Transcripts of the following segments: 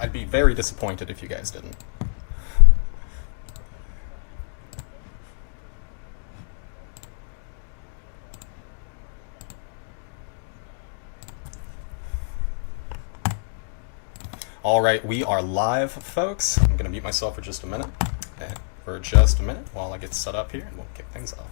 I'd be very disappointed if you guys didn't. All right, we are live, folks. I'm gonna mute myself for just a minute. While I get set up here, and we'll kick things off.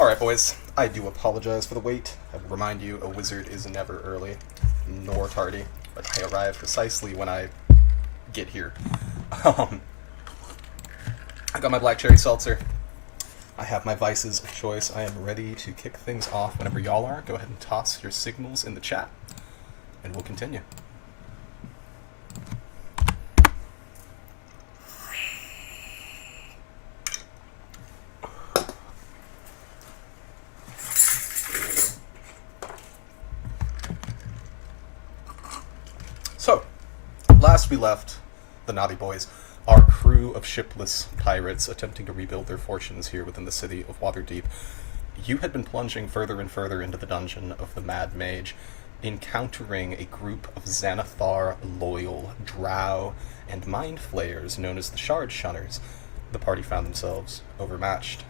Alright, boys, I do apologize for the wait. I will remind you, a wizard is never early, nor tardy, but I arrive precisely when I get here. I got my black cherry seltzer. I have my vices of choice. I am ready to kick things off whenever y'all are. Go ahead and toss your signals in the chat, and we'll continue. So, last we left the Nauti boys, our crew of shipless pirates attempting to rebuild their fortunes here within the city of Waterdeep. You had been plunging further and further into the dungeon of the Mad Mage, encountering a group of Xanathar loyal drow and mind flayers known as the Shard Shunners. The party found themselves overmatched,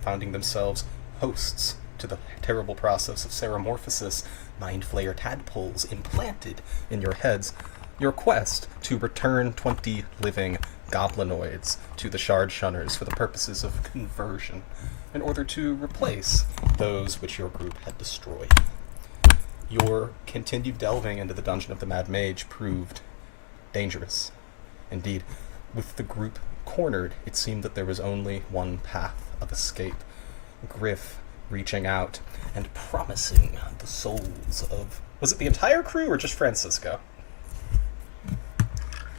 finding themselves hosts to the terrible process of ceremorphosis, mind flayer tadpoles implanted in your heads. Your quest to return 20 living goblinoids to the Shard Shunners for the purposes of conversion, in order to replace those which your group had destroyed. Your continued delving into the dungeon of the Mad Mage proved dangerous. Indeed, with the group cornered, it seemed that there was only one path of escape. Griff reaching out and promising the souls of... Was it the entire crew or just Francisco?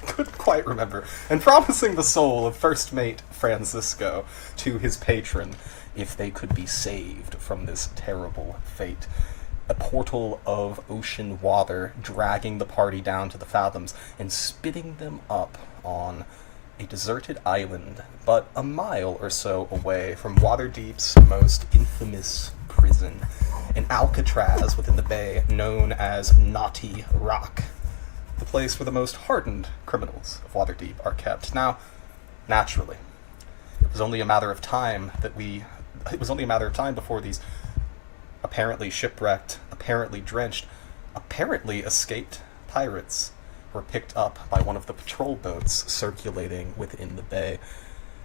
Couldn't quite remember. And promising the soul of first mate Francisco to his patron if they could be saved from this terrible fate. A portal of ocean water dragging the party down to the fathoms and spitting them up on a deserted island, but a mile or so away from Waterdeep's most infamous prison, an Alcatraz within the bay known as Nauti Rock, the place where the most hardened criminals of Waterdeep are kept. Now, naturally, it was only a matter of time before these apparently shipwrecked, apparently drenched, apparently escaped pirates were picked up by one of the patrol boats circulating within the bay,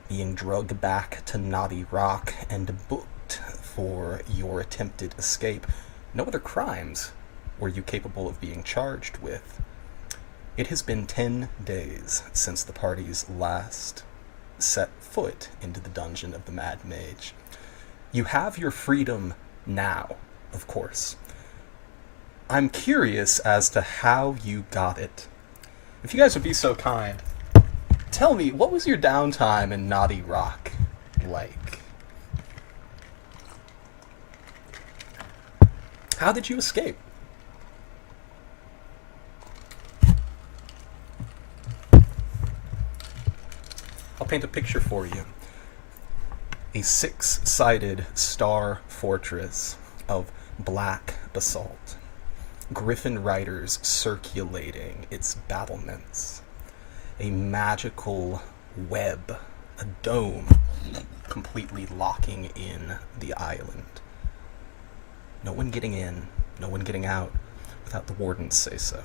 being drugged back to Naughty Rock and booked for your attempted escape. No other crimes were you capable of being charged with. It has been 10 days since the parties last set foot into the dungeon of the Mad Mage. You have your freedom now, of course. I'm curious as to how you got it. If you guys would be so kind, tell me, what was your downtime in Naughty Rock like? How did you escape? I'll paint a picture for you. A 6-sided star fortress of black basalt. Griffin riders circulating its battlements. A magical web, a dome, completely locking in the island. No one getting in, no one getting out without the wardens say so.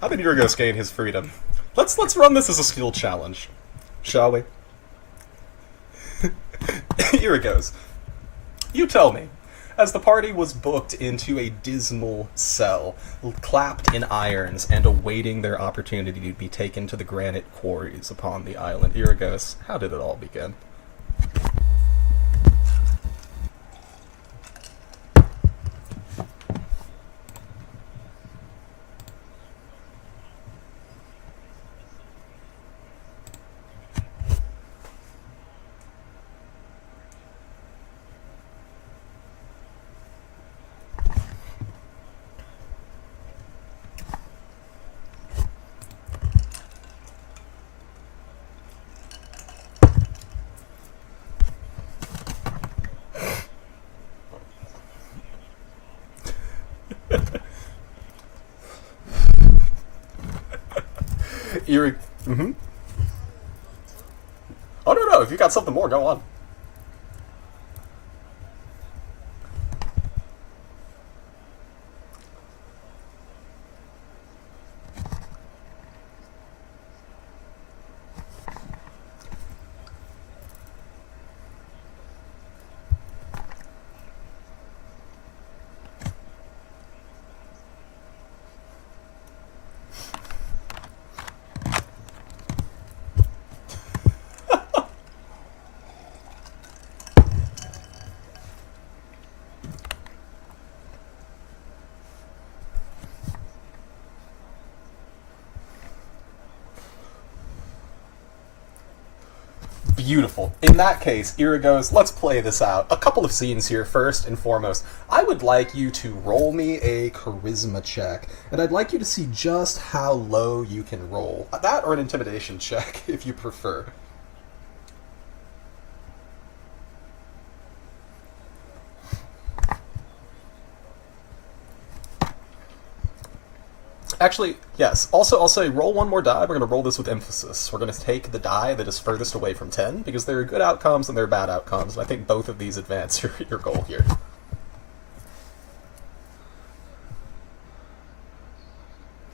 How did Yorgos gain his freedom? Let's run this as a skill challenge, shall we? Yorgos, you tell me, as the party was booked into a dismal cell, clapped in irons, and awaiting their opportunity to be taken to the granite quarries upon the island, Yorgos, how did it all begin? Oh, no, if you got something more, go on. Beautiful. In that case, Ira goes, let's play this out. A couple of scenes here. First and foremost, I would like you to roll me a charisma check, and I'd like you to see just how low you can roll. That or an intimidation check, if you prefer. Actually, yes. Also, I'll say roll one more die. We're going to roll this with emphasis. We're going to take the die that is furthest away from 10, because there are good outcomes and there are bad outcomes, and I think both of these advance your goal here.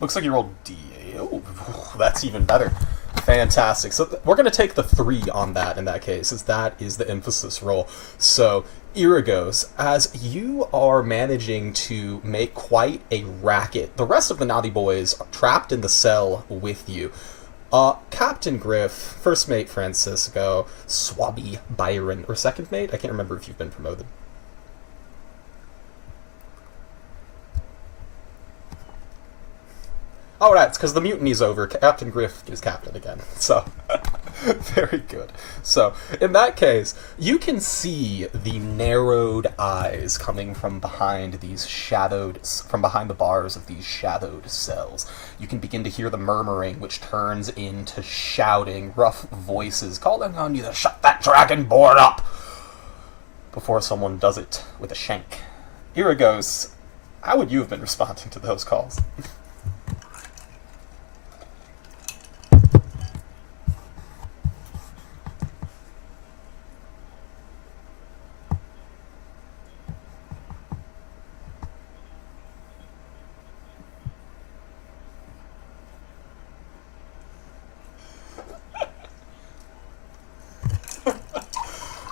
Looks like you rolled D8. Oh, that's even better. Fantastic. So we're going to take the 3 on that in that case, as that is the emphasis roll. So, Iragos, as you are managing to make quite a racket, the rest of the Naughty Boys are trapped in the cell with you. Captain Griff, First Mate Francisco, Swabby Byron, or Second Mate? I can't remember if you've been promoted. Oh, right, it's because the mutiny's over. Captain Griff is captain again. So, very good. So, in that case, you can see the narrowed eyes coming from behind these from behind the bars of these shadowed cells. You can begin to hear the murmuring, which turns into shouting, rough voices calling on you to shut that dragon board up before someone does it with a shank. Iragos, how would you have been responding to those calls?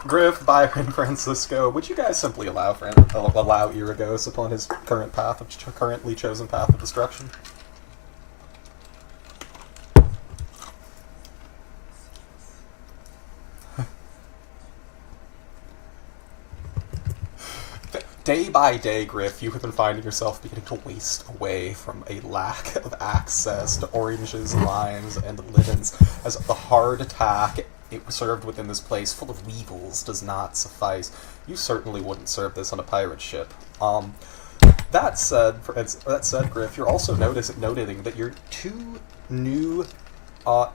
Griff, Byron, Francisco, would you guys simply allow Iragos upon his currently chosen path of destruction? Day by day, Griff, you have been finding yourself beginning to waste away from a lack of access to oranges, limes, and linens, as the hard attack it served within this place full of weevils does not suffice. You certainly wouldn't serve this on a pirate ship. That said, Griff, you're also noting that your 2 new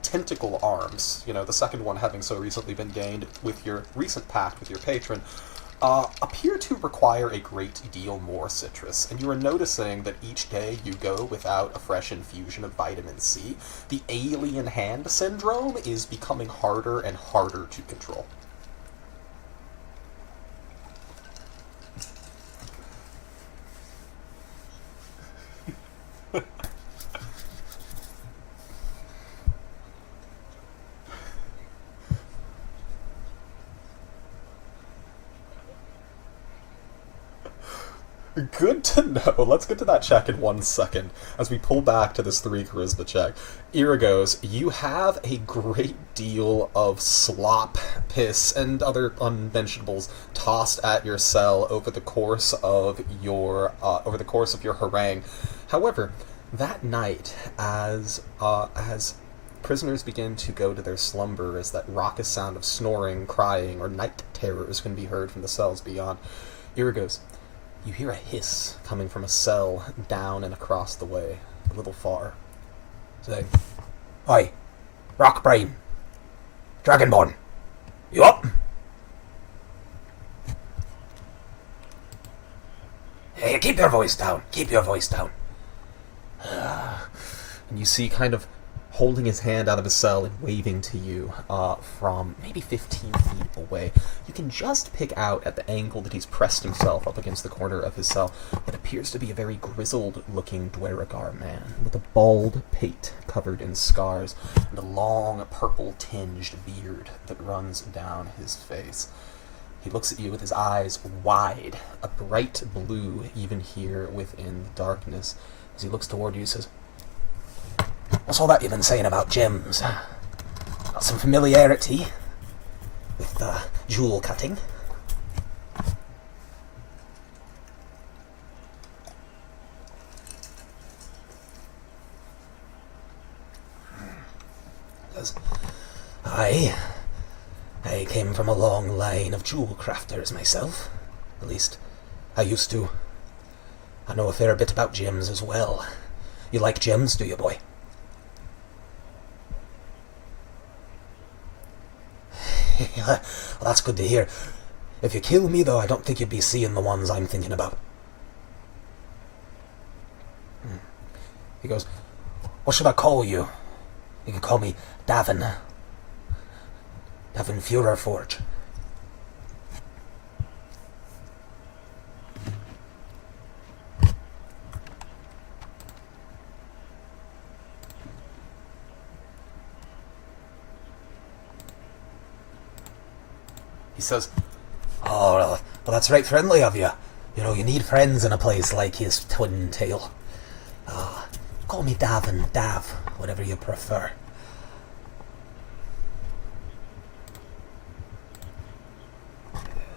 tentacle arms, the second one having so recently been gained with your recent pact with your patron, appear to require a great deal more citrus, and you are noticing that each day you go without a fresh infusion of vitamin C, the alien hand syndrome is becoming harder and harder to control. Good to know. Let's get to that check in 1 second as we pull back to this 3 charisma check. Iragos, you have a great deal of slop, piss, and other unmentionables tossed at your cell over the course of your harangue. However, that night, as prisoners begin to go to their slumber, as that raucous sound of snoring, crying, or night terrors can be heard from the cells beyond, Iragos, you hear a hiss coming from a cell down and across the way, a little far, saying, "Hi, Rockbrain, Dragonborn, you up? Hey, keep your voice down, keep your voice down." And you see kind of holding his hand out of his cell and waving to you from maybe 15 feet away. You can just pick out at the angle that he's pressed himself up against the corner of his cell what appears to be a very grizzled-looking Dweragar man with a bald pate covered in scars and a long purple-tinged beard that runs down his face. He looks at you with his eyes wide, a bright blue even here within the darkness. As he looks toward you, he says, "What's all that you've been saying about gems? Got some familiarity with jewel cutting?" He says, "Aye, I came from a long line of jewel crafters myself. At least, I used to. I know a fair bit about gems as well. You like gems, do you, boy? Well, that's good to hear. If you kill me, though, I don't think you'd be seeing the ones I'm thinking about. He goes, what should I call you? You can call me Davin. Davin Führerforge. He says, Oh, well, that's right friendly of you. You know, you need friends in a place like his twin tail. Call me Davin, Dav, whatever you prefer.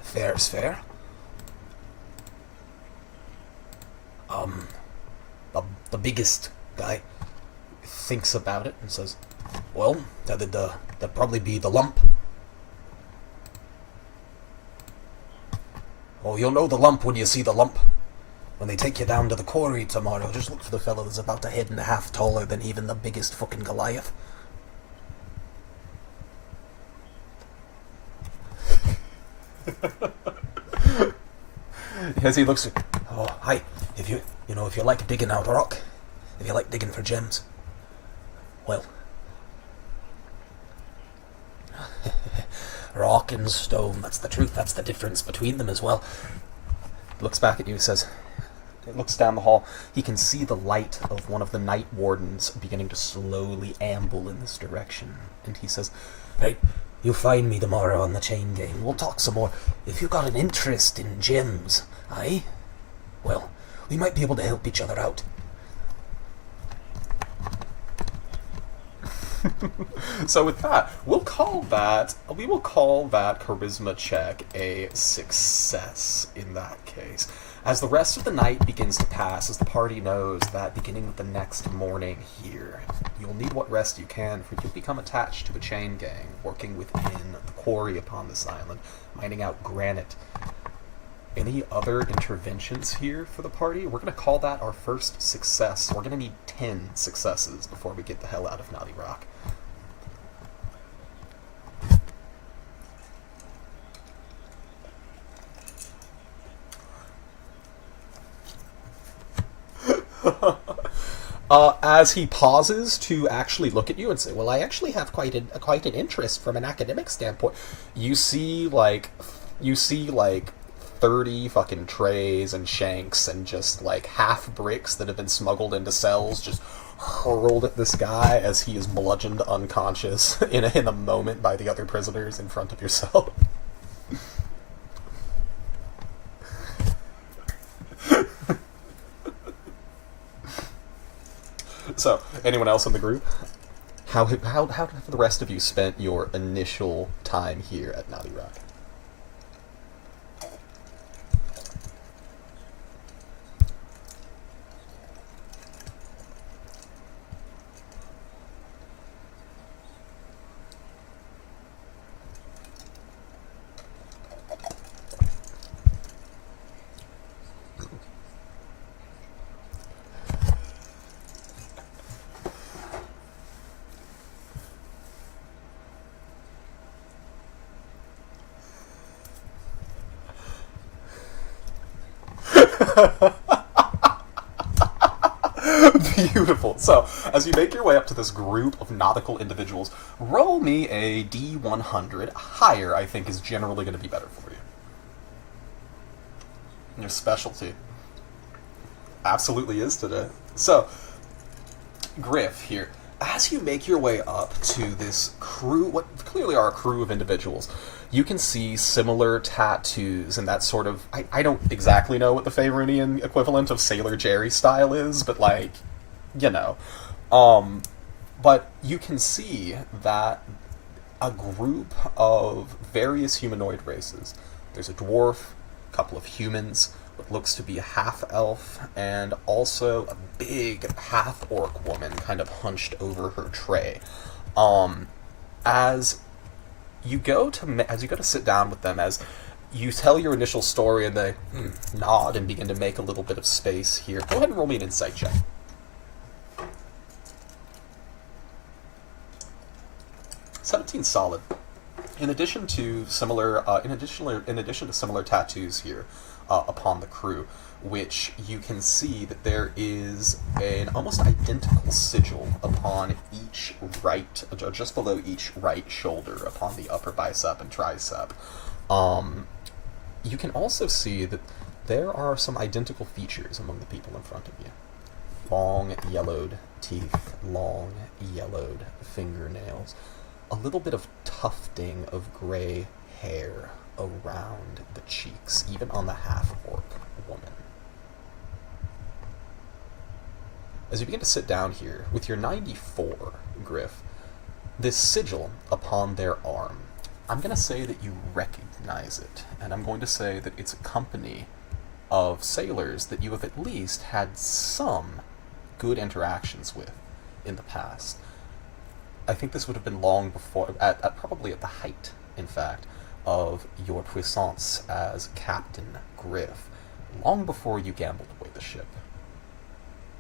Fair's fair. The biggest guy thinks about it and says, well, that'd probably be the lump. Oh, you'll know the lump when you see the lump. When they take you down to the quarry tomorrow, just look for the fellow that's about a head and a half taller than even the biggest fucking Goliath. as he looks at, Oh, hi. If you like digging out rock, if you like digging for gems, well, rock and stone, that's the truth, that's the difference between them as well. looks back at you and says, it looks down the hall. He can see the light of one of the night wardens beginning to slowly amble in this direction. And he says, Right, you find me tomorrow on the chain gang. We'll talk some more. If you've got an interest in gems, aye? Well, we might be able to help each other out. So with that, we will call that charisma check a success in that case. As the rest of the night begins to pass, as the party knows that beginning with the next morning here, you'll need what rest you can, for you'll become attached to a chain gang, working within the quarry upon this island, mining out granite. Any other interventions here for the party? We're going to call that our first success. We're going to need 10 successes before we get the hell out of Naughty Rock. As he pauses to actually look at you and say, well, I actually have quite an interest from an academic standpoint. You see like 30 fucking trays and shanks and just like half bricks that have been smuggled into cells just hurled at this guy as he is bludgeoned unconscious in a moment by the other prisoners in front of your cell. So, anyone else in the group? How have the rest of you spent your initial time here at Naughty Rock? Beautiful. So, as you make your way up to this group of nautical individuals, roll me a D100. Higher, I think, is generally going to be better for you. Your specialty. Absolutely is today. So, Griff here. As you make your way up to this crew, what clearly are a crew of individuals, you can see similar tattoos and that sort of... I don't exactly know what the Faerunian equivalent of Sailor Jerry style is, but like, you know. But you can see that a group of various humanoid races. There's a dwarf, a couple of humans, what looks to be a half-elf, and also a big half-orc woman kind of hunched over her tray. As you go to as you go to sit down with them, as you tell your initial story, and they nod and begin to make a little bit of space here. Go ahead and roll me an insight check. 17 solid. In addition to similar, in addition to similar tattoos here upon the crew, which you can see that there is an almost identical sigil upon each right, just below each right shoulder, upon the upper bicep and tricep. You can also see that there are some identical features among the people in front of you. Long yellowed teeth, long yellowed fingernails, a little bit of tufting of gray hair around the cheeks, even on the half-orc woman. As you begin to sit down here, with your 94, Griff, this sigil upon their arm, I'm going to say that you recognize it, and I'm going to say that it's a company of sailors that you have at least had some good interactions with in the past. I think this would have been long before, probably at the height, in fact, of your puissance as Captain Griff, long before you gambled away the ship.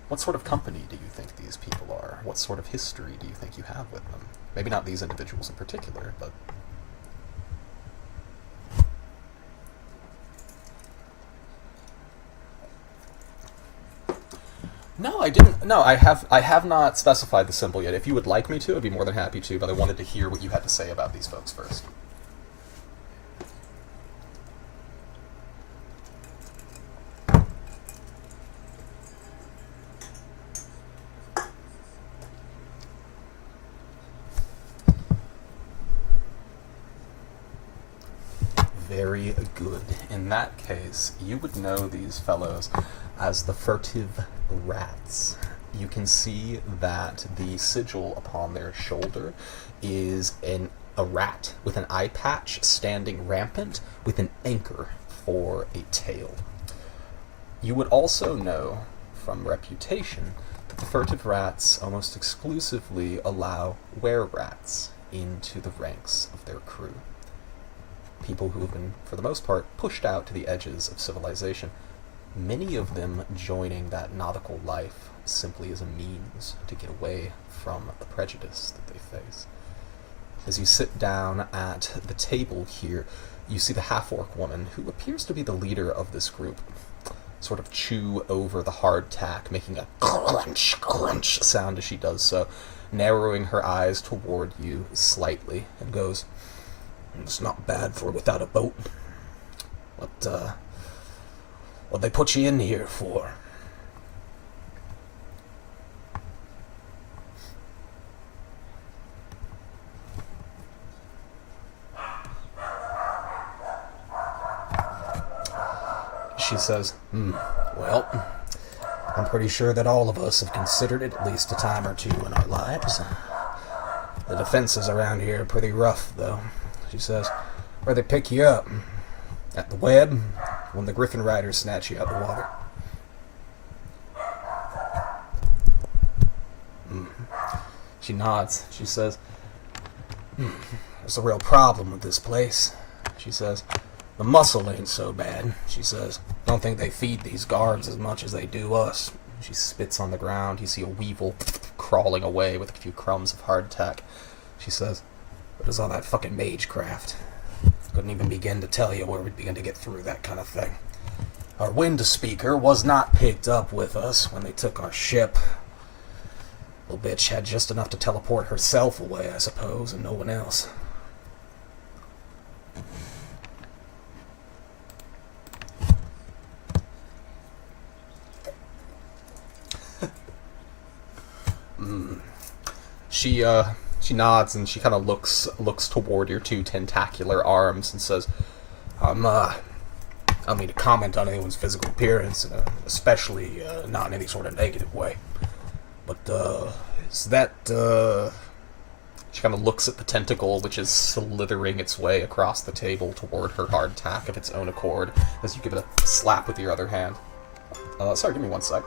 What sort of company do you think these people are? What sort of history do you think you have with them? Maybe not these individuals in particular, but... No, I didn't. No, I have not specified the symbol yet. If you would like me to, I'd be more than happy to, but I wanted to hear what you had to say about these folks first. Very good. In that case, you would know these fellows as the Furtive Rats. You can see that the sigil upon their shoulder is a rat with an eye patch standing rampant with an anchor for a tail. You would also know from reputation that the Furtive Rats almost exclusively allow were-rats into the ranks of their crew. People who have been, for the most part, pushed out to the edges of civilization, many of them joining that nautical life simply as a means to get away from the prejudice that they face. As you sit down at the table here, you see the half-orc woman, who appears to be the leader of this group, sort of chew over the hardtack, making a crunch, crunch sound as she does so, narrowing her eyes toward you slightly, and goes, "It's not bad for without a boat. What they put you in here for?" She says, "Well, I'm pretty sure that all of us have considered it at least a time or two in our lives. The defenses around here are pretty rough, though," she says. "Where they pick you up? At the web? When the Griffin Riders snatch you out the water?" She nods. She says, "There's a real problem with this place," she says. "The muscle ain't so bad," she says. "Don't think they feed these guards as much as they do us." She spits on the ground. You see a weevil crawling away with a few crumbs of hardtack. She says, "What is all that fucking mage craft? Couldn't even begin to tell you where we'd begin to get through that kind of thing. Our wind speaker was not picked up with us when they took our ship. Little bitch had just enough to teleport herself away, I suppose, and no one else." She nods and she kind of looks toward your two tentacular arms and says, I don't mean to comment on anyone's physical appearance, especially not in any sort of negative way. But is that She kind of looks at the tentacle, which is slithering its way across the table toward her hardtack of its own accord, as you give it a slap with your other hand. Sorry, give me one sec.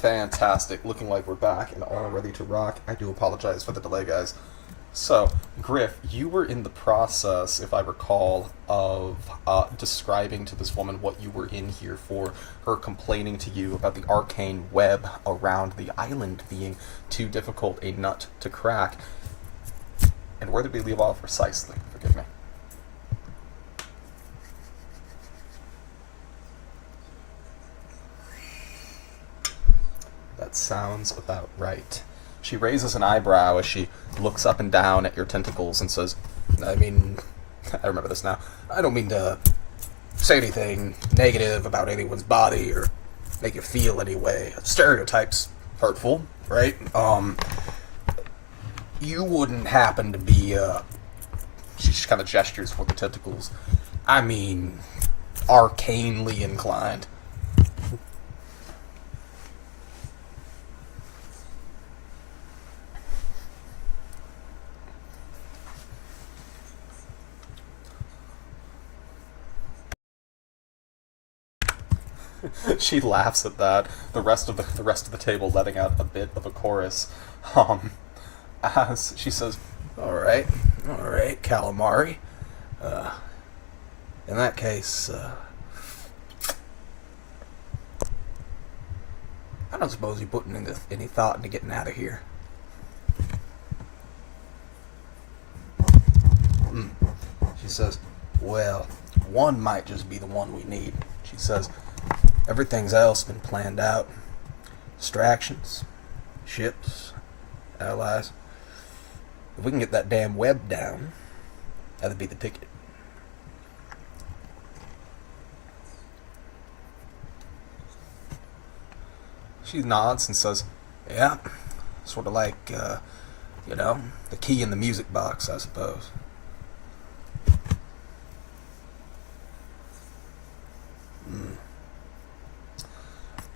Fantastic. Looking like we're back and all ready to rock. I do apologize for the delay, guys. So, Griff, you were in the process, if I recall, of describing to this woman what you were in here for, her complaining to you about the arcane web around the island being too difficult a nut to crack. And where did we leave off precisely? Forgive me. That sounds about right. She raises an eyebrow as she looks up and down at your tentacles and says, I remember this now. I don't mean to say anything negative about anyone's body or make you feel any way. Stereotypes hurtful, right? You wouldn't happen to be, she just kind of gestures for the tentacles. I mean, arcanely inclined. She laughs at that. The rest of the table letting out a bit of a chorus. As she says, all right, calamari. In that case, I don't suppose you're putting any thought into getting out of here. She says, well, one might just be the one we need. She says, everything's else been planned out. Distractions, ships, allies. If we can get that damn web down, that'd be the ticket. She nods and says, yeah, sort of like, the key in the music box, I suppose.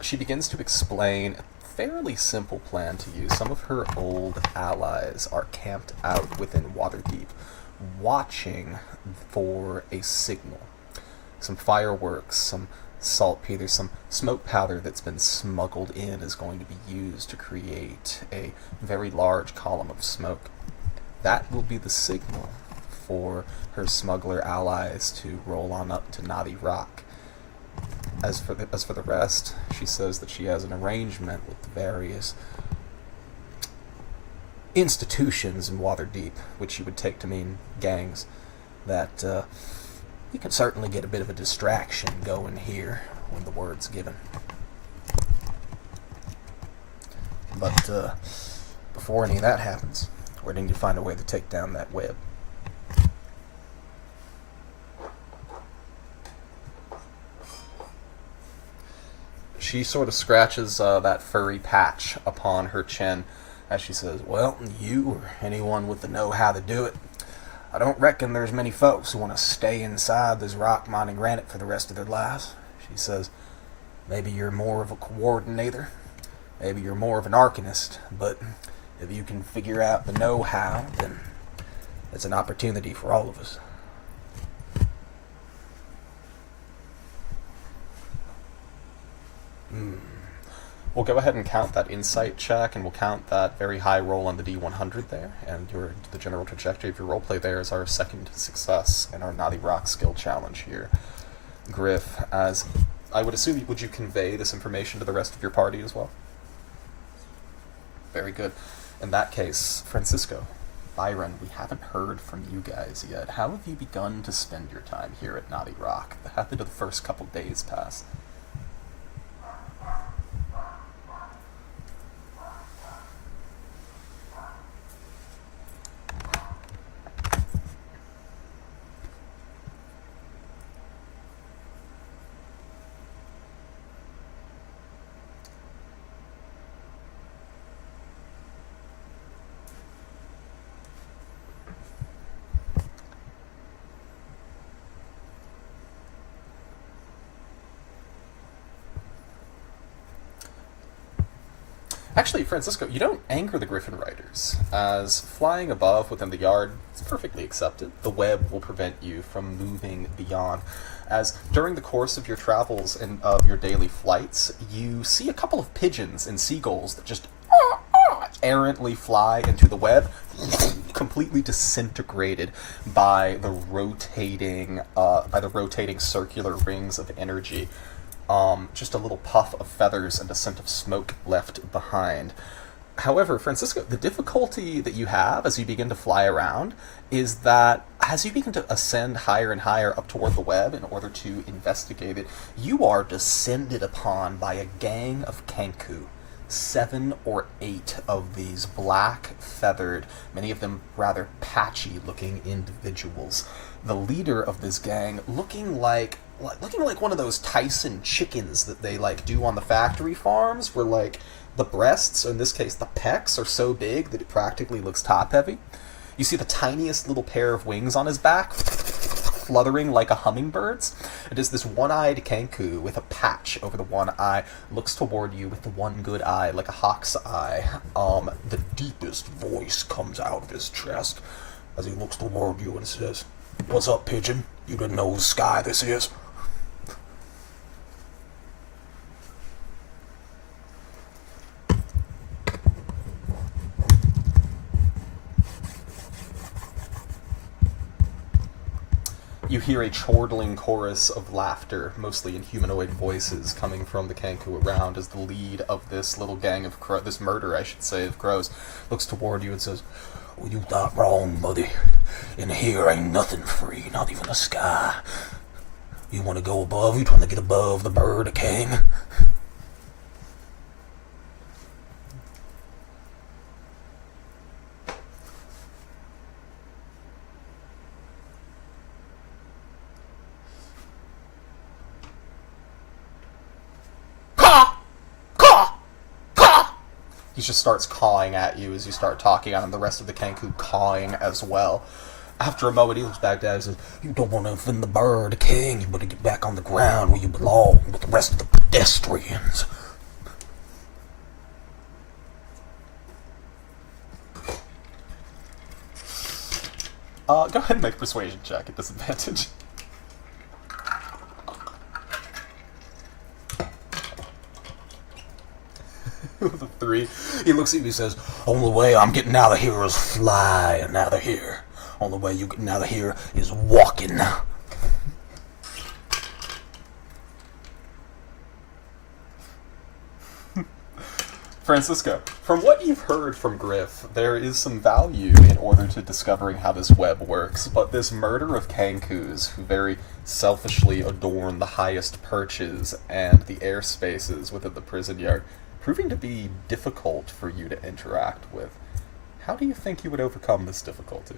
She begins to explain a fairly simple plan to you. Some of her old allies are camped out within Waterdeep, watching for a signal. Some fireworks, some saltpeter, some smoke powder that's been smuggled in is going to be used to create a very large column of smoke. That will be the signal for her smuggler allies to roll on up to Nauti Rock. As for the rest, she says that she has an arrangement with the various institutions in Waterdeep, which you would take to mean gangs, that you can certainly get a bit of a distraction going here when the word's given. But before any of that happens, we're going to find a way to take down that web. She sort of scratches that furry patch upon her chin as she says, well, you or anyone with the know-how to do it. I don't reckon there's many folks who want to stay inside this rock mining granite for the rest of their lives. She says, maybe you're more of a coordinator, maybe you're more of an arcanist, but if you can figure out the know-how, then it's an opportunity for all of us. We'll go ahead and count that insight check, and we'll count that very high roll on the D100 there, and the general trajectory of your roleplay there is our second success in our Nauti Rock skill challenge here. Griff, as I would assume, would you convey this information to the rest of your party as well? Very good. In that case, Francisco, Byron, we haven't heard from you guys yet. How have you begun to spend your time here at Nauti Rock? How did the first couple days pass? Actually, Francisco, you don't anger the Griffin Riders, as flying above within the yard is perfectly accepted. The web will prevent you from moving beyond, as during the course of your travels and of your daily flights, you see a couple of pigeons and seagulls that just errantly fly into the web, completely disintegrated by the rotating circular rings of energy. Just a little puff of feathers and a scent of smoke left behind. However, Francisco, the difficulty that you have as you begin to fly around is that as you begin to ascend higher and higher up toward the web in order to investigate it, you are descended upon by a gang of Kenku. 7 or 8 of these black-feathered, many of them rather patchy-looking individuals. The leader of this gang looking like one of those Tyson chickens that they do on the factory farms, where the breasts, or in this case the pecs, are so big that it practically looks top heavy. You see the tiniest little pair of wings on his back fluttering like a hummingbird's. It is this one-eyed Kenku with a patch over the one eye looks toward you with the one good eye like a hawk's eye. The deepest voice comes out of his chest as he looks toward you and says, "What's up, pigeon? You didn't know whose sky this is?" You hear a chortling chorus of laughter, mostly in humanoid voices, coming from the Kenku around as the lead of this little gang of this murder, I should say, of crows, looks toward you and says, "Well, you thought wrong, buddy. In here ain't nothing free, not even the sky. You want to go above? You trying to get above the bird of king?" He just starts cawing at you as you start talking on him, the rest of the Kenku cawing as well. After a moment, he looks back down and says, "You don't want to offend the bird king. You better get back on the ground where you belong with the rest of the pedestrians." Go ahead and make a persuasion check at disadvantage. With a 3, he looks at you and he says, "Only way I'm getting out of here is flying out of here. Only way you getting out of here is walking." Francisco, from what you've heard from Griff, there is some value in order to discovering how this web works, but this murder of Kenkus, who very selfishly adorn the highest perches and the airspaces within the prison yard, proving to be difficult for you to interact with. How do you think you would overcome this difficulty?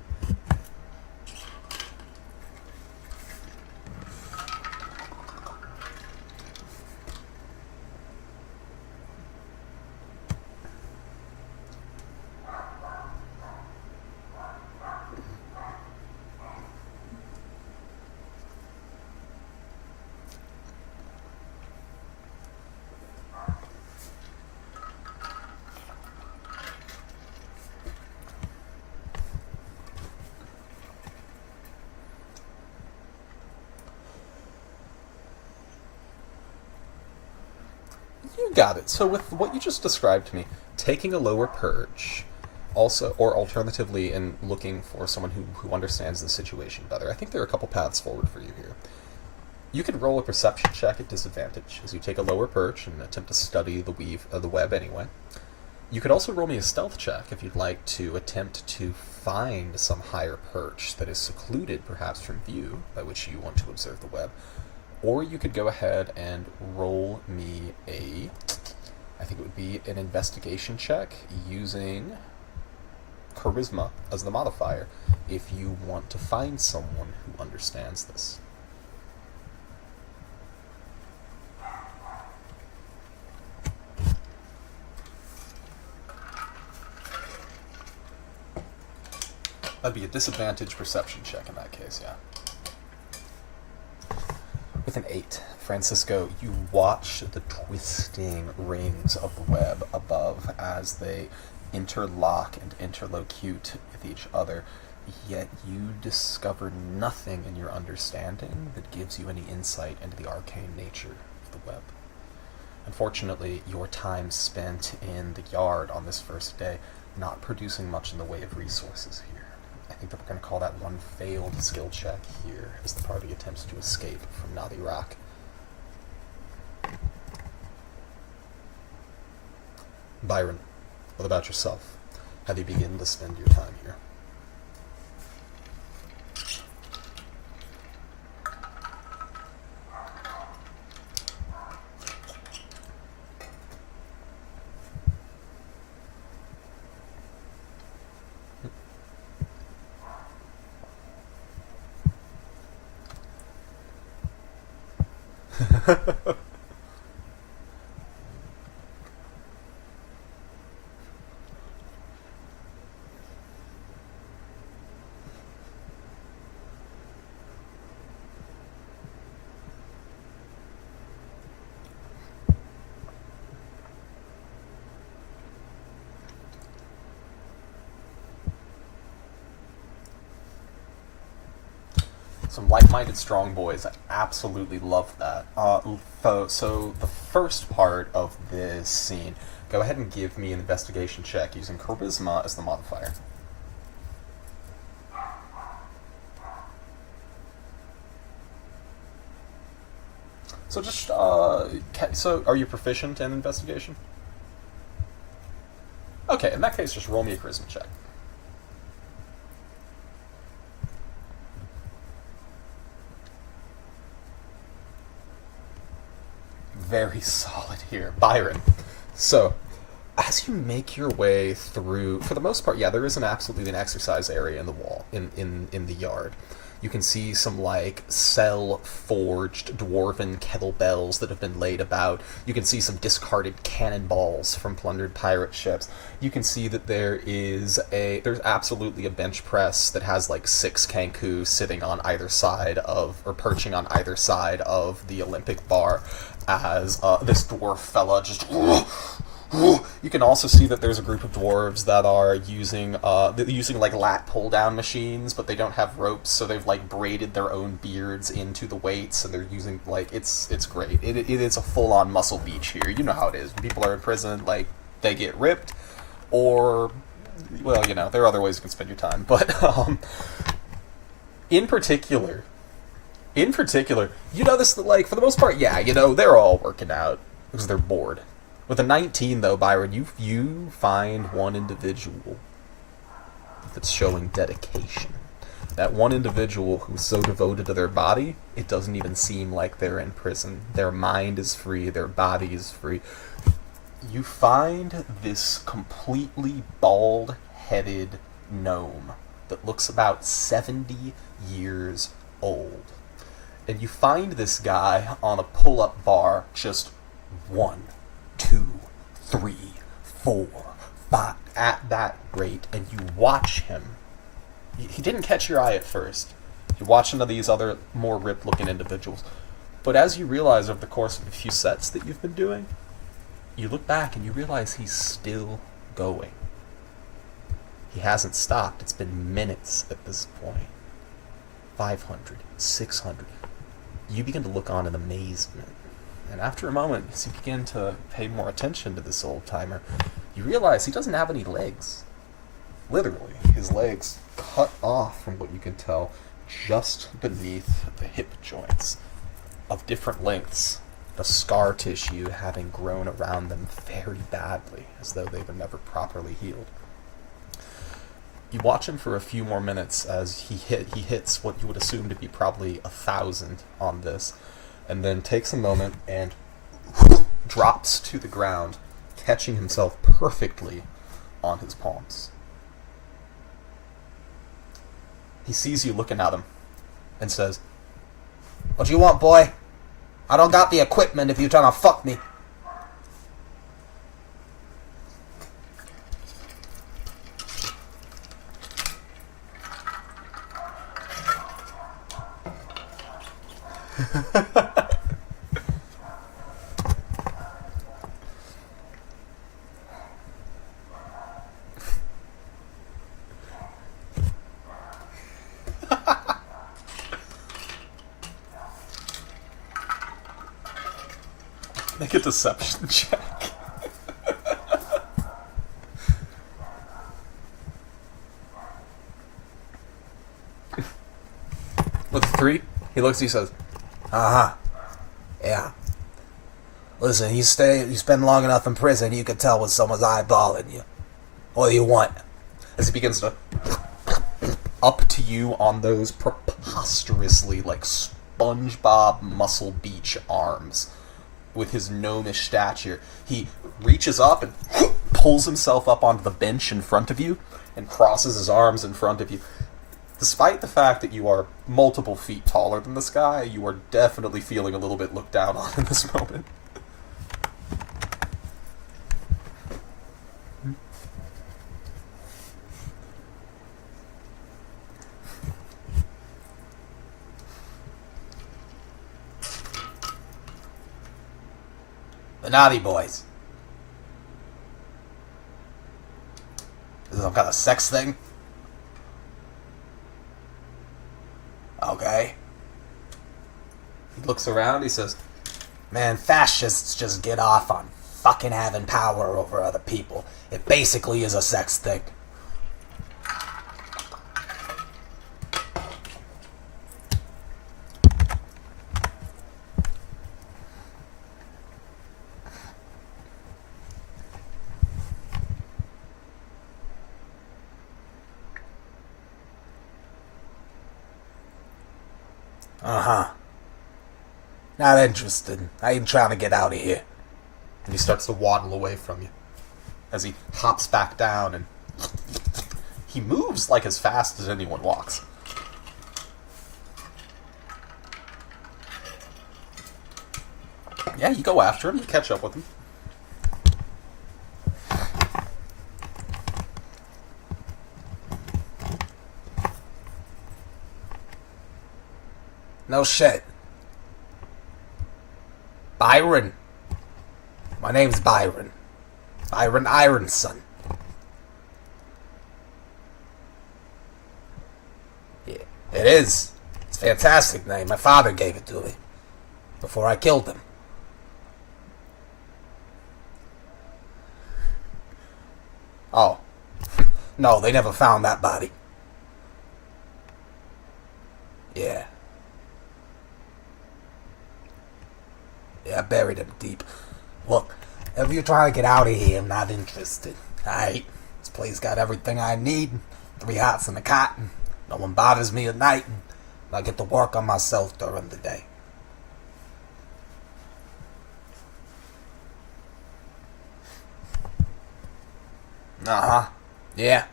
You got it. So with what you just described to me, taking a lower perch, also, or alternatively in looking for someone who understands the situation better, I think there are a couple paths forward for you here. You could roll a perception check at disadvantage as you take a lower perch and attempt to study the weave of the web anyway. You could also roll me a stealth check if you'd like to attempt to find some higher perch that is secluded perhaps from view by which you want to observe the web. Or you could go ahead and roll me I think it would be an investigation check using charisma as the modifier if you want to find someone who understands this. That'd be a disadvantage perception check in that case, yeah. With an 8, Francisco, you watch the twisting rings of the web above as they interlock and interlocute with each other, yet you discover nothing in your understanding that gives you any insight into the arcane nature of the web. Unfortunately, your time spent in the yard on this first day not producing much in the way of resources here. I think that we're going to call that one failed skill check here as the party attempts to escape from Nauti Rock. Byron, what about yourself? How do you begin to spend your time here? Some like-minded strong boys. I absolutely love that. So the first part of this scene, go ahead and give me an investigation check using charisma as the modifier. So just, so are you proficient in investigation? Okay, in that case, just roll me a charisma check. Very solid here. Byron. So, as you make your way through, for the most part, yeah, there isn't absolutely an exercise area in the wall, in the yard. You can see some, like, cell-forged dwarven kettlebells that have been laid about. You can see some discarded cannonballs from plundered pirate ships. You can see that there's absolutely a bench press that has, like, 6 Kanku sitting on either side of, or perching on either side of the Olympic bar, as this dwarf fella just... You can also see that there's a group of dwarves that are using like lat pull down machines, but they don't have ropes, so they've like braided their own beards into the weights, and they're using like it's great. It is a full on muscle beach here. You know how it is. When people are in prison, like they get ripped, or well, you know, there are other ways you can spend your time. But in particular, you notice that like for the most part, yeah, you know, they're all working out because they're bored. With a 19, though, Byron, you find one individual that's showing dedication. That one individual who's so devoted to their body, it doesn't even seem like they're in prison. Their mind is free, their body is free. You find this completely bald-headed gnome that looks about 70 years old. And you find this guy on a pull-up bar, just 1, 2, 3, 4, 5, at that rate, and you watch him. He didn't catch your eye at first. You watch some of these other more ripped-looking individuals. But as you realize over the course of a few sets that you've been doing, you look back and you realize he's still going. He hasn't stopped. It's been minutes at this point. 500, 600. You begin to look on in amazement. And after a moment, as you begin to pay more attention to this old-timer, you realize he doesn't have any legs. Literally, his legs cut off from what you can tell just beneath the hip joints, of different lengths, the scar tissue having grown around them very badly, as though they were never properly healed. You watch him for a few more minutes as he hits what you would assume to be probably 1,000 on this, and then takes a moment and drops to the ground, catching himself perfectly on his palms. He sees you looking at him and says, "What do you want, boy? I don't got the equipment if you're trying to fuck me." Make a deception check. With a 3, he looks at you and says, Uh-huh. Yeah. Listen, you spend long enough in prison, you can tell when someone's eyeballing you. What do you want? as he begins to up to you on those preposterously, like, SpongeBob Muscle Beach arms with his gnomish stature. He reaches up and pulls himself up onto the bench in front of you and crosses his arms in front of you. Despite the fact that you are multiple feet taller than this guy, you are definitely feeling a little bit looked down on in this moment. The Naughty Boys. Is it some kind of sex thing? Okay. He looks around, he says, Man, fascists just get off on fucking having power over other people. It basically is a sex thing. Uh-huh. Not interested. I ain't trying to get out of here. and he starts to waddle away from you as he hops back down, and he moves like as fast as anyone walks. Yeah, you go after him, you catch up with him. No shit. Byron. My name's Byron. Byron Ironson. Yeah, it is. It's a fantastic name. My father gave it to me before I killed him. Oh. No, they never found that body. Yeah. Yeah, I buried him deep. Look, if you're trying to get out of here, I'm not interested. Alright? This place got everything I need. 3 hots and a cot. No one bothers me at night. And I get to work on myself during the day. Uh-huh. Yeah.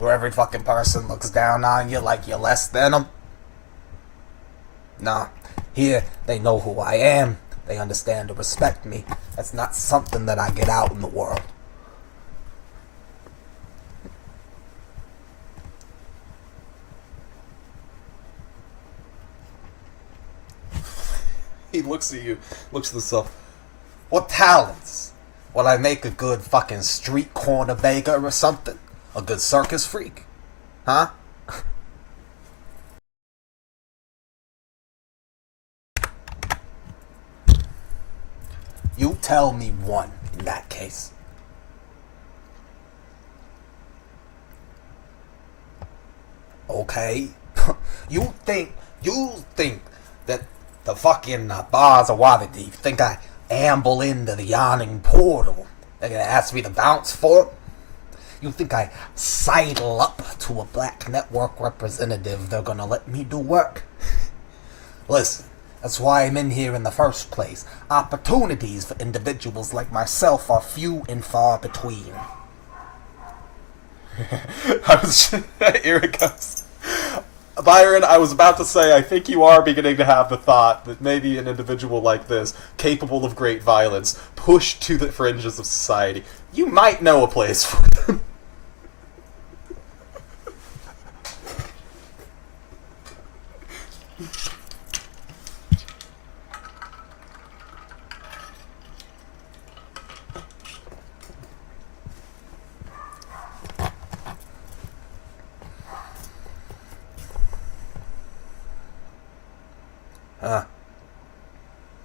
Where every fucking person looks down on you like you're less than them. Nah. Here, they know who I am. They understand and respect me. That's not something that I get out in the world. He looks at you, looks at himself. What talents? Will I make a good fucking street corner beggar or something? A good circus freak? Huh? You tell me one in that case. Okay. You think that the fucking bars of Waterdeep think I amble into the yawning portal? They're gonna ask me to bounce for it? You think I sidle up to a black network representative? They're gonna let me do work? Listen, that's why I'm in here in the first place. Opportunities for individuals like myself are few and far between. Here it comes. Byron, I was about to say, I think you are beginning to have the thought that maybe an individual like this, capable of great violence, pushed to the fringes of society, you might know a place for them. Huh?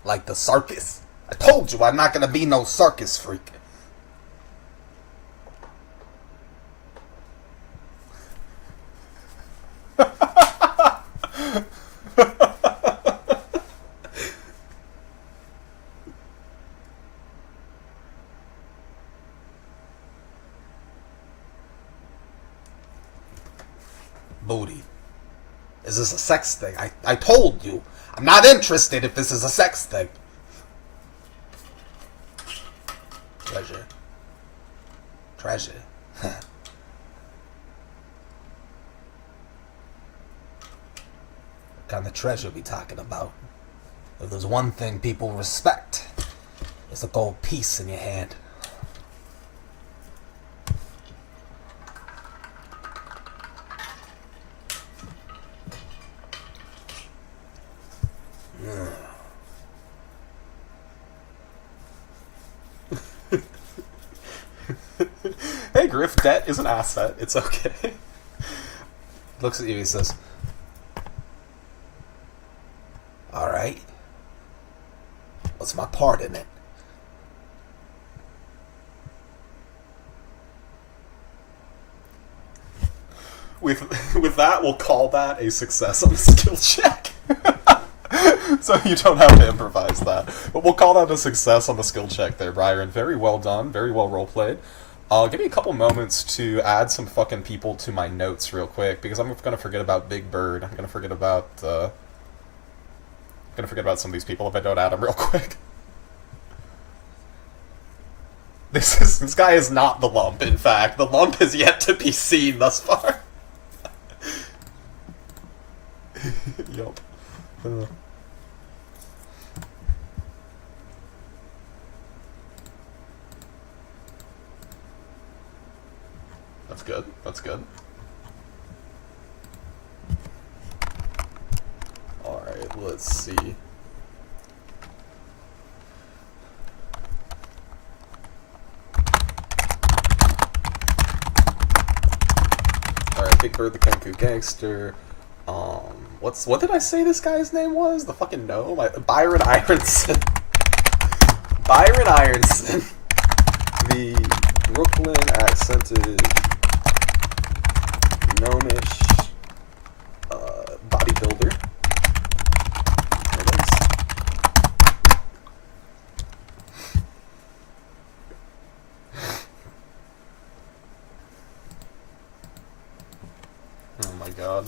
Like the circus? I told you I'm not gonna be no circus freak. Booty. Is this a sex thing? I told you. I'm not interested if this is a sex thing. Treasure. Treasure. What kind of treasure we talking about? If there's one thing people respect, it's a gold piece in your hand. Hey Griff, debt is an asset. It's okay. Looks at you, he says, alright. What's my part in it? With that, we'll call that a success on the skill check. So you don't have to improvise that. But we'll call that a success on the skill check there, Byron. Very well done. Very well roleplayed. Give me a couple moments to add some fucking people to my notes real quick, because I'm gonna forget about Big Bird. I'm gonna forget about some of these people if I don't add them real quick. This guy is not the lump, in fact. The lump is yet to be seen thus far. Yup. That's good. That's good. Alright, let's see. Alright, Big Bird the Kenku Gangster. What did I say this guy's name was? The fucking gnome? Byron Ironson. Byron Ironson. The Brooklyn accented gnomish bodybuilder. There it is. Oh my god.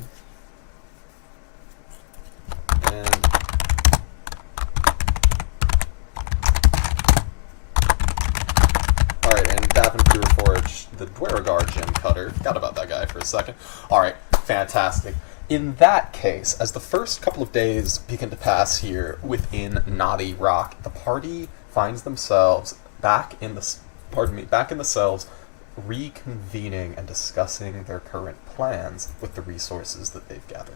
And alright, and Davin Forge, the Dweragar gem cutter. Forgot about that guy for a second. Alright, fantastic. In that case, as the first couple of days begin to pass here within Nauti Rock, the party finds themselves back in the cells, reconvening and discussing their current plans with the resources that they've gathered.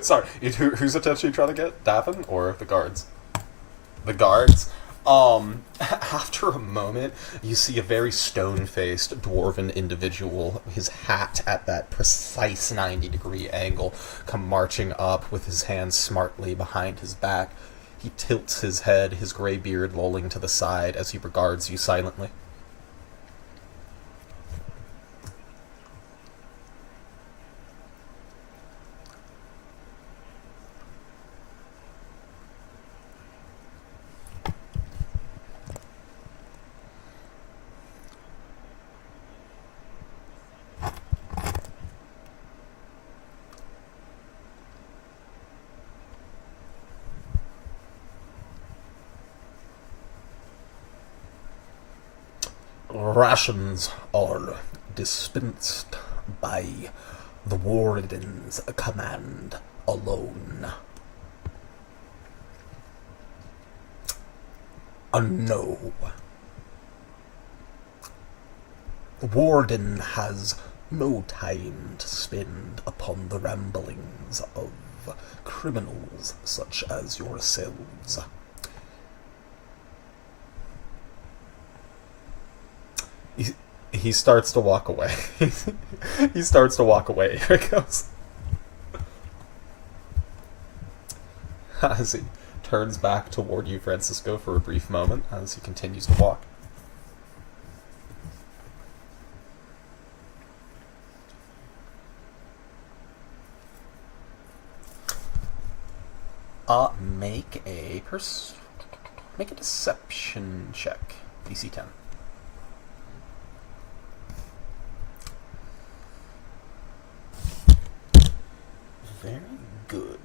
Sorry, whose attention are you trying to get? Davin or the guards? The guards? After a moment, you see a very stone-faced dwarven individual, his hat at that precise 90-degree angle, come marching up with his hands smartly behind his back. He tilts his head, his gray beard lolling to the side as he regards you silently. Rations are dispensed by the warden's command alone. No. The warden has no time to spend upon the ramblings of criminals such as yourselves. He starts to walk away. He starts to walk away. Here it goes. As he turns back toward you, Francisco, for a brief moment, as he continues to walk. Make a deception check. DC 10. Very good.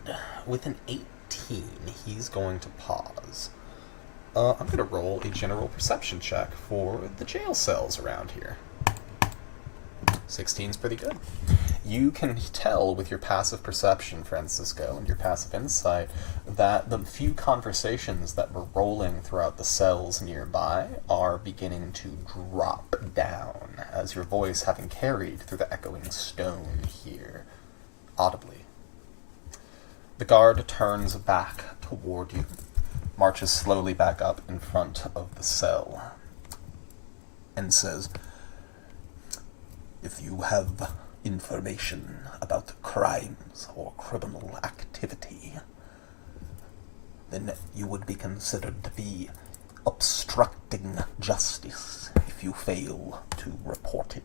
With an 18, he's going to pause. I'm going to roll a general perception check for the jail cells around here. 16's pretty good. You can tell with your passive perception, Francisco, and your passive insight, that the few conversations that were rolling throughout the cells nearby are beginning to drop down, as your voice having carried through the echoing stone here, audibly. The guard turns back toward you, marches slowly back up in front of the cell, and says, "If you have information about crimes or criminal activity, then you would be considered to be obstructing justice if you fail to report it."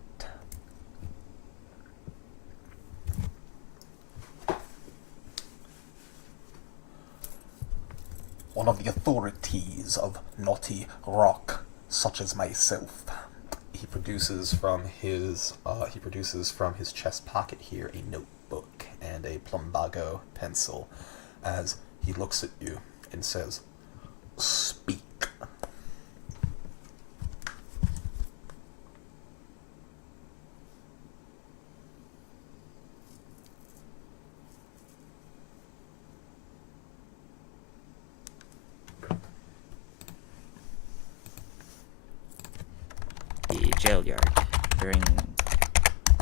One of the authorities of Nauti Rock, such as myself. He produces from his chest pocket here a notebook and a plumbago pencil as he looks at you and says, "Speak." Jail yard during,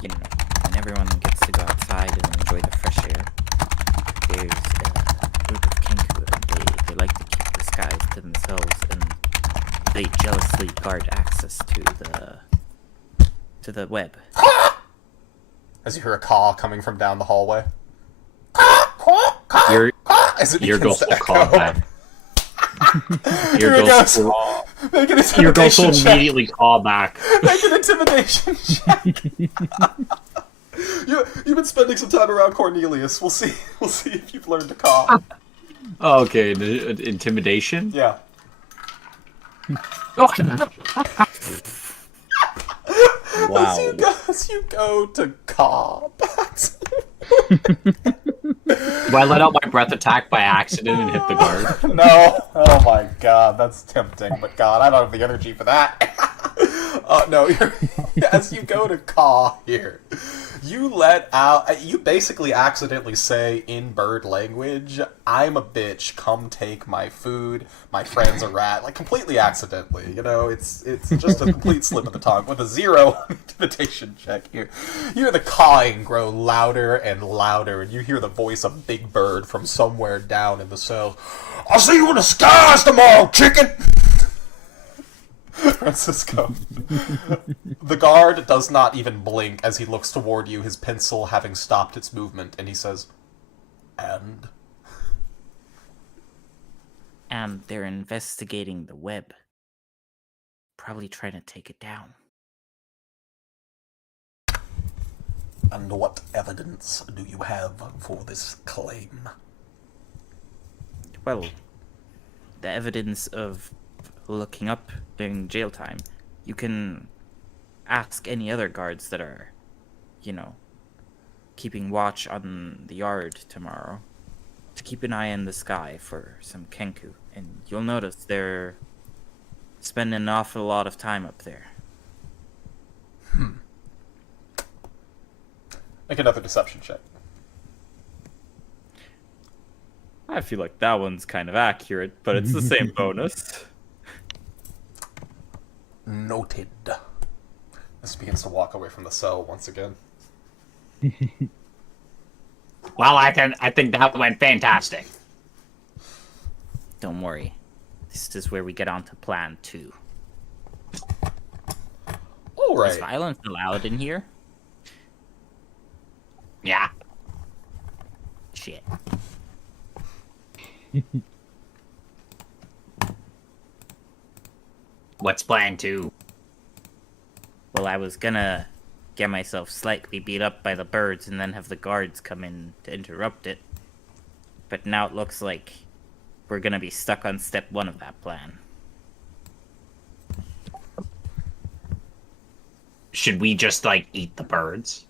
when everyone gets to go outside and enjoy the fresh air. There's a group of Kenku, and they like to keep the skies to themselves, and they jealously guard access to the web. As you hear a caw coming from down the hallway. Your ghost will call back. Your ghost will make an intimidation check. Immediately call back. Make an intimidation check. You've been spending some time around Cornelius. We'll see if you've learned to caw. Okay, intimidation? Yeah. Wow. As you go to caw. Do I let out my breath attack by accident and hit the guard? No. Oh my god, that's tempting. But god, I don't have the energy for that. No, as you go to caw here, you basically accidentally say in bird language, "I'm a bitch, come take my food, my friend's a rat," like completely accidentally, it's just a complete slip of the tongue with a 0 intimidation check here. You hear the cawing grow louder and louder, and you hear the voice of Big Bird from somewhere down in the cell. "I'll see you in the skies tomorrow, chicken!" Francisco. The guard does not even blink as he looks toward you, his pencil having stopped its movement, and he says, "And?" And they're investigating the web. Probably trying to take it down. And what evidence do you have for this claim? Well, the evidence of looking up during jail time, you can ask any other guards that are, keeping watch on the yard tomorrow to keep an eye in the sky for some kenku. And you'll notice they're spending an awful lot of time up there. Make another deception check. I feel like that one's kind of accurate, but it's the same bonus. Noted. This begins to walk away from the cell once again. Well, I think that went fantastic. Don't worry. This is where we get on to plan 2. All Is right. violence allowed in here? Yeah. Shit. What's plan 2? Well, I was gonna get myself slightly beat up by the birds and then have the guards come in to interrupt it. But now it looks like we're gonna be stuck on step 1 of that plan. Should we just, eat the birds?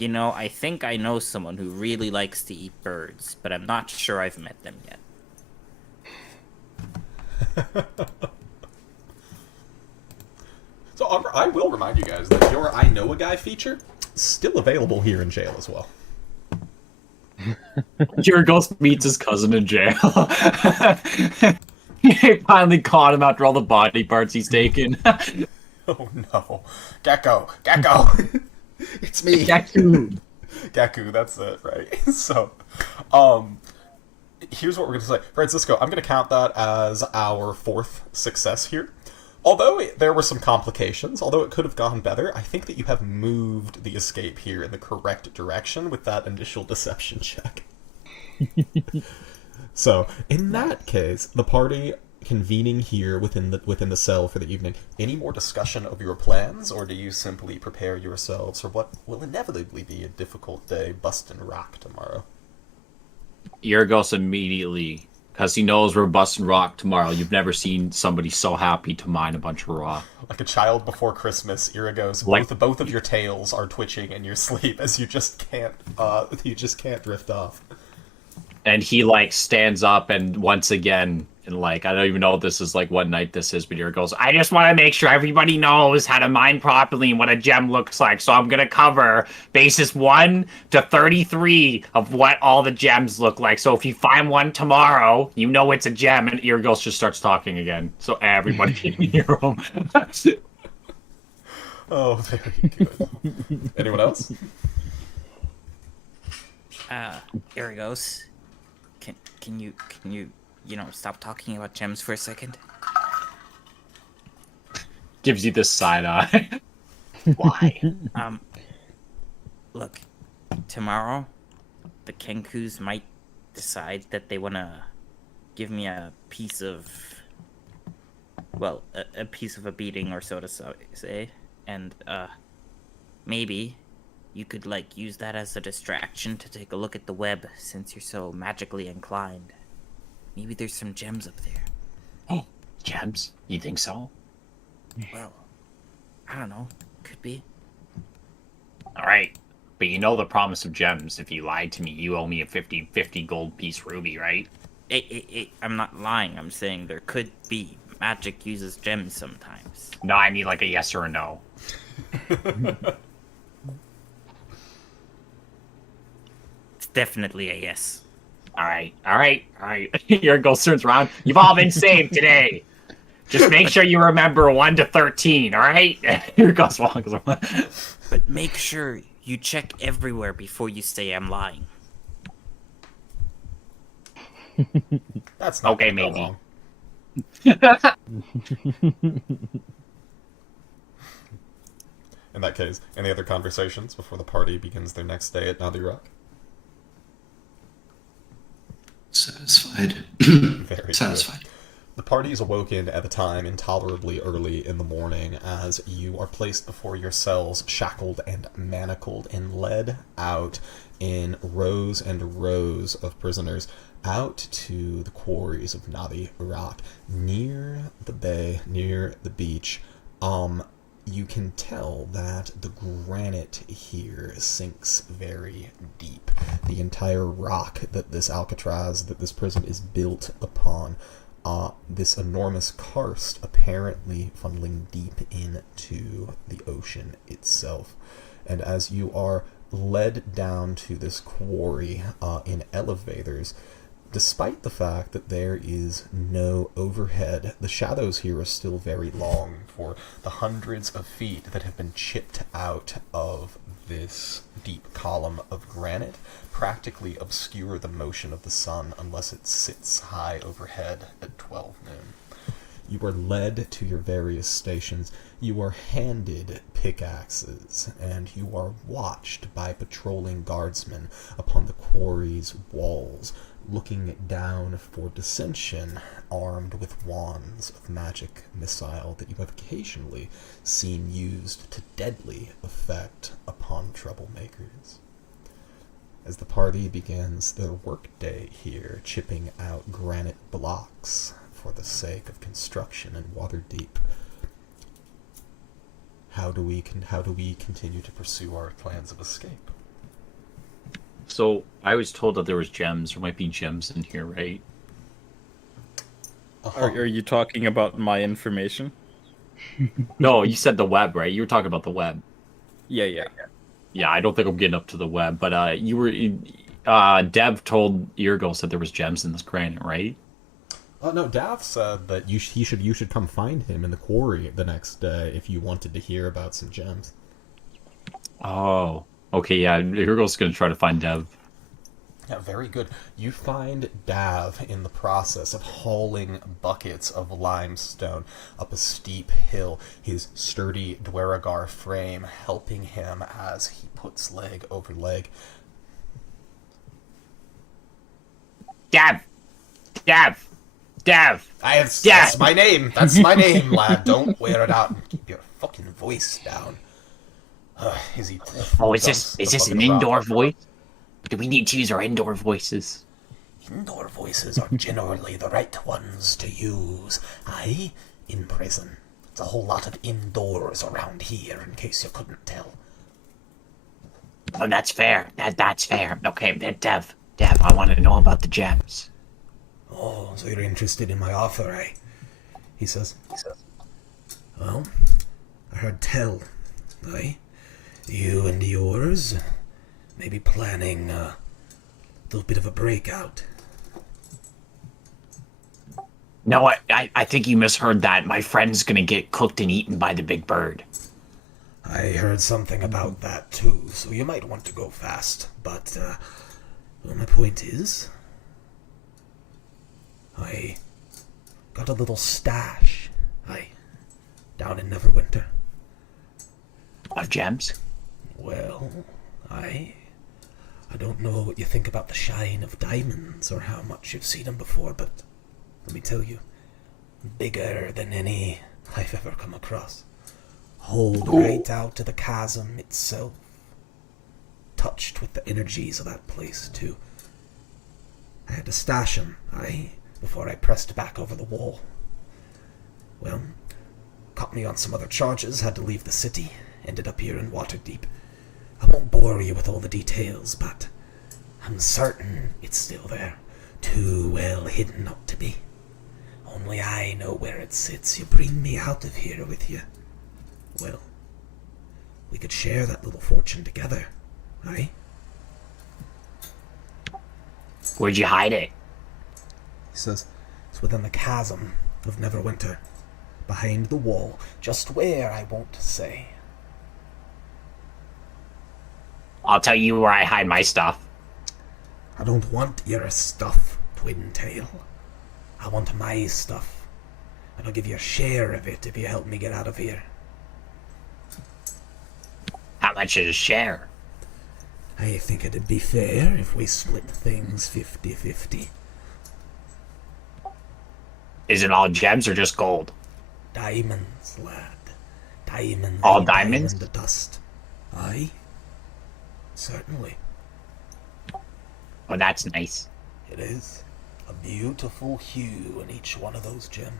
I think I know someone who really likes to eat birds, but I'm not sure I've met them yet. So I will remind you guys that your I Know a Guy feature is still available here in jail as well. Your ghost meets his cousin in jail. He finally caught him after all the body parts he's taken. Oh no. Gecko! Gecko! It's me! Yaku. Gaku, that's it, right? So, here's what we're gonna say. Francisco, I'm gonna count that as our 4th success here. Although there were some complications, although it could have gone better, I think that you have moved the escape here in the correct direction with that initial deception check. So, in that case, the party convening here within the cell for the evening. Any more discussion of your plans, or do you simply prepare yourselves for what will inevitably be a difficult day busting rock tomorrow? Yorgos immediately, because he knows we're busting rock tomorrow. You've never seen somebody so happy to mine a bunch of rock. Like a child before Christmas, Iragos, both of your tails are twitching in your sleep as you just can't drift off. And he stands up and once again, and I don't even know if this is what night this is, but here it goes. I just want to make sure everybody knows how to mine properly and what a gem looks like. So I'm gonna cover bases 1 to 33 of what all the gems look like. So if you find one tomorrow, you know it's a gem. And Irgos just starts talking again, so everybody can hear him. Oh, very good. Anyone else? Here he goes. Can you stop talking about gems for a second? Gives you this side eye. Why? Look, tomorrow, the Kenkus might decide that they want to give me a piece of, a piece of a beating or so to say, and, maybe you could, use that as a distraction to take a look at the web, since you're so magically inclined. Maybe there's some gems up there. Oh, gems? You think so? Well, I don't know. Could be. Alright. But you know the promise of gems. If you lied to me, you owe me a 50 gold piece ruby, right? Hey, I'm not lying. I'm saying there could be. Magic uses gems sometimes. No, I mean a yes or a no. It's definitely a yes. Alright. Your ghost turns around. You've all been saved today. Just make sure you remember 1 to 13, alright? Your ghost walks away. But make sure you check everywhere before you say I'm lying. That's not okay, gonna go maybe. wrong. In that case, any other conversations before the party begins their next day at Nauti Rock? Satisfied. Very Satisfied. good. The party is awoken at a time intolerably early in the morning as you are placed before your cells, shackled and manacled, and led out in rows and rows of prisoners out to the quarries of Nauti Rock, near the bay, near the beach. You can tell that the granite here sinks very deep. The entire rock that this Alcatraz, that this prison is built upon, this enormous karst apparently funneling deep into the ocean itself. And as you are led down to this quarry in elevators, despite the fact that there is no overhead, the shadows here are still very long, for the hundreds of feet that have been chipped out of this deep column of granite practically obscure the motion of the sun unless it sits high overhead at 12 noon. You are led to your various stations. You are handed pickaxes, and you are watched by patrolling guardsmen upon the quarry's walls, looking down for dissension, armed with wands of magic missile that you have occasionally seen used to deadly effect upon troublemakers. As the party begins their workday here, chipping out granite blocks for the sake of construction in Waterdeep, how do we continue to pursue our plans of escape? So I was told that there was gems. There might be gems in here, right? Are you talking about my information? No, you said the web, right? You were talking about the web. Yeah. Yeah, I don't think I'm getting up to the web, but you were. Dev told Eargos that there was gems in this granite, right? Oh no, Dav said that you should come find him in the quarry the next day if you wanted to hear about some gems. Oh, okay, yeah. Eargos gonna try to find Dev. Yeah, very good. You find Dav in the process of hauling buckets of limestone up a steep hill, his sturdy Dweragar frame helping him as he puts leg over leg. Dev! That's my name. That's my name, lad. Don't wear it out and keep your fucking voice down. Is he? Oh, is this an indoor voice? Do we need to use our indoor voices? Indoor voices are generally the right ones to use. Aye, in prison. It's a whole lot of indoors around here, in case you couldn't tell. Oh, that's fair. That's fair. Okay, Dev, I want to know about the gems. Oh, so you're interested in my offer, eh? He says. Well, I heard tell, aye? You and yours may be planning a little bit of a breakout. No, I think you misheard that. My friend's gonna get cooked and eaten by the big bird. I heard something about that too, so you might want to go fast. But, well, my point is, I got a little stash, down in Neverwinter. Of gems? Well, I don't know what you think about the shine of diamonds or how much you've seen them before, but let me tell you, bigger than any I've ever come across. Hold right out to the chasm itself. Touched with the energies of that place, too. I had to stash them, before I pressed back over the wall. Well, caught me on some other charges, had to leave the city, ended up here in Waterdeep. I won't bore you with all the details, but I'm certain it's still there. Too well hidden not to be. Only I know where it sits. You bring me out of here with you. Well, we could share that little fortune together, aye? Where'd you hide it? He says, it's within the chasm of Neverwinter. Behind the wall. Just where, I won't say. I'll tell you where I hide my stuff. I don't want your stuff, Twin-Tail. I want my stuff. And I'll give you a share of it if you help me get out of here. How much is a share? I think it'd be fair if we split things 50-50. Is it all gems or just gold? Diamonds, lad. Diamonds. All and dying diamonds? in the dust. Aye. Certainly. Oh, that's nice. It is. A beautiful hue in each one of those gems.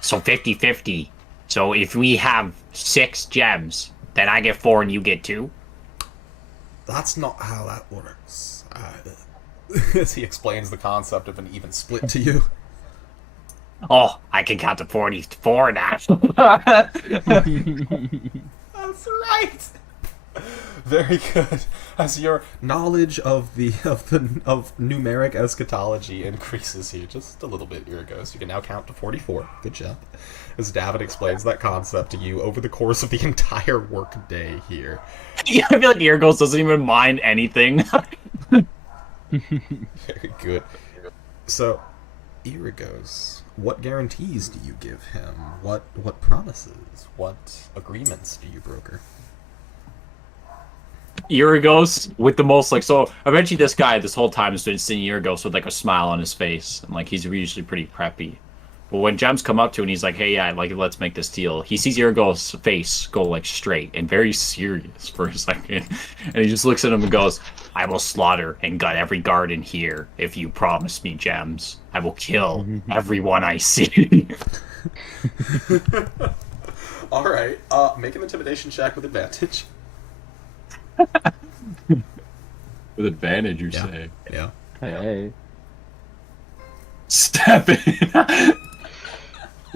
So 50-50. So if we have 6 gems, then I get 4 and you get 2? That's not how that works. As he explains the concept of an even split to you. Oh, I can count to 44 now. That's right. Very good. As your knowledge of numeric eschatology increases here just a little bit, Irgos, you can now count to 44. Good job. As David explains that concept to you over the course of the entire work day here. Yeah, I feel like Irgos doesn't even mind anything. Very good. So, Irgos, what guarantees do you give him? What promises? What agreements do you broker? Irgos with the most, like, so eventually this guy this whole time has been seeing Irgos with like a smile on his face, and like he's usually pretty preppy. But when Gems come up to him and he's like, hey, yeah, like, let's make this deal, he sees Irgos' face go like straight and very serious for a second, and he just looks at him and goes, I will slaughter and gut every guard in here if you promise me gems. I will kill everyone I see. Alright, make an intimidation check with advantage. With advantage, you Yeah. say? Yeah. Hey. Step in.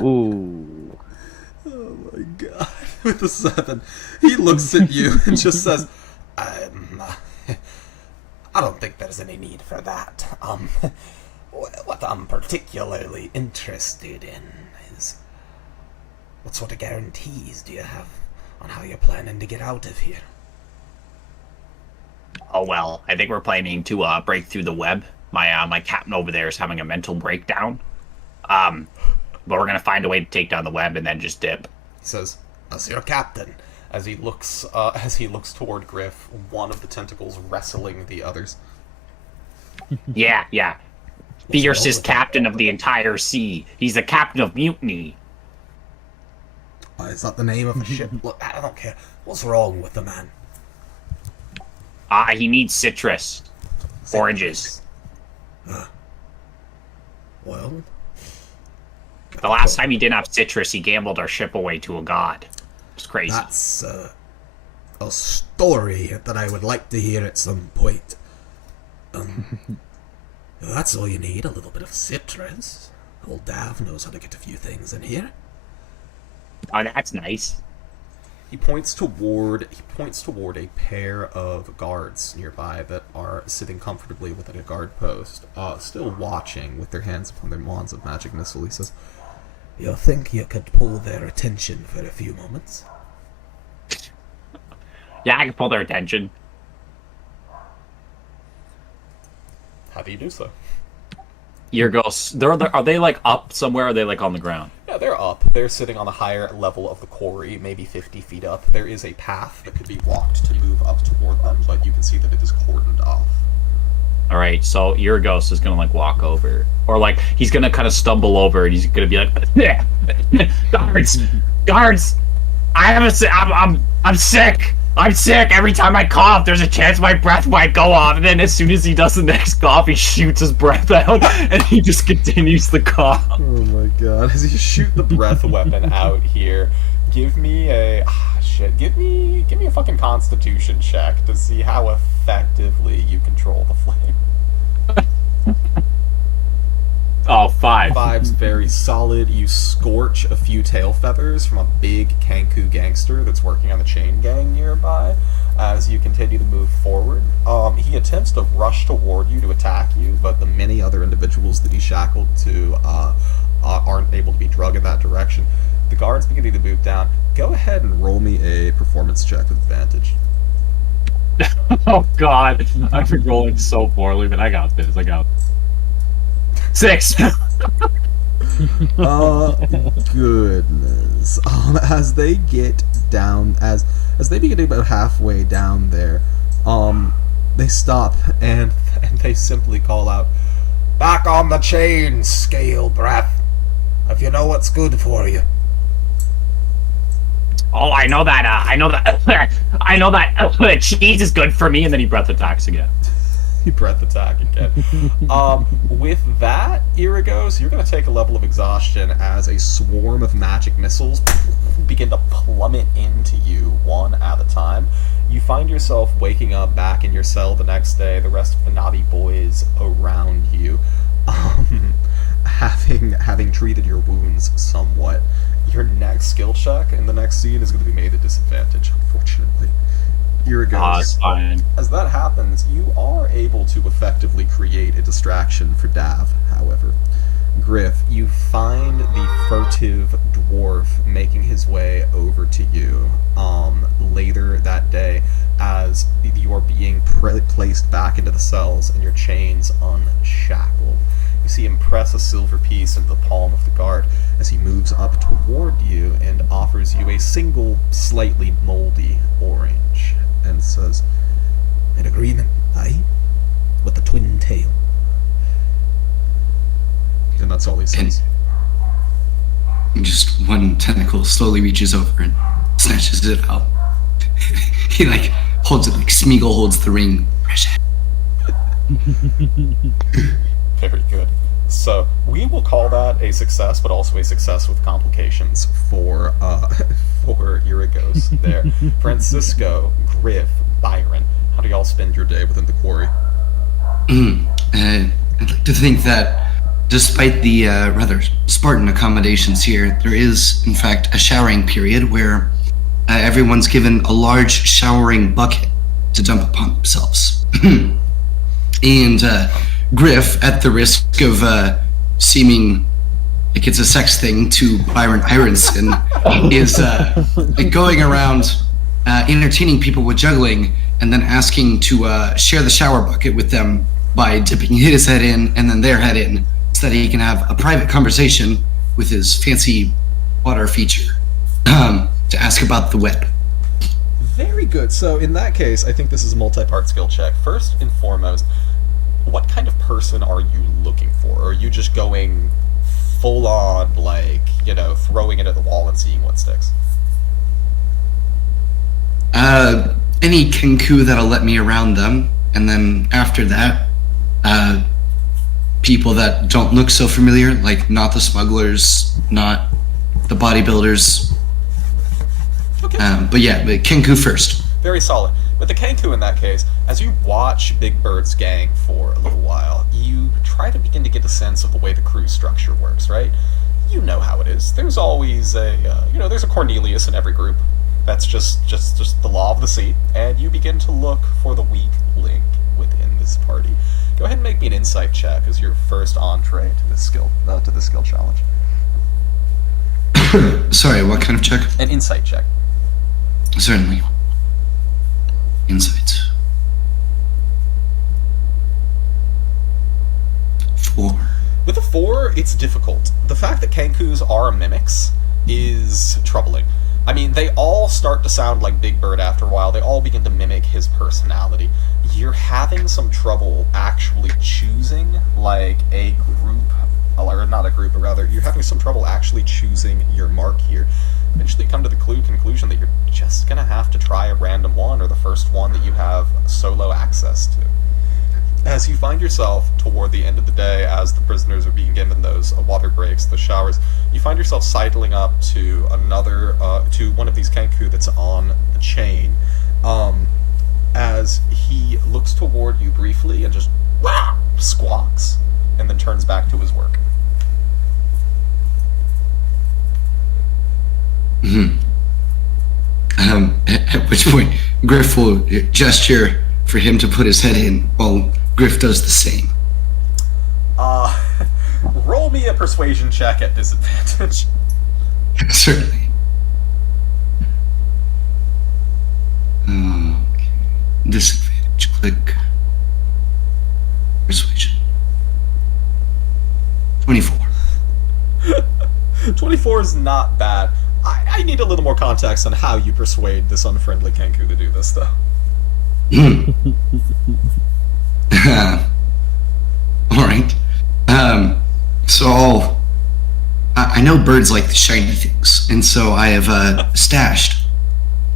Ooh. Oh my god. With the 7, he looks at you and just says, I don't think there's any need for that. What I'm particularly interested in is what sort of guarantees do you have on how you're planning to get out of here? Oh well, I think we're planning to break through the web. My captain over there is having a mental breakdown. But we're gonna find a way to take down the web and then just dip. he says, As your captain. as he looks toward Griff, one of the tentacles wrestling the others. Yeah. Fiercest captain of the entire sea. He's the captain of mutiny. Is that the name of a ship? Look, I don't care. What's wrong with the man? He needs citrus. Oranges. Well, The last time he didn't have citrus, he gambled our ship away to a god. It's crazy. that's a story that I would like to hear at some point. That's all you need, a little bit of citrus. Old Dav knows how to get a few things in here. Oh, that's nice. He points toward a pair of guards nearby that are sitting comfortably within a guard post, still watching with their hands upon their wands of magic missile. He says, You think you could pull their attention for a few moments? Yeah, I can pull their attention. how do you do so? Are they like up somewhere? Or are they like on the ground? Yeah, they're up. They're sitting on the higher level of the quarry, maybe 50 feet up. There is a path that could be walked to move up toward them, but you can see that it is cordoned off. All right, so Irgos is gonna like walk over, or like he's gonna kind of stumble over, and he's gonna be like, yeah, guards, I'm sick. I'm sick. Every time I cough, there's a chance my breath might go off. And then as soon as he does the next cough, he shoots his breath out, and he just continues the cough. Oh my god, as you shoot the breath weapon out here, give me a fucking constitution check to see how effectively you control the flame. Oh, 5. 5's very solid. You scorch a few tail feathers from a big Kanku gangster that's working on the chain gang nearby. As you continue to move forward, he attempts to rush toward you to attack you, but the many other individuals that he shackled to aren't able to be drug in that direction. The guards beginning to move down. Go ahead and roll me a performance check with advantage. Oh God, I've been rolling so poorly, but I got this. 6. Goodness. As they get down, as they begin about halfway down there, they stop and they simply call out, Back on the chain, scale breath. If you know what's good for you. Oh, I know that. I know that cheese is good for me. And then he breath attacks again. You breath attack again. With that, Irigos, you're going to take a level of exhaustion as a swarm of magic missiles begin to plummet into you one at a time. You find yourself waking up back in your cell the next day, the rest of the naughty boys around you, having treated your wounds somewhat. Your next skill check in the next scene is going to be made at disadvantage, unfortunately. Here it goes. It's fine. As that happens, you are able to effectively create a distraction for Dav, however. Griff, you find the furtive dwarf making his way over to you later that day as you are being placed back into the cells and your chains unshackled. You see him press a silver piece into the palm of the guard as he moves up toward you and offers you a single, slightly moldy orange and says, "In agreement, aye? With the twin tail." And that's all he says. And just one tentacle slowly reaches over and snatches it out. He like holds it like Smeagol holds the ring. Very good. So we will call that a success, but also a success with complications for Irigos there. Francisco, Griff, Byron, how do y'all spend your day within the quarry? I'd like to think that despite the rather Spartan accommodations here, there is in fact a showering period where everyone's given a large showering bucket to dump upon themselves. And Griff, at the risk of seeming like it's a sex thing to Byron Ironson, is going around entertaining people with juggling and then asking to share the shower bucket with them by dipping his head in and then their head in so that he can have a private conversation with his fancy water feature to ask about the whip. Very good. So in that case, I think this is a multi-part skill check. First and foremost, what kind of person are you looking for? Or are you just going full on, like, you know, throwing it at the wall and seeing what sticks? Any Kenku that'll let me around them, and then after that, people that don't look so familiar, like not the smugglers, not the bodybuilders. Okay. But Kenku first. Very solid. With the Kenku in that case, as you watch Big Bird's gang for a little while, you try to begin to get a sense of the way the crew structure works, right? You know how it is. There's always there's a Cornelius in every group. That's just the law of the sea, and you begin to look for the weak link within this party. Go ahead and make me an insight check as your first entree to this skill challenge. Sorry, what kind of check? An insight check. Certainly. Insight. 4. With a 4, it's difficult. The fact that Kenkus are mimics is troubling. I mean, they all start to sound like Big Bird after a while. They all begin to mimic his personality. You're having some trouble actually choosing, like, a group, or not a group, but rather, you're having some trouble actually choosing your mark here. Eventually come to the conclusion that you're just going to have to try a random one, or the first one that you have solo access to. As you find yourself toward the end of the day, as the prisoners are being given those water breaks, the showers, you find yourself sidling up to to one of these Kenku that's on the chain. As he looks toward you briefly and just squawks, and then turns back to his work. At which point, Griff will gesture for him to put his head in while Griff does the same. Roll me a persuasion check at disadvantage. Certainly. Okay. Disadvantage. Click. Persuasion. 24. 24 is not bad. I need a little more context on how you persuade this unfriendly Kenku to do this, though. Alright. So I know birds like the shiny things, and so I have stashed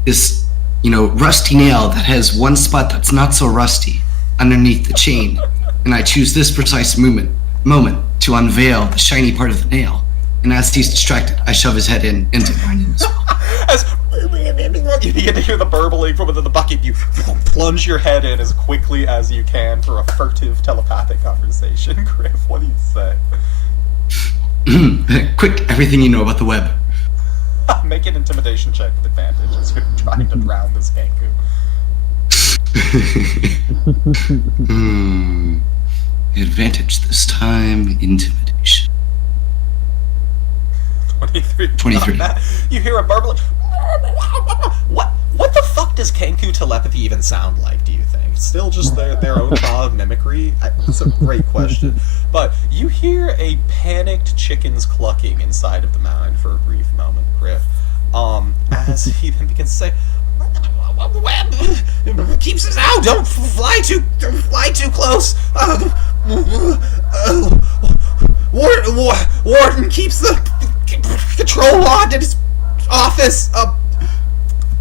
this, rusty nail that has one spot that's not so rusty underneath the chain, and I choose this precise moment to unveil the shiny part of the nail. And as he's distracted, I shove his head into mine as well. As you begin to hear the burbling from within the bucket, you plunge your head in as quickly as you can for a furtive telepathic conversation. Griff, what do you say? Quick, everything you know about the web. Make an intimidation check with advantage as you're trying to drown this Kenku. Advantage this time, intimidation. 23. You hear a burbling. What the fuck does Kenku telepathy even sound like, do you think? Still just their own child mimicry? That's a great question. But you hear a panicked chicken's clucking inside of the mound for a brief moment, Griff. As he then begins to say, "Web keeps us out. Don't fly too close. Warden keeps the control locked in his office."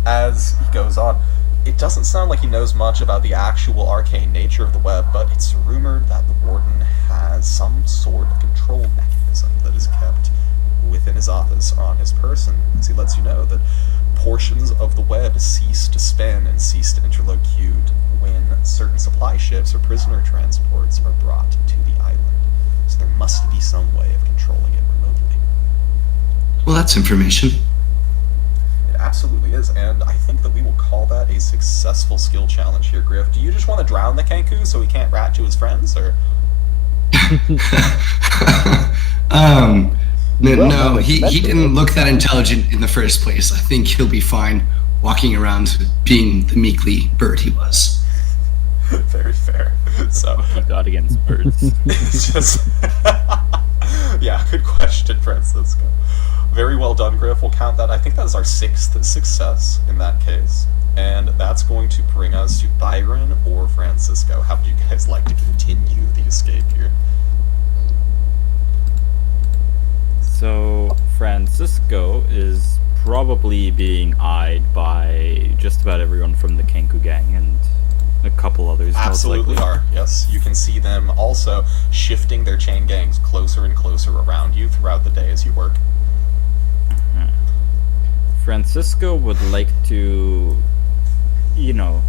As he goes on, it doesn't sound like he knows much about the actual arcane nature of the web, but it's rumored that the warden has some sort of control mechanism that is kept within his office or on his person, as he lets you know that portions of the web cease to spin and cease to interlocute when certain supply ships or prisoner transports are brought to the island. So there must be some way of controlling it remotely. Well, that's information. It absolutely is, and I think that we will call that a successful skill challenge here, Griff. Do you just want to drown the Kenku so he can't rat to his friends, or? No, he didn't look that intelligent in the first place. I think he'll be fine walking around being the meekly bird he was. Very fair. So He got against birds. it's just yeah, good question, Francisco. Very well done, Griff. We'll count that. I think that is our 6th success in that case. And that's going to bring us to Byron or Francisco. How would you guys like to continue the escape here? So Francisco is probably being eyed by just about everyone from the Kenku gang and a couple others. Absolutely most likely. are. Yes, you can see them also shifting their chain gangs closer and closer around you throughout the day as you work. Francisco would like to,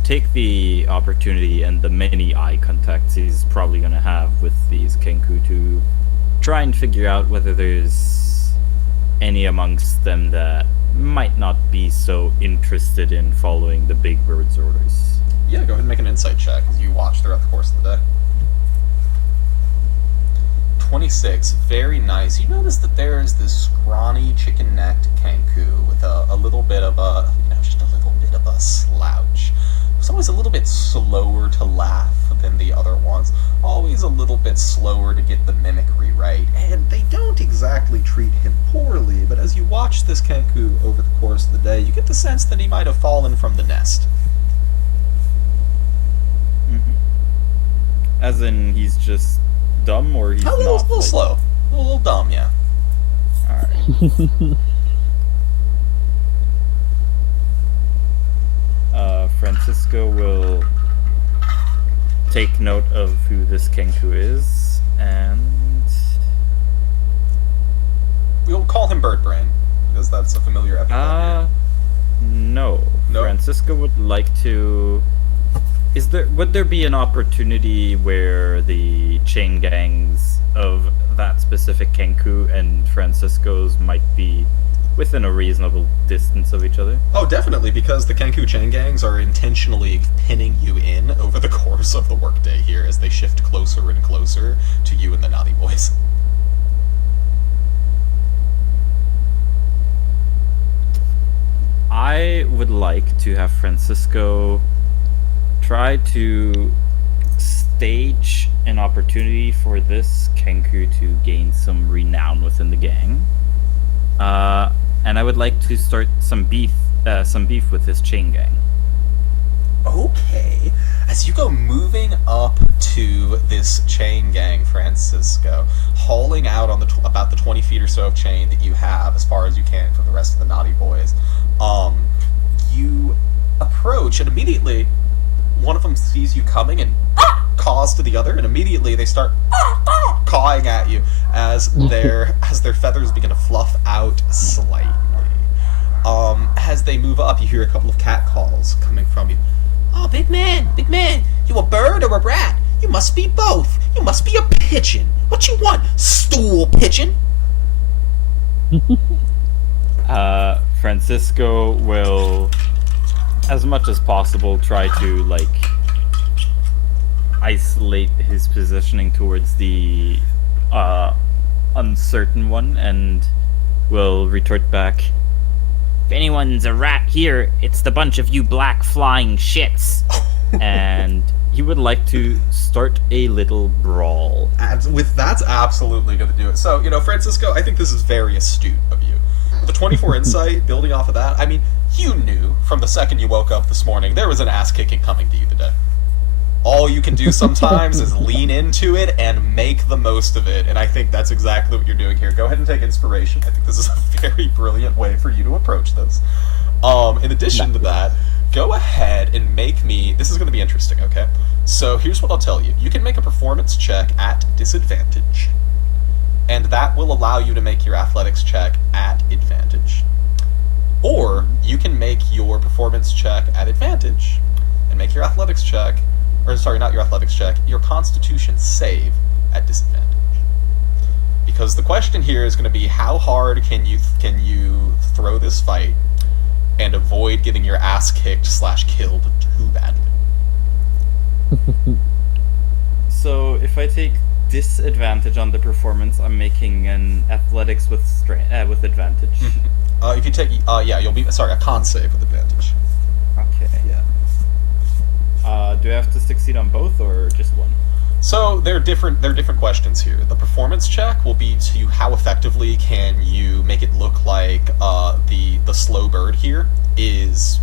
take the opportunity and the many eye contacts he's probably going to have with these Kenku to try and figure out whether there's any amongst them that might not be so interested in following the big bird's orders. Yeah, go ahead and make an insight check as you watch throughout the course of the day. 26, very nice. You notice that there is this scrawny, chicken-necked Kenku with a little bit of a, just a little bit of a slouch. It's always a little bit slower to laugh than the other ones. Always a little bit slower to get the mimicry right. And they don't exactly treat him poorly, but as you watch this Kenku over the course of the day, you get the sense that he might have fallen from the nest. As in, he's just dumb, or he's A little, not? little slow. A little dumb, yeah. Alright. Francisco will take note of who this Kenku is, and We'll call him Birdbrain, because that's a familiar epithet here. no. No? Francisco would like to. Would there be an opportunity where the chain gangs of that specific Kenku and Francisco's might be within a reasonable distance of each other? Oh, definitely, because the Kenku chain gangs are intentionally pinning you in over the course of the workday here as they shift closer and closer to you and the Naughty Boys. I would like to have Francisco try to stage an opportunity for this Kenku to gain some renown within the gang. And I would like to start some beef with this chain gang. Okay. As you go moving up to this chain gang, Francisco, hauling out on the about the 20 feet or so of chain that you have, as far as you can from the rest of the Naughty Boys. You approach, and immediately one of them sees you coming and caws to the other, and immediately they start cawing at you as their feathers begin to fluff out slightly. As they move up, you hear a couple of cat calls coming from you. Oh, big man, you a bird or a rat? You must be both. You must be a pigeon. What you want, stool pigeon? Francisco will, as much as possible, try to, like, isolate his positioning towards the uncertain one, and will retort back, if anyone's a rat here, it's the bunch of you black flying shits. And he would like to start a little brawl. That's absolutely going to do it. So, Francisco, I think this is very astute of you. With the 24 insight, building off of that, I mean, you knew from the second you woke up this morning there was an ass-kicking coming to you today. All you can do sometimes is lean into it and make the most of it, and I think that's exactly what you're doing here. Go ahead and take inspiration. I think this is a very brilliant way for you to approach this. In addition to that, go ahead and make me... This is going to be interesting, okay? So here's what I'll tell you. You can make a performance check at disadvantage, and that will allow you to make your athletics check at advantage. Or you can make your performance check at advantage and make your athletics check... Or, sorry, not your athletics check, your constitution save at disadvantage. Because the question here is going to be, how hard can you throw this fight and avoid getting your ass kicked / killed too badly? So if I take disadvantage on the performance, I'm making an athletics with with advantage. If you take, you'll be, sorry, a con save with advantage. Okay. Yeah. Do I have to succeed on both or just one? So there are different questions here. The performance check will be to how effectively can you make it look like the slow bird here is,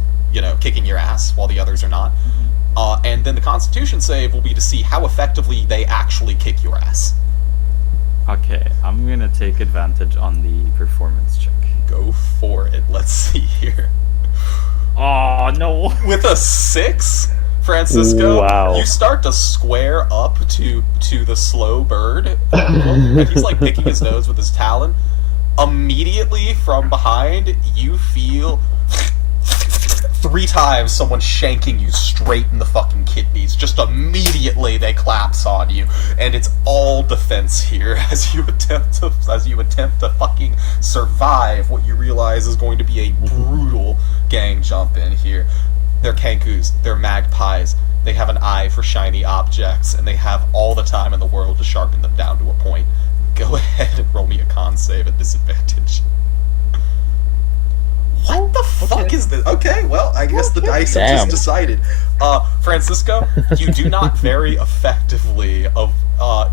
kicking your ass while the others are not. And then the constitution save will be to see how effectively they actually kick your ass. Okay, I'm gonna take advantage on the performance check. Go for it. Let's see here. Oh no! With a 6, Francisco, wow. You start to square up to the slow bird, and he's like picking his nose with his talon. Immediately from behind, you feel 3 times someone shanking you straight in the fucking kidneys. Just immediately they collapse on you, and it's all defense here as you attempt to fucking survive what you realize is going to be a brutal gang jump in here. They're kankus, they're magpies, they have an eye for shiny objects, and they have all the time in the world to sharpen them down to a point. Go ahead and roll me a con save at disadvantage. What the fuck is this? Okay, well, I guess the dice have just decided. Francisco, you do not very effectively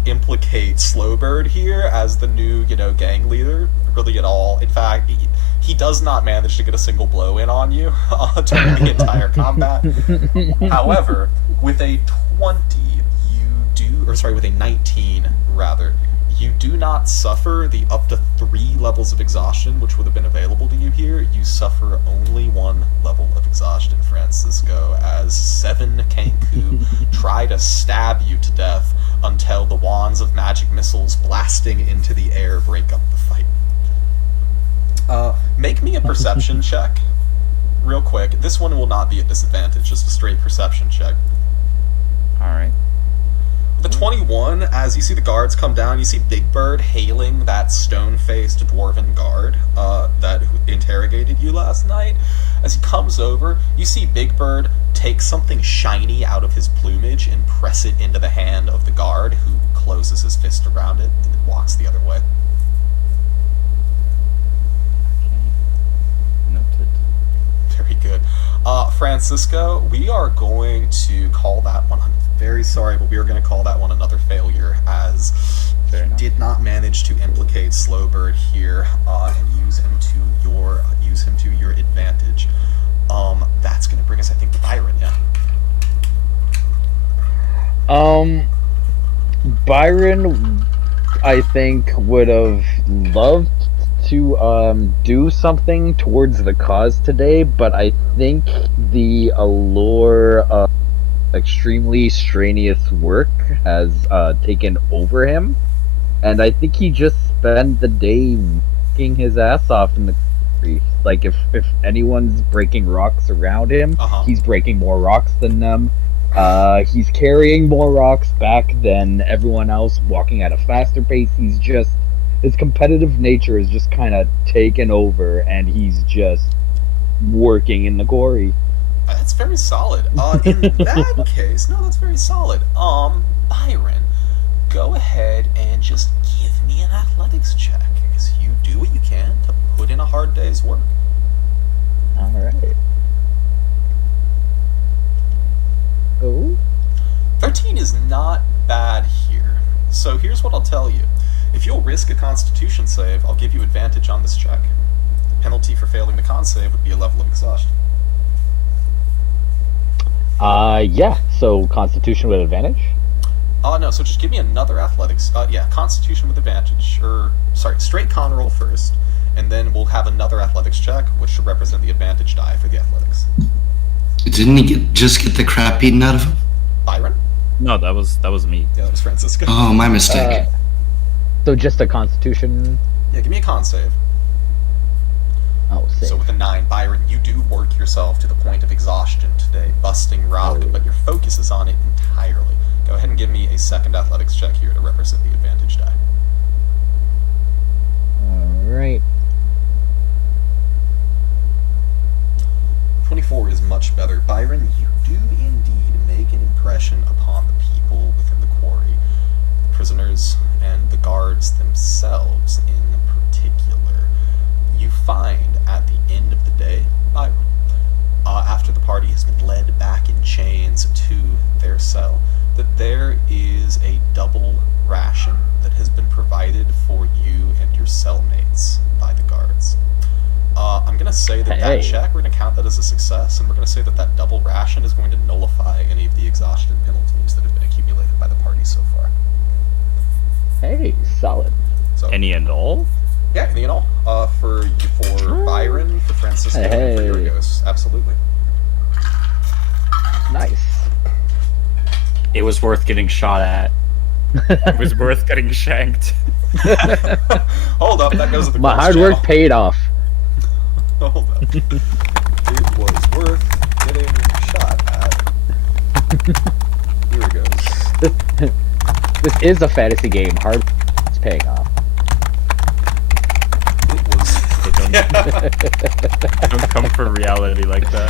implicate Slowbird here as the new, gang leader, really at all. In fact, he does not manage to get a single blow in on you during the entire combat. However, with a 20, with a 19, rather, you do not suffer the up to 3 levels of exhaustion, which would have been available to you here. You suffer only 1 level of exhaustion, Francisco, as 7 Kanku try to stab you to death until the wands of magic missiles blasting into the air break up the fight. Make me a perception check, real quick. This one will not be at disadvantage, just a straight perception check. Alright. The 21, as you see the guards come down, you see Big Bird hailing that stone-faced dwarven guard that interrogated you last night. As he comes over, you see Big Bird take something shiny out of his plumage and press it into the hand of the guard, who closes his fist around it and then walks the other way. Noted. Very good. Francisco, we are going to call that one, I'm very sorry, but we are going to call that one another failure, as Fair enough. did not manage to implicate Slowbird here and use him to your advantage. That's going to bring us, I think, to Byron, yeah? Byron I think, would have loved to do something towards the cause today, but I think the allure of extremely strenuous work has taken over him, and I think he just spent the day working his ass off in the quarry. Like if anyone's breaking rocks around him, he's breaking more rocks than them. He's carrying more rocks back than everyone else, walking at a faster pace. He's just, his competitive nature is just kind of taken over, and he's just working in the quarry. That's very solid. In that case, no, that's very solid. Byron, go ahead and just give me an athletics check, because you do what you can to put in a hard day's work. All right. Oh. 13 is not bad here. So here's what I'll tell you. If you'll risk a Constitution save, I'll give you advantage on this check. The penalty for failing the con save would be a level of exhaustion. Yeah. So Constitution with advantage. No. So just give me another athletics. Yeah, Constitution with advantage, or sorry, straight con roll first, and then we'll have another athletics check, which should represent the advantage die for the athletics. Didn't he just get the crap beaten out of him? Byron? No, that was me. Yeah, that was Francisco. Oh, my mistake. So just a Constitution. Yeah, give me a con save. Oh, save. So with a 9, Byron, you do work yourself to the point of exhaustion today, busting rock, but your focus is on it entirely. Go ahead and give me a second athletics check here to represent the advantage die. All right. 24 is much better. Byron, you do indeed make an impression upon the people within the quarry, the prisoners and the guards themselves in particular. You find at the end of the day, Byron, after the party has been led back in chains to their cell, that there is a double ration that has been provided for you and your cellmates by the guards. I'm going to say that that check, we're going to count that as a success, and we're going to say that that double ration is going to nullify any of the exhaustion penalties that have been accumulated by the party so far. Hey, solid. So, Any and all? yeah, any and all. For Byron, for Francisco, and for Yorgos. Absolutely. Nice. It was worth getting shot at. It was worth getting shanked. Hold up, that goes to the My Girls hard channel. work paid off. Hold up. It was worth getting shot at. Here it goes. This is a fantasy game. Hard it's paying off. It was. Don't come for reality like that.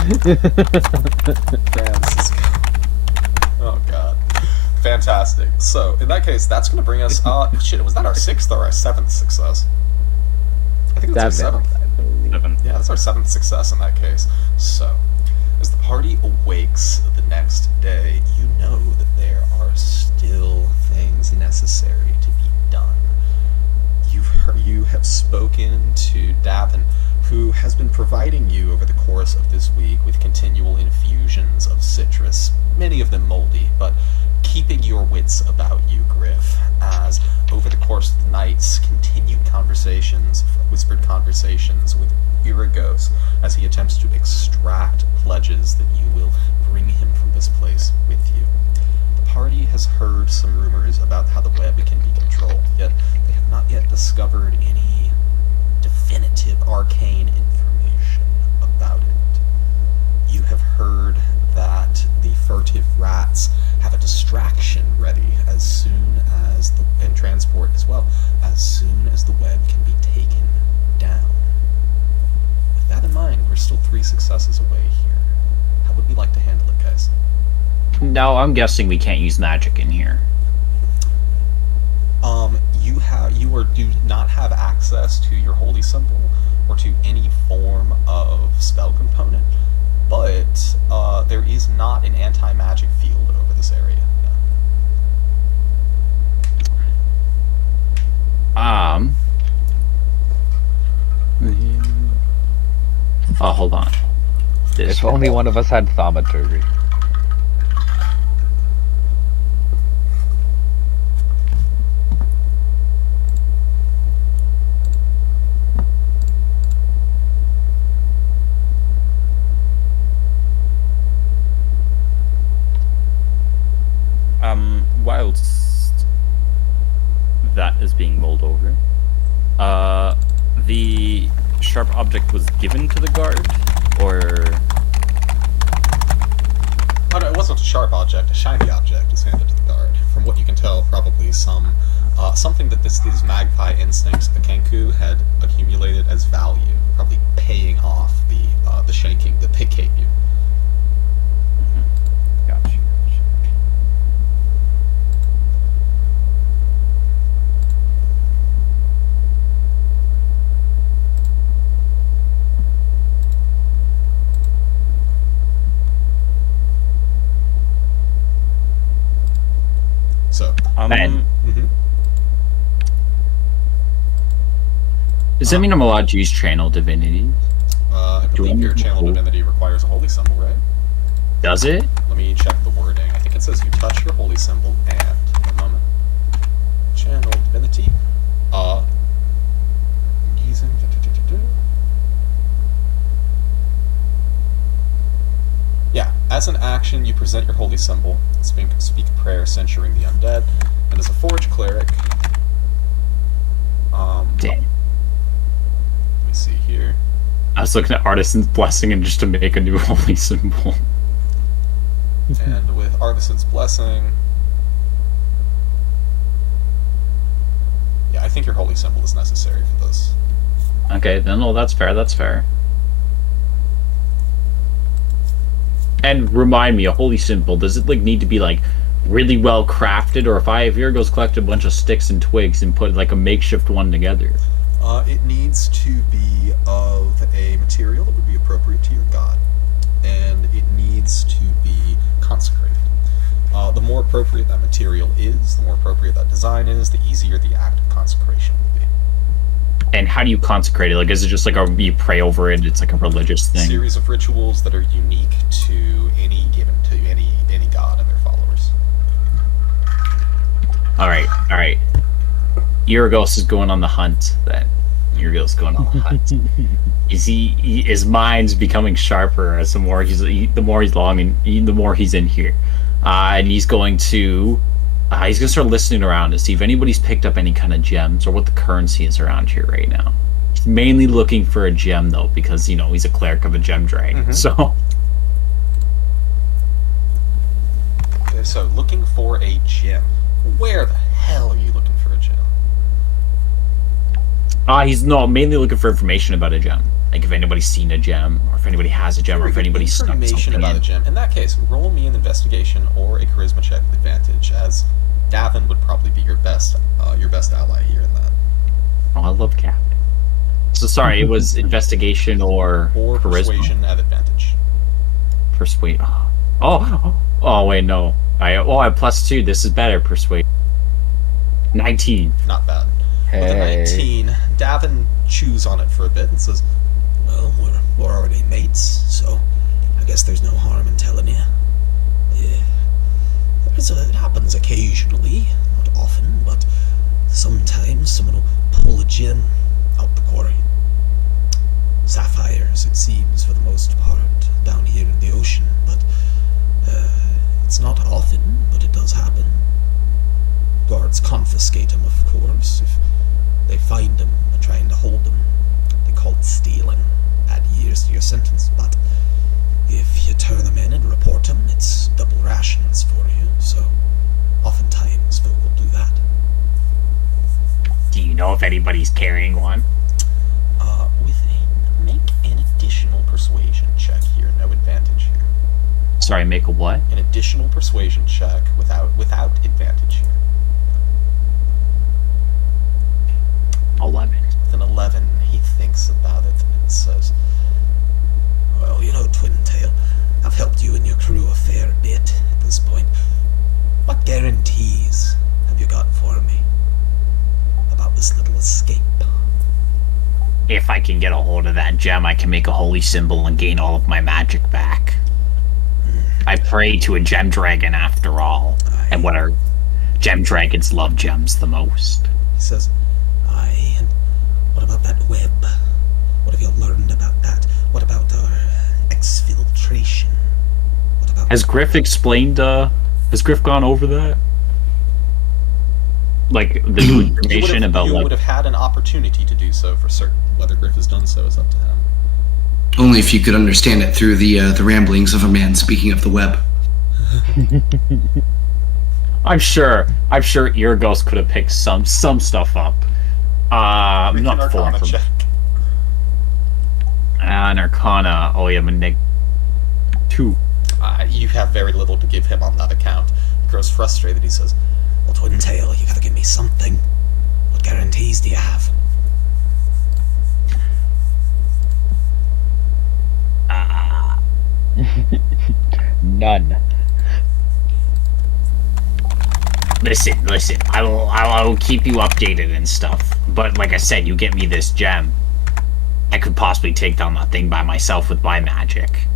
Francisco. Oh god. Fantastic. So, in that case, that's going to bring us... shit, was that our 6th or our 7th success? I think that's our 7th. 7. Yeah, that's our 7th success in that case. So, as the party awakes the next day, you know that there are still things necessary to be done. You have spoken to Davin, who has been providing you over the course of this week with continual infusions of citrus, many of them moldy, but keeping your wits about you, Griff, as over the course of the night's continued conversations, whispered conversations with Uragos, as he attempts to extract pledges that you will bring him from this place with you. The party has heard some rumors about how the web can be controlled, yet they have not yet discovered any definitive arcane information about it. You have heard that the furtive rats have a distraction ready as soon as and transport as well, as soon as the web can be taken down. With that in mind, we're still 3 successes away here. How would we like to handle it, guys? No, I'm guessing we can't use magic in here. You do not have access to your holy symbol or to any form of spell component, but there is not an anti-magic field over this area. Oh, hold on. If only one of us had thaumaturgy. whilst that is being mulled over, the sharp object was given to the guard, or... Oh, no, it wasn't a sharp object. A shiny object is handed to the guard. From what you can tell, probably something that these magpie instincts of the Kenku had accumulated as value, probably paying off the shanking that they gave you. Gotcha. So, Ben. mhm. Does that mean I'm allowed to use channel divinity? I Do believe I your need to channel hold- divinity requires a holy symbol, right? Does it? Let me check the wording. I think it says you touch your holy symbol and, one moment, channel divinity, using, yeah, as an action, you present your holy symbol, speak a prayer censuring the undead, and as a forge cleric, Damn. let me see here. I was looking at Artisan's Blessing and just to make a new holy symbol. And with Artisan's Blessing, yeah, I think your holy symbol is necessary for this. Okay, then no, that's fair, that's fair. And remind me, a holy symbol, does it like need to be like really well crafted, or if Virgo's collected a bunch of sticks and twigs and put like a makeshift one together? It needs to be of a material that would be appropriate to your god, and it needs to be consecrated. The more appropriate that material is, the more appropriate that design is, the easier the act of consecration will be. And how do you consecrate it? Like, is it just like you pray over it? It's like a religious A thing. series of rituals that are unique to any god and their followers. All right. Euragos is going on the hunt. Then Euragos is going on the hunt. His mind's becoming sharper as the more he's in here, and he's going to start listening around to see if anybody's picked up any kind of gems or what the currency is around here right now. He's mainly looking for a gem though, because he's a cleric of a gem dragon. Mhm. So Okay, so looking for a gem. Where the hell are you looking for a gem? he's not mainly looking for information about a gem. Like if anybody's seen a gem, or if anybody has a gem, or if anybody's snuck information something about in. a gem. In that case, roll me an investigation or a charisma check with advantage, as Davin would probably be your best ally here in that. Oh, I love Cap. So sorry, it was investigation or Or charisma. persuasion at advantage. Persuade. Oh wait, no. I have +2. This is better. Persuade. 19. Not bad. With a 19, Davin chews on it for a bit and says, Well, we're already mates, so I guess there's no harm in telling you. Yeah. It happens occasionally, not often, but sometimes someone will pull a gem out the quarry. Sapphires, it seems, for the most part, down here in the ocean, but it's not often, but it does happen. Guards confiscate them, of course, if they find them and trying to hold them. They call it stealing. Add years to your sentence, but if you turn them in and report them, it's double rations for you, so oftentimes folk will do that. Do you know if anybody's carrying one? Make an additional persuasion check here, no advantage here. Sorry, make a what? An additional persuasion check without advantage here. 11. With an 11, he thinks about it and says, Well, Twin Tail, I've helped you and your crew a fair bit at this point. What guarantees have you got for me about this little escape? If I can get a hold of that gem, I can make a holy symbol and gain all of my magic back. I pray to a gem dragon after all. And what are gem dragons love gems the most? He says, Aye, and what about that web? What have you learned about that? What about our exfiltration? What about... Has Griff explained, has Griff gone over that? like the new information about you like? would have had an opportunity to do so for certain. Whether Griff has done so is up to him. Only if you could understand it through the ramblings of a man speaking of the web. I'm sure Earghost could have picked some stuff up. Make Not an full Arcana from check. an Arcana. Oh yeah, I'm a 2. You have very little to give him on that account. He grows frustrated. He says, Well, Twin Tail, you gotta give me something. What guarantees do you have? None. Listen. I will keep you updated and stuff. But like I said, you get me this gem, I could possibly take down that thing by myself with my magic.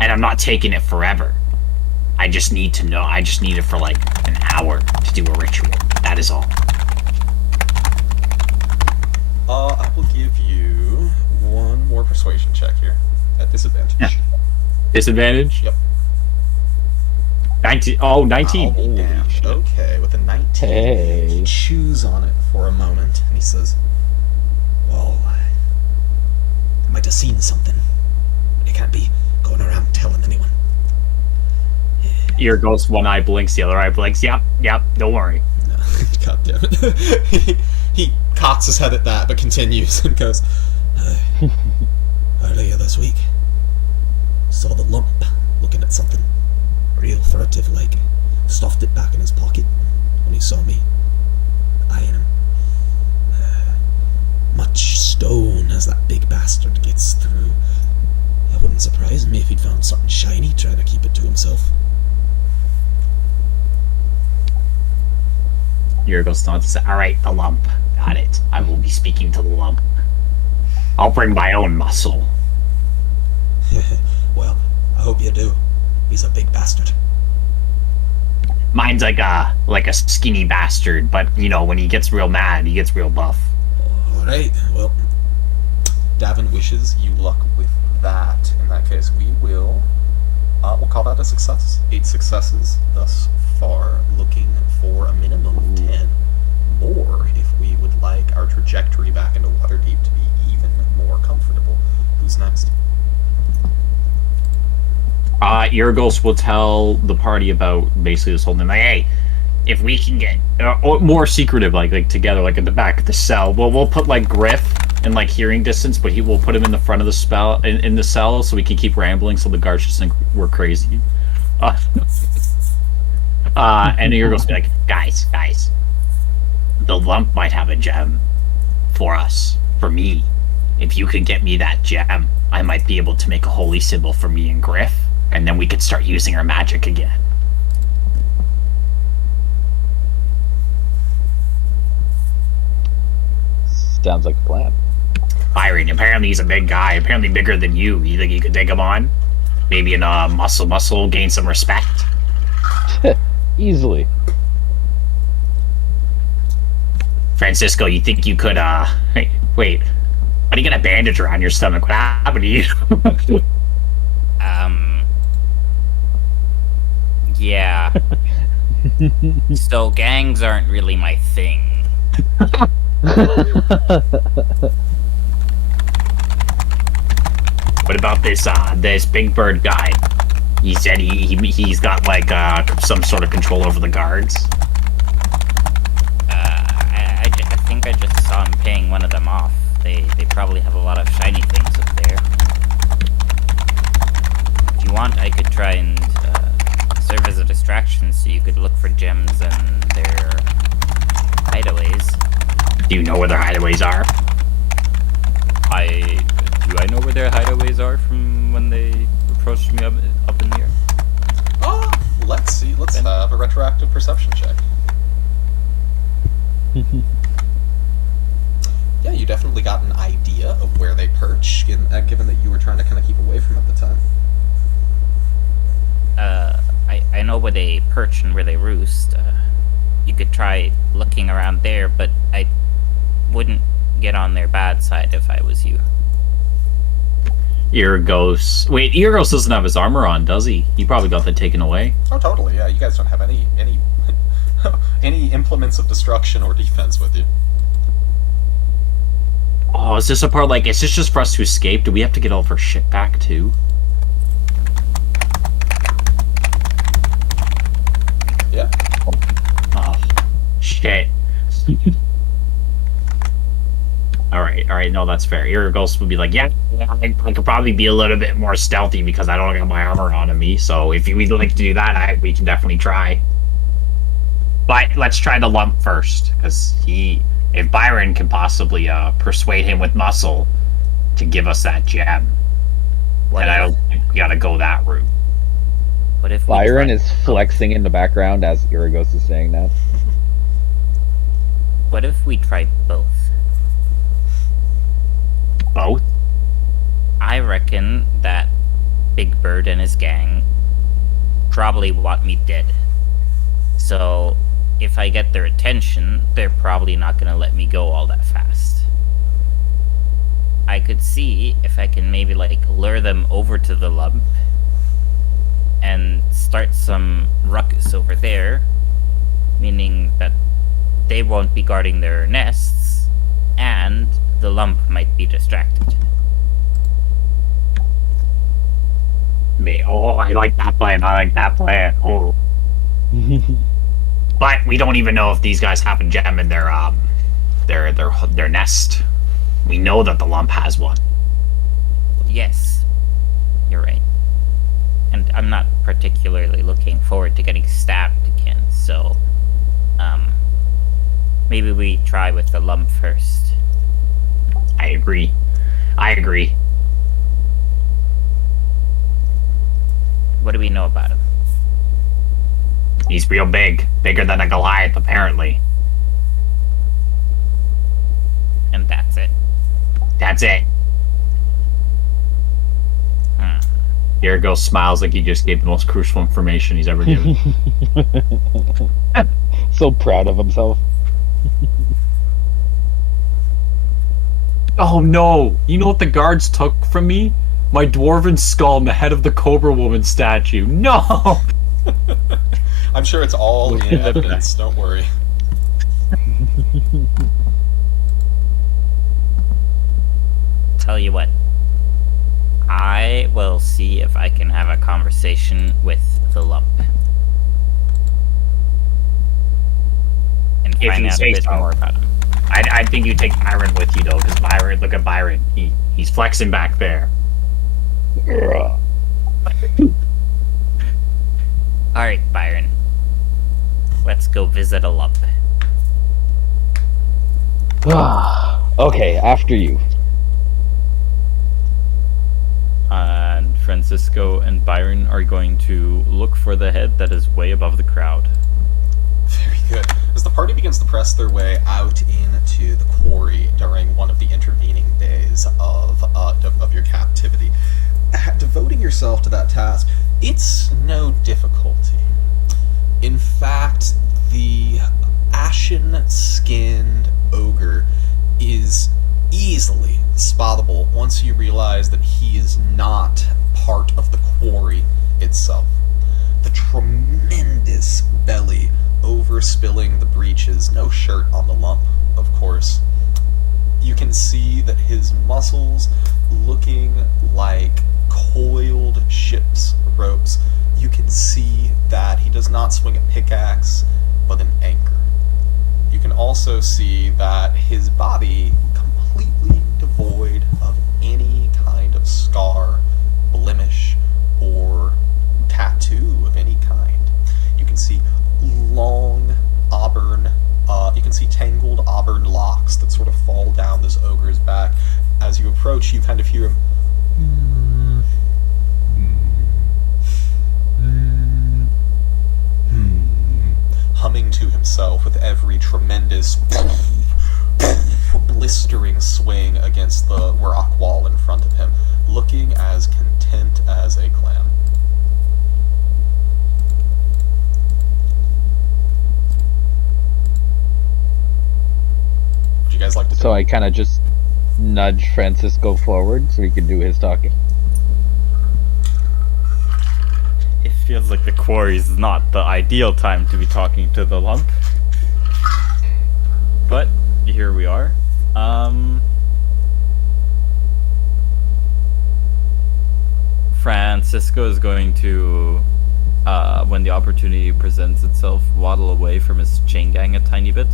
And I'm not taking it forever. I just need to know. I just need it for like an hour to do a ritual. That is all. I will give you one more persuasion check here at disadvantage. Yeah. Disadvantage? Yep. 19. Oh, 19. I'll be damned. Okay, with a 19, Hey. he chews on it for a moment, and he says, Well, I might have seen something. You can't be going around telling anyone. Ear goes, one eye blinks, the other eye blinks. Yep, don't worry. no, God damn it. he cocks his head at that, but continues and goes, Earlier this week, saw the lump looking at something real furtive like. Stuffed it back in his pocket when he saw me eyeing him. Much stone as that big bastard gets through. It wouldn't surprise me if he'd found something shiny trying to keep it to himself. Ear goes on to say, alright, the lump. Got it. I will be speaking to the lump. I'll bring my own muscle. Well, I hope you do. He's a big bastard. Mine's like a skinny bastard, but you know, when he gets real mad, he gets real buff. Alright, well, Davin wishes you luck with that. In that case, we'll call that a success. 8 successes thus far, looking for a minimum of 10 more if we would like our trajectory back into Waterdeep to be even more comfortable. Who's next? Earghost will tell the party about basically this whole thing. Like, hey, if we can get or more secretive, like together, like at the back of the cell. We'll put like Griff in like hearing distance, but will put him in the front of the spell in the cell so we can keep rambling, so the guards just think we're crazy. And Earghost will be like, guys, the lump might have a gem for us, for me. If you could get me that gem, I might be able to make a holy symbol for me and Griff, and then we could start using our magic again. Sounds like a plan. Byron, apparently he's a big guy, apparently bigger than you. You think you could take him on? Maybe in muscle, gain some respect? Easily. Francisco, you think you could, hey, wait. Why do you got a bandage around your stomach? What happened to you? Yeah. So gangs aren't really my thing. What about this Big Bird guy? He said he's got like some sort of control over the guards. I think I just saw him paying one of them off. They probably have a lot of shiny things up there. If you want, I could try and serve as a distraction so you could look for gems and their hideaways. Do you know where their hideaways are? Do I know where their hideaways are from when they approached me up in the air? Let's see. Let's have a retroactive perception check. Yeah, you definitely got an idea of where they perch, given that you were trying to kind of keep away from it at the time. I know where they perch and where they roost. You could try looking around there, but I wouldn't get on their bad side if I was you. Earghost. Wait, Earghost doesn't have his armor on, does he? He probably got that taken away. Oh, totally. Yeah, you guys don't have any Any implements of destruction or defense with you? Oh, is this a part, like, is this just for us to escape? Do we have to get all of our shit back, too? Yeah. Oh, shit. Alright, no, that's fair. Irregos would be like, yeah, I could probably be a little bit more stealthy because I don't got my armor on me, so if we'd like to do that, we can definitely try. But let's try the lump first, because if Byron can possibly persuade him with muscle to give us that gem, then I don't think we gotta go that route. What if Byron is flexing in the background as Irregos is saying that. What if we try both? Both? I reckon that Big Bird and his gang probably want me dead. So, if I get their attention, they're probably not gonna let me go all that fast. I could see if I can maybe, like, lure them over to the lump and start some ruckus over there, meaning that they won't be guarding their nests, and the lump might be distracted. Oh, I like that plan. Oh. But we don't even know if these guys have a gem in their nest. We know that the lump has one. Yes, you're right. And I'm not particularly looking forward to getting stabbed again, so maybe we try with the lump first. I agree. What do we know about him? He's real big. Bigger than a Goliath, apparently. And that's it. That's it. Irregos smiles like he just gave the most crucial information he's ever given. So proud of himself. Oh no! You know what the guards took from me? My dwarven skull and the head of the Cobra Woman statue. No! I'm sure it's all in evidence, don't worry. Tell you what. I will see if I can have a conversation with the lump. And If find you out say a bit so. more about him. I think you take Byron with you, though, because Byron, look at Byron. He's flexing back there. Alright, Byron. Let's go visit a lump. Okay, after you. And Francisco and Byron are going to look for the head that is way above the crowd. Very good. As the party begins to press their way out into the quarry during one of the intervening days of your captivity, devoting yourself to that task, it's no difficulty. In fact, the ashen-skinned ogre is easily spottable once you realize that he is not part of the quarry itself. The tremendous belly overspilling the breeches, no shirt on the lump, of course. You can see that his muscles, looking like coiled ship's ropes, you can see that he does not swing a pickaxe, but an anchor. You can also see that his body completely devoid of any kind of scar, blemish, or tattoo of any kind. You can see long auburn, you can see tangled auburn locks that sort of fall down this ogre's back. As you approach, you kind of hear him humming to himself with every tremendous blistering swing against the rock wall in front of him, looking as content as a clam. Would you guys like to do? So I kind of just nudge Francisco forward so he can do his talking. If you feels like the quarry is not the ideal time to be talking to the lump. But here we are. Francisco is going to, when the opportunity presents itself, waddle away from his chain gang a tiny bit,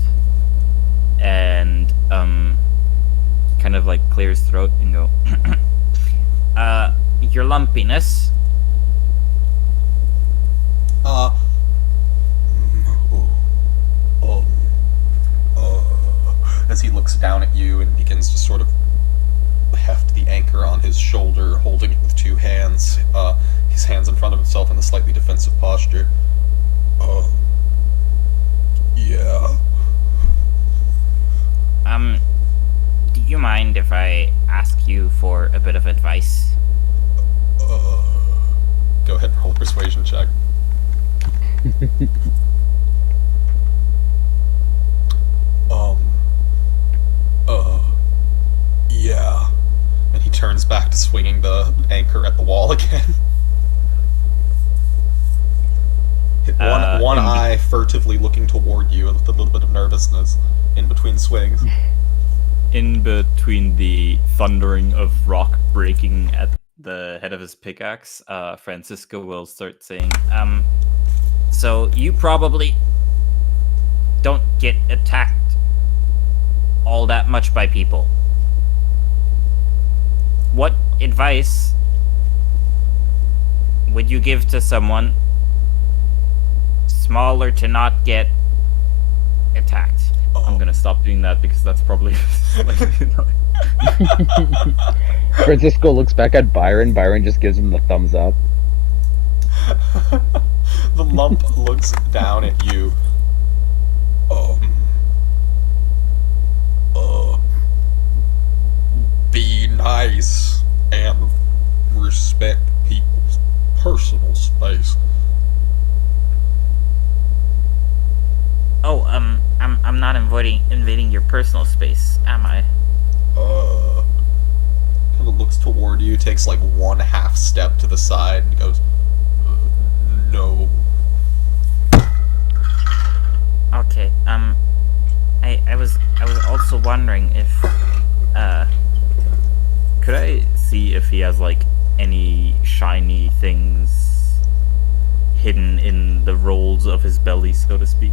and kind of like clear his throat and go, your lumpiness. As he looks down at you and begins to sort of heft the anchor on his shoulder, holding it with two hands, his hands in front of himself in a slightly defensive posture. Yeah. Do you mind if I ask you for a bit of advice? Go ahead and roll a persuasion check. Yeah. And he turns back to swinging the anchor at the wall again. One eye furtively looking toward you with a little bit of nervousness in between swings. In between the thundering of rock breaking at the head of his pickaxe, Francisco will start saying, So you probably don't get attacked all that much by people. What advice would you give to someone smaller to not get attacked? I'm gonna stop doing that because that's probably Francisco looks back at Byron. Byron just gives him the thumbs up. The lump looks down at you. Be nice and respect people's personal space. Oh, I'm not invading your personal space, am I? Kind of looks toward you, takes like one half step to the side, and goes, no. Okay, I was also wondering if, could I see if he has like any shiny things hidden in the rolls of his belly, so to speak?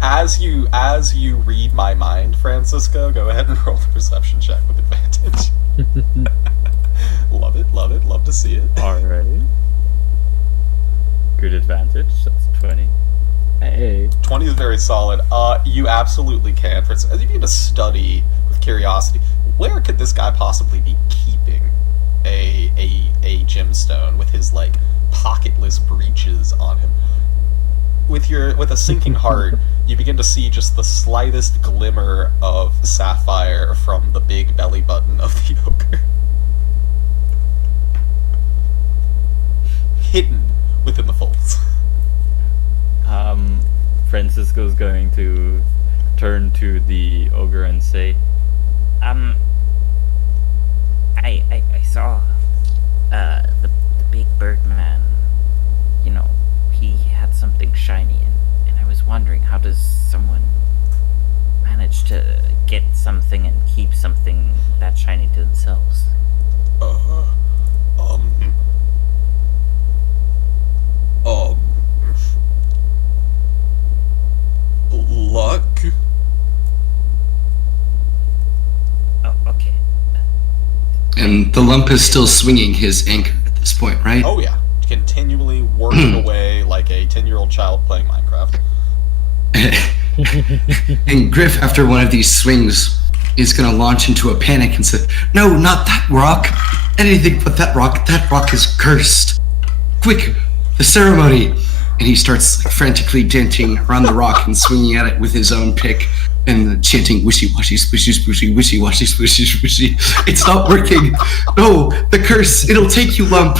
As you read my mind, Francisco, go ahead and roll the perception check with advantage. Love to see it. Alright. Good advantage, that's 20. Hey. 20 is very solid. You absolutely can. As you begin to study with curiosity, where could this guy possibly be keeping a gemstone with his like pocketless breeches on him? With a sinking heart, you begin to see just the slightest glimmer of sapphire from the big belly button of the ogre. Hidden within the folds. Francisco's going to turn to the ogre and say, I saw the big bird man. You know, he had something shiny, and I was wondering, how does someone manage to get something and keep something that shiny to themselves? Luck? Oh, okay. And the lump is still swinging his anchor at this point, right? Oh yeah. Continually working away like a 10-year-old child playing Minecraft. And Griff, after one of these swings, is going to launch into a panic and say, "No, not that rock. Anything but that rock. That rock is cursed. Quick, the ceremony." And he starts like, frantically dancing around the rock and swinging at it with his own pick and chanting wishy-washy, swishy-swooshy, wishy-washy, swishy-swooshy. It's not working. No, the curse. It'll take you, lump.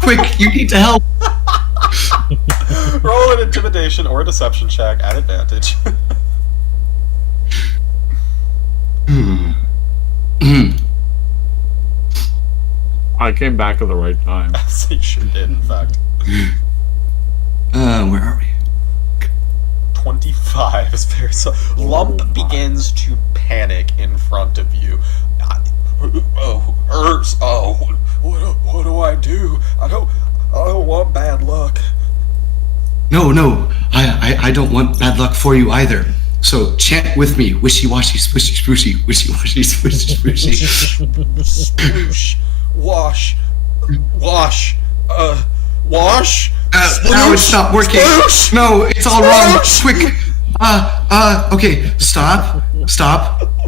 Quick, you need to help. Roll an intimidation or a deception check at advantage. I came back at the right time. So you sure did, in fact. Where are we? 25 is very so. Lump begins to panic in front of you. What do I do? I don't want bad luck. No, I don't want bad luck for you either. So chant with me, wishy-washy, swishy-swooshy, wishy-washy, swishy-swooshy. Sploosh, wash, wash. Now it's not working. Sploosh! No, it's all wrong. Sploosh! Quick. Okay, stop,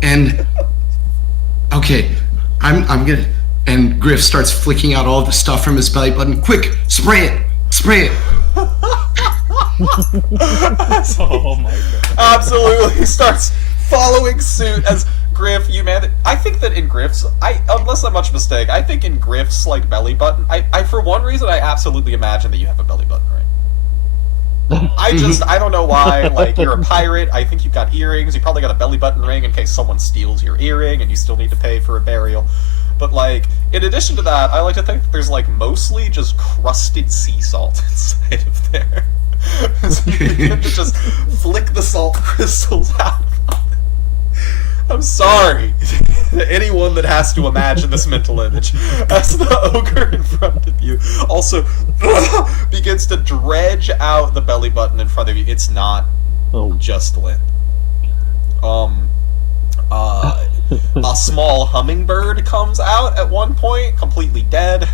and okay, I'm gonna. And Griff starts flicking out all of the stuff from his belly button. Quick, spray it. Oh my god. Absolutely, he starts following suit as Griff. I think that in Griff's, unless I'm much mistake, I think in Griff's like belly button, I for one reason I absolutely imagine that you have a belly button ring. I don't know why. Like, you're a pirate. I think you've got earrings. You probably got a belly button ring in case someone steals your earring and you still need to pay for a burial. But, like, in addition to that, I like to think that there's, like, mostly just crusted sea salt inside of there. So you begin to just flick the salt crystals out. I'm sorry to anyone that has to imagine this mental image as the ogre in front of you also begins to dredge out the belly button in front of you. It's not just limp. A small hummingbird comes out at one point, completely dead,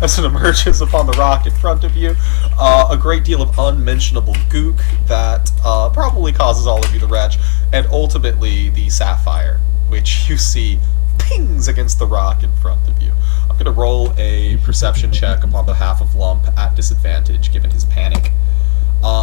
as it emerges upon the rock in front of you. A great deal of unmentionable gook that probably causes all of you to retch, and ultimately the sapphire, which you see pings against the rock in front of you. I'm going to roll a perception check upon behalf of Lump at disadvantage, given his panic.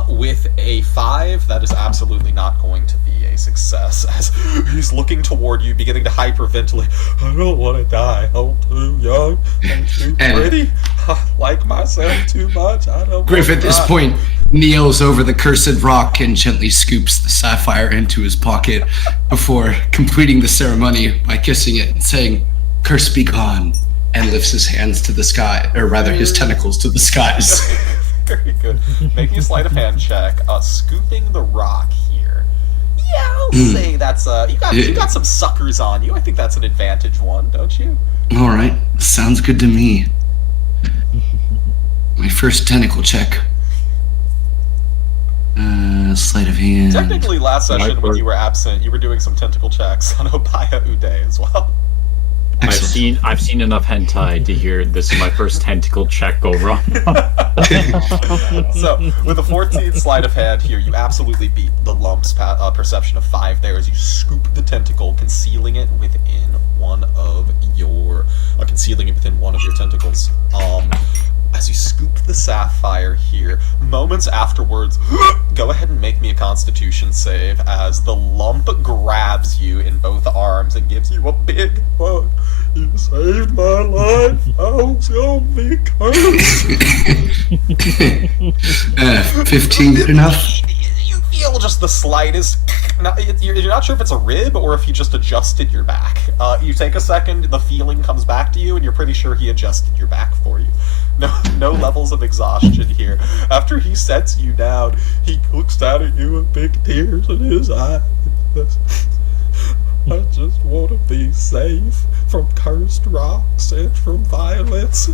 With a 5, that is absolutely not going to be a success, as he's looking toward you, beginning to hyperventilate. I don't want to die. I'm too young. I'm too pretty. I like myself too much. I don't Griff, want at to this die. point, kneels over the cursed rock and gently scoops the sapphire into his pocket before completing the ceremony by kissing it and saying, "Curse be gone," and lifts his hands to the sky, or rather his tentacles to the skies. Very good. Making a sleight of hand check. Scooping the rock here. Yeah, I'll say that's you got some suckers on you. I think that's an advantage one, don't you? All right, sounds good to me. My first tentacle check. Sleight of hand. Technically, last session when you were absent, you were doing some tentacle checks on Opaya Uday as well. Excellent. I've seen enough hentai to hear this is my first tentacle check go wrong. So, with a 14 sleight of hand here, you absolutely beat the Lump's perception of 5 there as you scoop the tentacle, concealing it within one of your tentacles. As you scoop the sapphire here, moments afterwards, go ahead and make me a Constitution save as the Lump grabs you in both arms and gives you a big hug. You saved my life. I was gonna be cursed. 15 good enough? You feel just the slightest. You're not sure if it's a rib or if he just adjusted your back. You take a second, the feeling comes back to you, and you're pretty sure he adjusted your back for you. No levels of exhaustion here. After he sets you down, he looks down at you with big tears in his eyes. I just want to be safe from cursed rocks and from violence.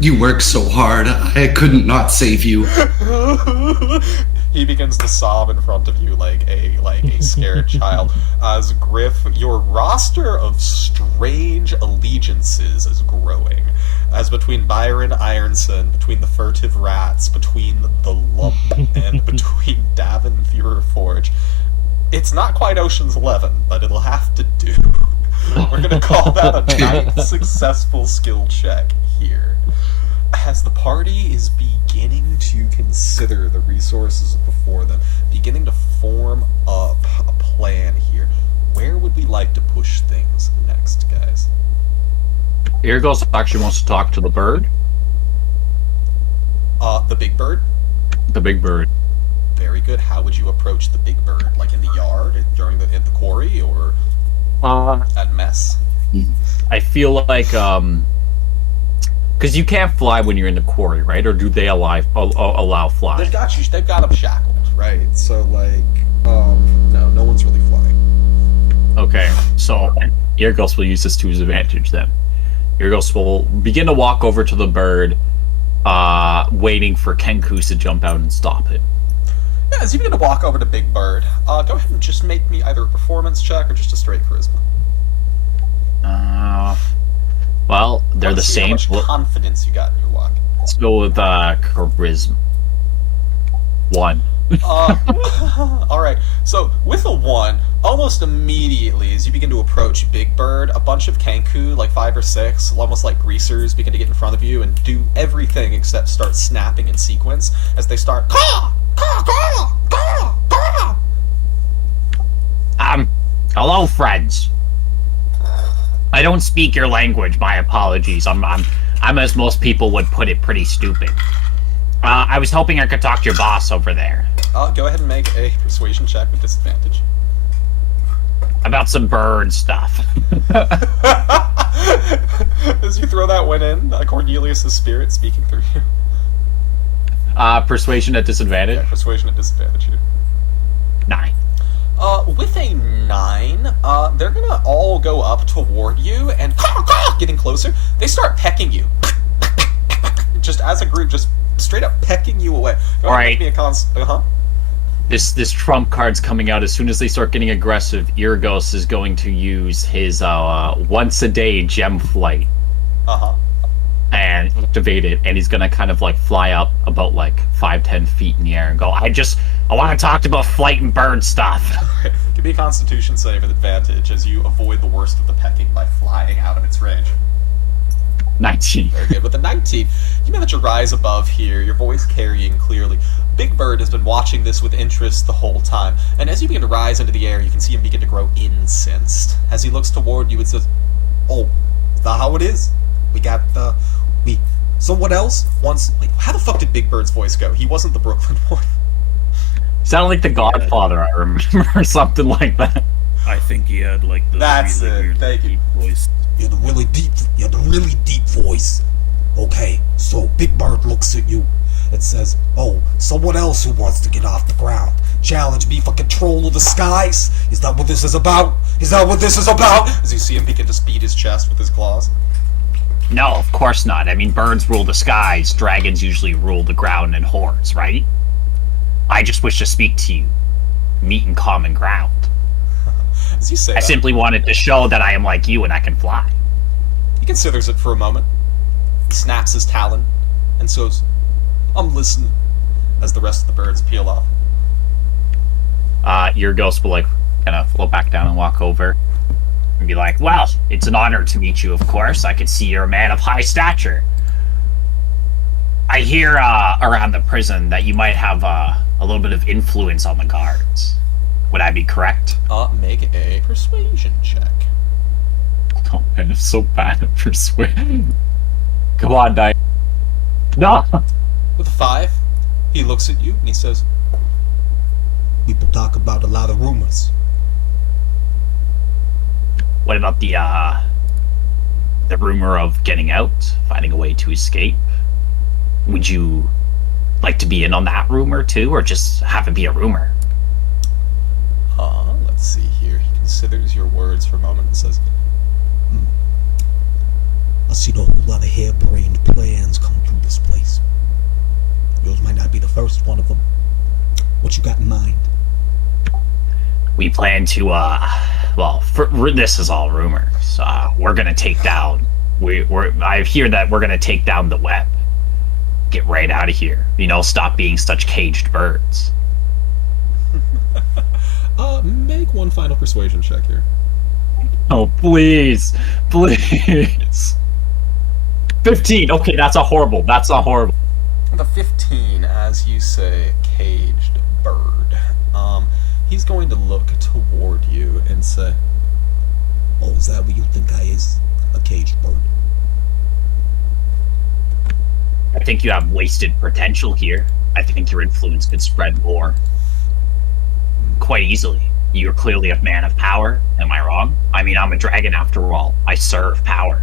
You work so hard, I couldn't not save you. He begins to sob in front of you like a scared child. As Griff, your roster of strange allegiances is growing. As between Byron Ironson, between the Furtive Rats, between the Lump, and between Davin Fuhrerforge. It's not quite Ocean's 11, but it'll have to do. We're gonna call that a 9th successful skill check here. As the party is beginning to consider the resources before them, beginning to form up a plan here, where would we like to push things next, guys? Irgos actually wants to talk to the bird. The big bird? The big bird. Very good. How would you approach the big bird? Like in the yard, in the quarry, or? At mess. I feel like because you can't fly when you're in the quarry, right? Or do they allow flying? They've got you. They've got them shackled, right? So like, no one's really flying. Okay, so Eargos will use this to his advantage then. Eargos will begin to walk over to the bird, waiting for Kenkus to jump out and stop it. Yeah, as you begin to walk over to Big Bird, go ahead and just make me either a performance check or just a straight charisma. Well, they're the Let's see same. How much confidence you got in your walk? Let's go with charisma. 1. All right. So with a 1, almost immediately as you begin to approach Big Bird, a bunch of Kenku, like 5 or 6, almost like greasers, begin to get in front of you and do everything except start snapping in sequence as they start. Caw! Caw! Caw! Caw! Caw! Hello, friends. I don't speak your language. My apologies. I'm as most people would put it, pretty stupid. I was hoping I could talk to your boss over there. Go ahead and make a persuasion check with disadvantage. About some bird stuff. As you throw that one in, Cornelius' spirit speaking through you. Persuasion at disadvantage? Yeah, persuasion at disadvantage here. 9. With a 9, they're gonna all go up toward you and getting closer. They start pecking you. Just as a group, just straight up pecking you away. Go ahead and make me a This trump card's coming out. As soon as they start getting aggressive, Eargos is going to use his once a day gem flight. And activate it, and he's gonna kind of like fly up about like 5-10 feet in the air and go, I want to talk about flight and bird stuff. Give me a Constitution save with advantage as you avoid the worst of the pecking by flying out of its range. 19. Very good. With the 19, you manage to rise above here, your voice carrying clearly. Big Bird has been watching this with interest the whole time, and as you begin to rise into the air, you can see him begin to grow incensed. As he looks toward you, it says, "Oh, is that how it is? We got someone else wants." Wait, how the fuck did Big Bird's voice go? He wasn't the Brooklyn one. Sounded like the Godfather, I remember, or something like that. I think he had like the That's really it. weird Thank you. deep voice. You have the really deep voice. Okay, so Big Bird looks at you and says, "Oh, someone else who wants to get off the ground. Challenge me for control of the skies? Is that what this is about? Is that what this is about?" As you see him begin to speed his chest with his claws. No, of course not. I mean, birds rule the skies, dragons usually rule the ground and hordes, right? I just wish to speak to you. Meet in common ground. As you say I that, simply wanted to show that I am like you and I can fly. he considers it for a moment, snaps his talon, and says, "I'm listening," as the rest of the birds peel off. Your ghost will like kind of float back down and walk over and be like, well, it's an honor to meet you, of course. I can see you're a man of high stature. I hear around the prison that you might have a little bit of influence on the guards. Would I be correct? Make a persuasion check. Oh man, I'm so bad at persuasion. Come on, Diane. No! With a 5, he looks at you and he says, People talk about a lot of rumors. What about the rumor of getting out, finding a way to escape? Would you like to be in on that rumor too, or just have it be a rumor? Let's see here. He considers your words for a moment and says, I see a whole lot of harebrained plans come through this place. Yours might not be the first one of them. What you got in mind? We plan to, this is all rumors. We're gonna take down. I hear that we're gonna take down the web. Get right out of here. Stop being such caged birds. make one final persuasion check here. Oh, please. 15. Okay, that's not horrible. The 15, as you say, caged bird. He's going to look toward you and say, Oh, is that what you think I is? A caged bird? I think you have wasted potential here. I think your influence could spread more quite easily. You're clearly a man of power. Am I wrong? I mean, I'm a dragon after all. I serve power.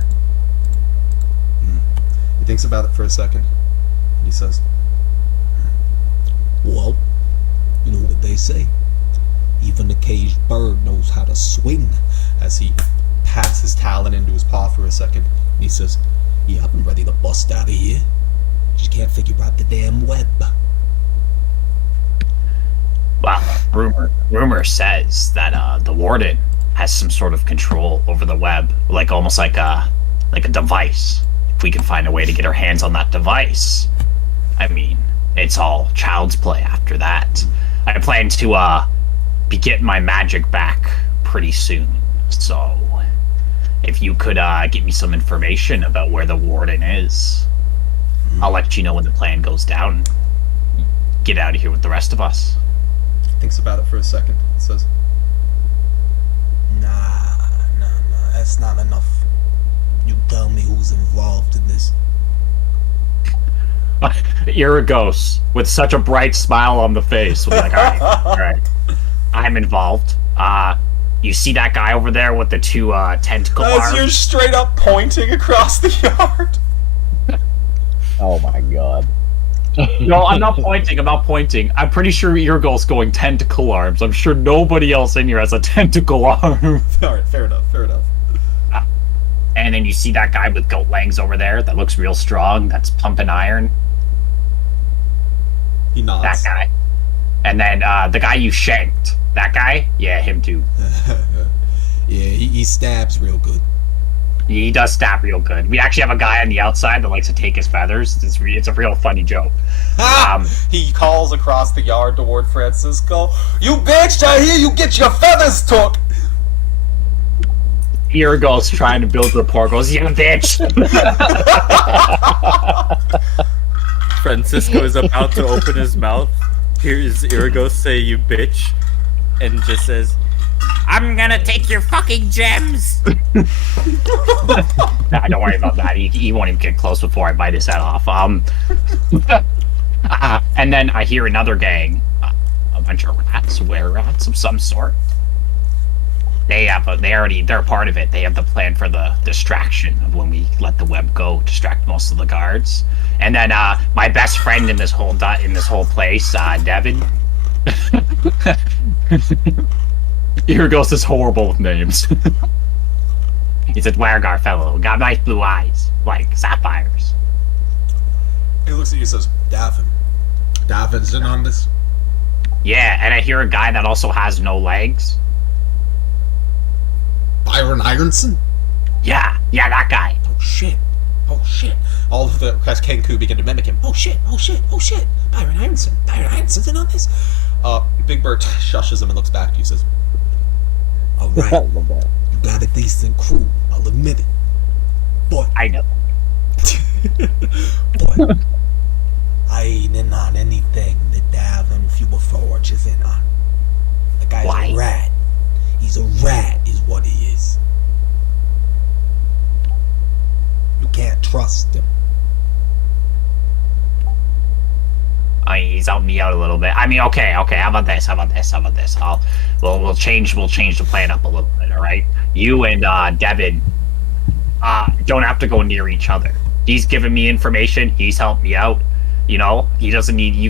He thinks about it for a second. And he says, Well, you know what they say. Even a caged bird knows how to swing. as he pats his talon into his paw for a second. And he says, Yeah, I'm ready to bust out of here. Just can't figure out the damn web. Well, rumor says that the warden has some sort of control over the web, like almost like a device. If we can find a way to get our hands on that device, I mean, it's all child's play after that. I plan to be getting my magic back pretty soon. So, if you could get me some information about where the warden is, I'll let you know when the plan goes down. Get out of here with the rest of us. thinks about it for a second, and says, Nah, that's not enough. You tell me who's involved in this. Iragos, with such a bright smile on the face, was like, all right, I'm involved. You see that guy over there with the two tentacle as arms? you're straight up pointing across the yard. Oh my god. No, I'm not pointing. I'm pretty sure Iragos going tentacle arms. I'm sure nobody else in here has a tentacle arm. Alright, fair enough. And then you see that guy with goat legs over there that looks real strong, that's pumping iron. He nods. That guy. And then the guy you shanked. That guy? Yeah, him too. Yeah, he stabs real good. He does stab real good. We actually have a guy on the outside that likes to take his feathers. It's a real funny joke. He calls across the yard toward Francisco. You bitch, I hear you get your feathers took! Iragos trying to build rapport, goes, you bitch! Francisco is about to open his mouth. Hears Iragos say, "You bitch," and just says, "I'm gonna take your fucking gems." Nah, don't worry about that. He won't even get close before I bite his head off. And then I hear another gang, a bunch of rats, were-rats of some sort. They're part of it. They have the plan for the distraction of when we let the web go, distract most of the guards. And then my best friend in this whole place, Devin. Iragos is horrible with names. He's a Dwargar fellow, got nice blue eyes, like sapphires. He looks at you and says, Davin's in on this. Yeah, and I hear a guy that also has no legs. Byron Ironson? Yeah, that guy. Oh shit. all of the Kenku begin to mimic him. Oh shit. Byron Ironson's in on this. Big Bird shushes him and looks back to you and says, Alright, I love that. you got a decent crew, I'll admit it. But I know. But I ain't in on anything that Davin Forge is in on. The guy's Why? a rat. He's a rat is what he is. You can't trust him. I mean, he's helped me out a little bit. I mean, okay. How about this? We'll change the plan up a little bit. All right. You and Devin don't have to go near each other. He's given me information. He's helped me out. You know, you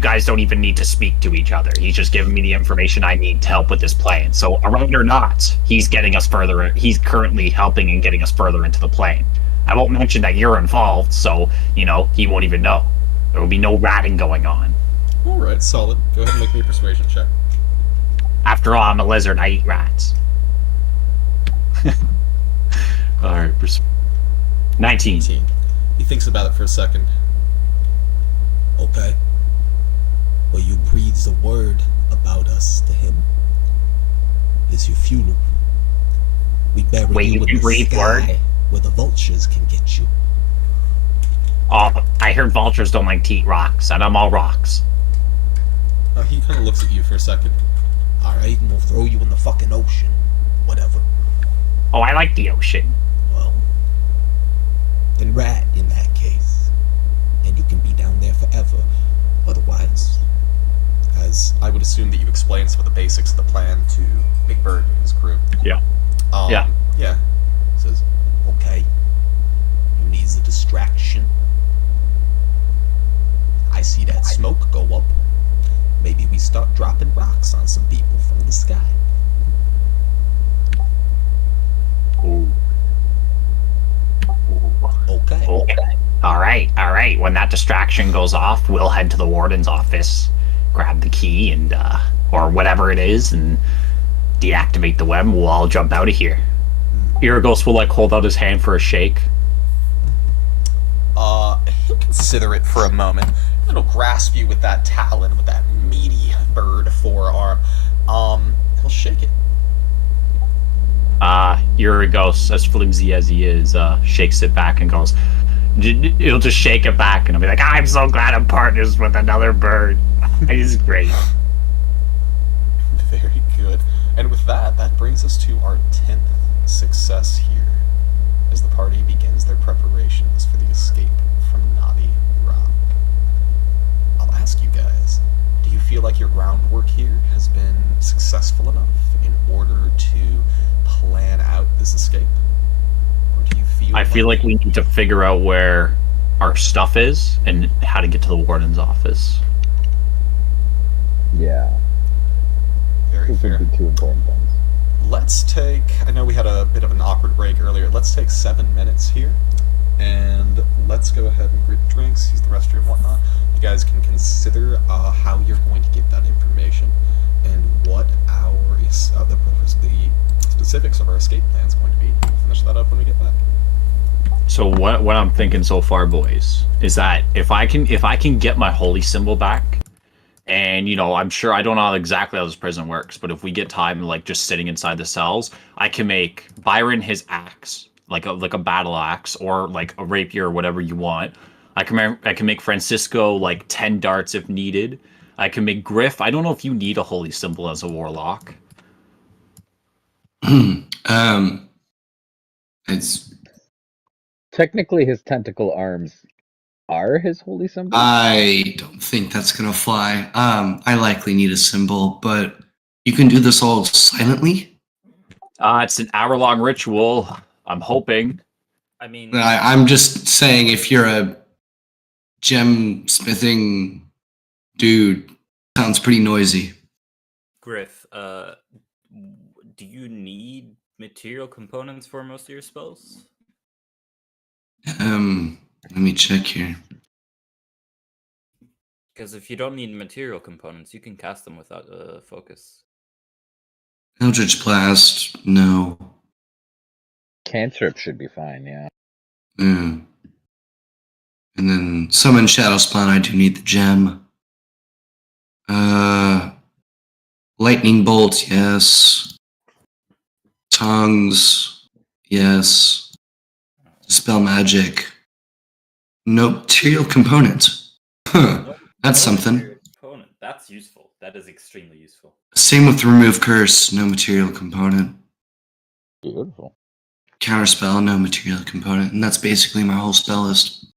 guys don't even need to speak to each other. He's just giving me the information I need to help with this plan. So, around or not, he's getting us further. He's currently helping and getting us further into the plan. I won't mention that you're involved, so, you know, he won't even know. There will be no ratting going on. alright, solid. Go ahead and make me a persuasion check. After all, I'm a lizard. I eat rats. Alright, 19. He thinks about it for a second. Okay. Well, you breathe the word about us to him. It's your funeral. We bury Wait, you in can the breathe sky word? where the vultures can get you. Oh, I heard vultures don't like to eat rocks, and I'm all rocks. He kind of looks at you for a second. Alright, and we'll throw you in the fucking ocean. Whatever. Oh, I like the ocean. Well, then rat in that case. And you can be down there forever. Otherwise, guys, I would assume that you explained some of the basics of the plan to Big Bird and his crew. Yeah. Yeah. Says, okay, you need the distraction. I see that smoke go up. Maybe we start dropping rocks on some people from the sky. Ooh. Okay. All right. When that distraction goes off, we'll head to the warden's office, grab the key and or whatever it is, and deactivate the web. We'll all jump out of here. Iragos will like hold out his hand for a shake. He'll consider it for a moment. It'll grasp you with that talon, with that meaty bird forearm. He'll shake it. Iragos, as flimsy as he is, shakes it back and goes. He'll just shake it back and he'll be like, "I'm so glad I'm partners with another bird. He's great." Very good. And with that, that brings us to our 10th success here, as the party begins their preparations for the escape from Naughty Rock. I'll ask you guys, do you feel like your groundwork here has been successful enough in order to plan out this escape? Or do you feel I feel like we need to figure out where our stuff is and how to get to the warden's office. Yeah. Very Those fair. would be two important things. Let's take, I know we had a bit of an awkward break earlier, let's take 7 minutes here, and let's go ahead and grab drinks, use the restroom and whatnot. You guys can consider how you're going to get that information, and what the specifics of our escape plan is going to be. We'll finish that up when we get back. So what I'm thinking so far, boys, is that if I can get my holy symbol back, and I'm sure I don't know exactly how this prison works, but if we get time like just sitting inside the cells, I can make Byron his axe, like a battle axe, or like a rapier or whatever you want. I can make Francisco like 10 darts if needed. I can make Griff. I don't know if you need a holy symbol as a warlock. It's Technically, his tentacle arms are his holy symbol. I don't think that's gonna fly. I likely need a symbol, but you can do this all silently. It's an hour-long ritual. I'm hoping. I mean, I'm just saying, if you're a gem smithing dude, sounds pretty noisy. Griff, do you need material components for most of your spells? Let me check here. Because if you don't need material components, you can cast them without focus. Eldritch Blast, no. Cantrip should be fine. Yeah. Yeah. And then Summon Shadow Spawn, I do need the gem. Lightning Bolt, yes. Tongues, yes. Dispel Magic. No material component. Huh, that's something. Material component. That's useful. That is extremely useful. Same with Remove Curse, no material component. Beautiful. Counterspell, no material component. And that's basically my whole spell list.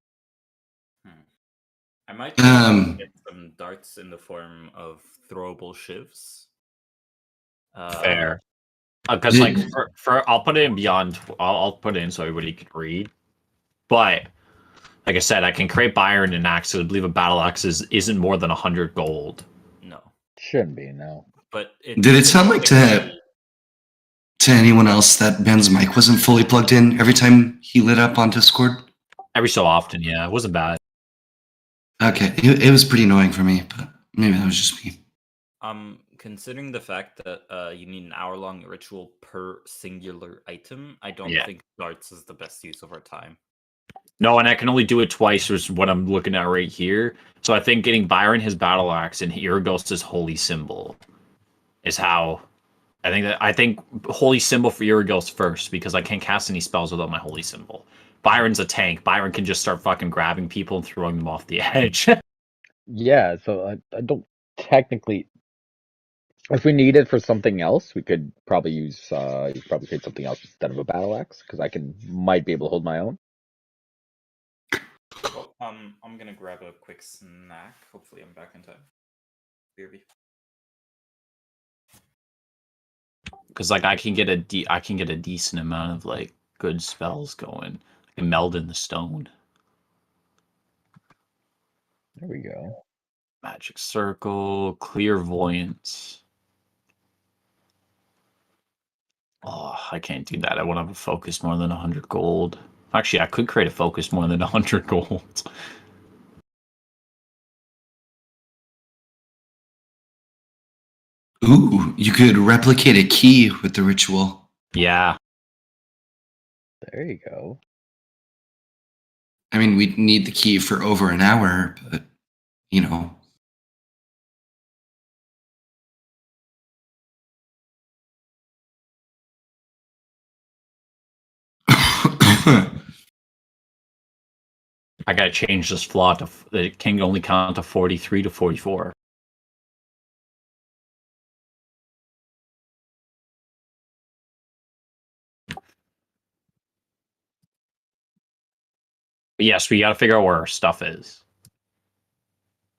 I might try to get some darts in the form of throwable shivs. Fair. Because like for I'll put it in beyond. I'll put it in so everybody can read. But like I said, I can create Byron and axe. So I believe a battle axe isn't more than 100 gold. No, Shouldn't be. No. but Did it sound like to anyone else that Ben's mic wasn't fully plugged in every time he lit up on Discord? Every so often, yeah, it wasn't bad. Okay, it was pretty annoying for me, but maybe that was just me. Considering the fact that you need an hour-long ritual per singular item, I don't think darts is the best use of our time. No, and I can only do it twice, which is what I'm looking at right here. So I think getting Byron his battle axe and Iragos' holy symbol is how. I think holy symbol for Iragos first, because I can't cast any spells without my holy symbol. Byron's a tank. Byron can just start fucking grabbing people and throwing them off the edge. Yeah. So I don't technically. If we need it for something else, we could probably use. You could probably create something else instead of a battle axe, because I might be able to hold my own. Well, I'm gonna grab a quick snack. Hopefully, I'm back in time. Clearly. Because like I can get a decent amount of like good spells going. I can meld in the stone. There we go. Magic circle, clairvoyance. Oh, I can't do that. I won't have a focus more than 100 gold. Actually, I could create a focus more than 100 gold. Ooh, you could replicate a key with the ritual. Yeah. There you go. I mean, we'd need the key for over an hour, but, you know. I gotta change this flaw to it can only count to 43 to 44. But yes, we gotta figure out where our stuff is.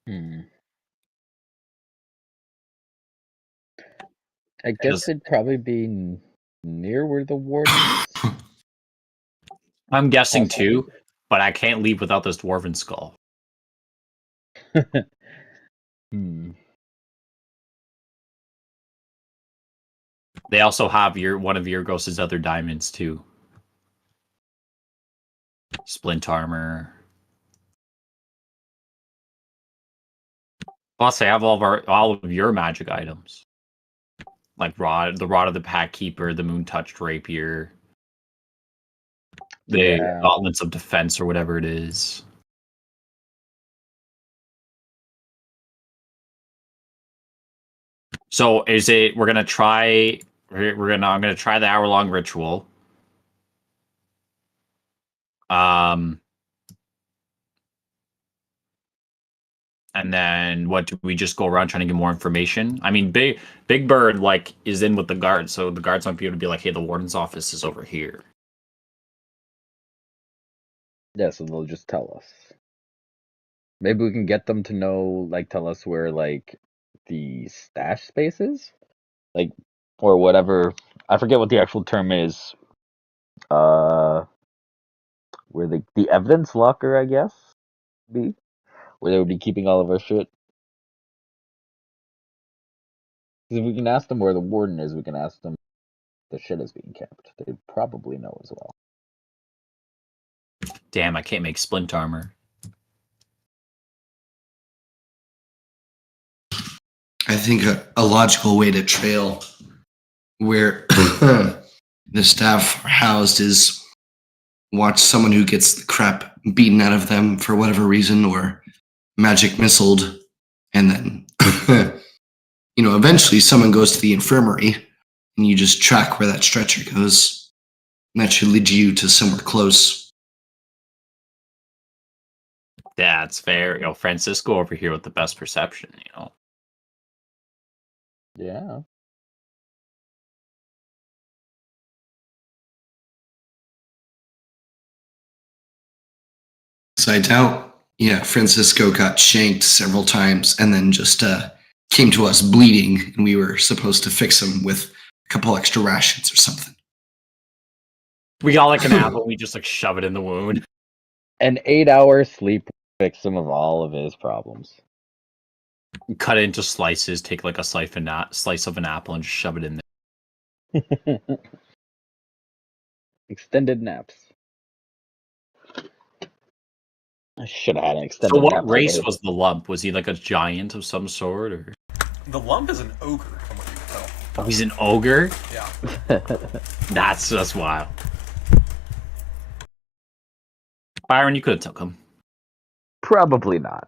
Hmm. I guess it'd probably be near where the warden is. I'm guessing Possibly. too, but I can't leave without this dwarven skull. Hmm. They also have one of your ghost's other diamonds too. Splint armor. Plus, they have all of your magic items, like the rod of the pack keeper, the moon touched rapier, the Yeah. gauntlets of defense, or whatever it is. So, is it? We're gonna try. I'm gonna try the hour-long ritual. And then what do we just go around trying to get more information? I mean, Big Bird like is in with the guards, so the guards might be able to be like, "Hey, the warden's office is over here." Yeah, so they'll just tell us. Maybe we can get them to know, like, tell us where, like, the stash space is? Like, or whatever. I forget what the actual term is. Where the evidence locker, I guess, be? Where they would be keeping all of our shit. Because if we can ask them where the warden is, we can ask them if the shit is being kept. They probably know as well. Damn, I can't make splint armor. I think a logical way to trail where the staff are housed is watch someone who gets the crap beaten out of them for whatever reason or magic missiled, and then eventually someone goes to the infirmary and you just track where that stretcher goes. And that should lead you to somewhere close. That's fair. Francisco over here with the best perception, Yeah. So I doubt, Francisco got shanked several times and then just came to us bleeding, and we were supposed to fix him with a couple extra rations or something. We got like an apple, we just like shove it in the wound. An 8-hour sleep will fix some of all of his problems. Cut it into slices, take like a slice of an apple and just shove it in there. Extended naps. I should have had an So extended what nap race today. was the lump? Was he like a giant of some sort, or? The lump is an ogre, from what you can tell. Oh, he's an ogre? Yeah. That's wild. Byron, you could have took him. Probably not.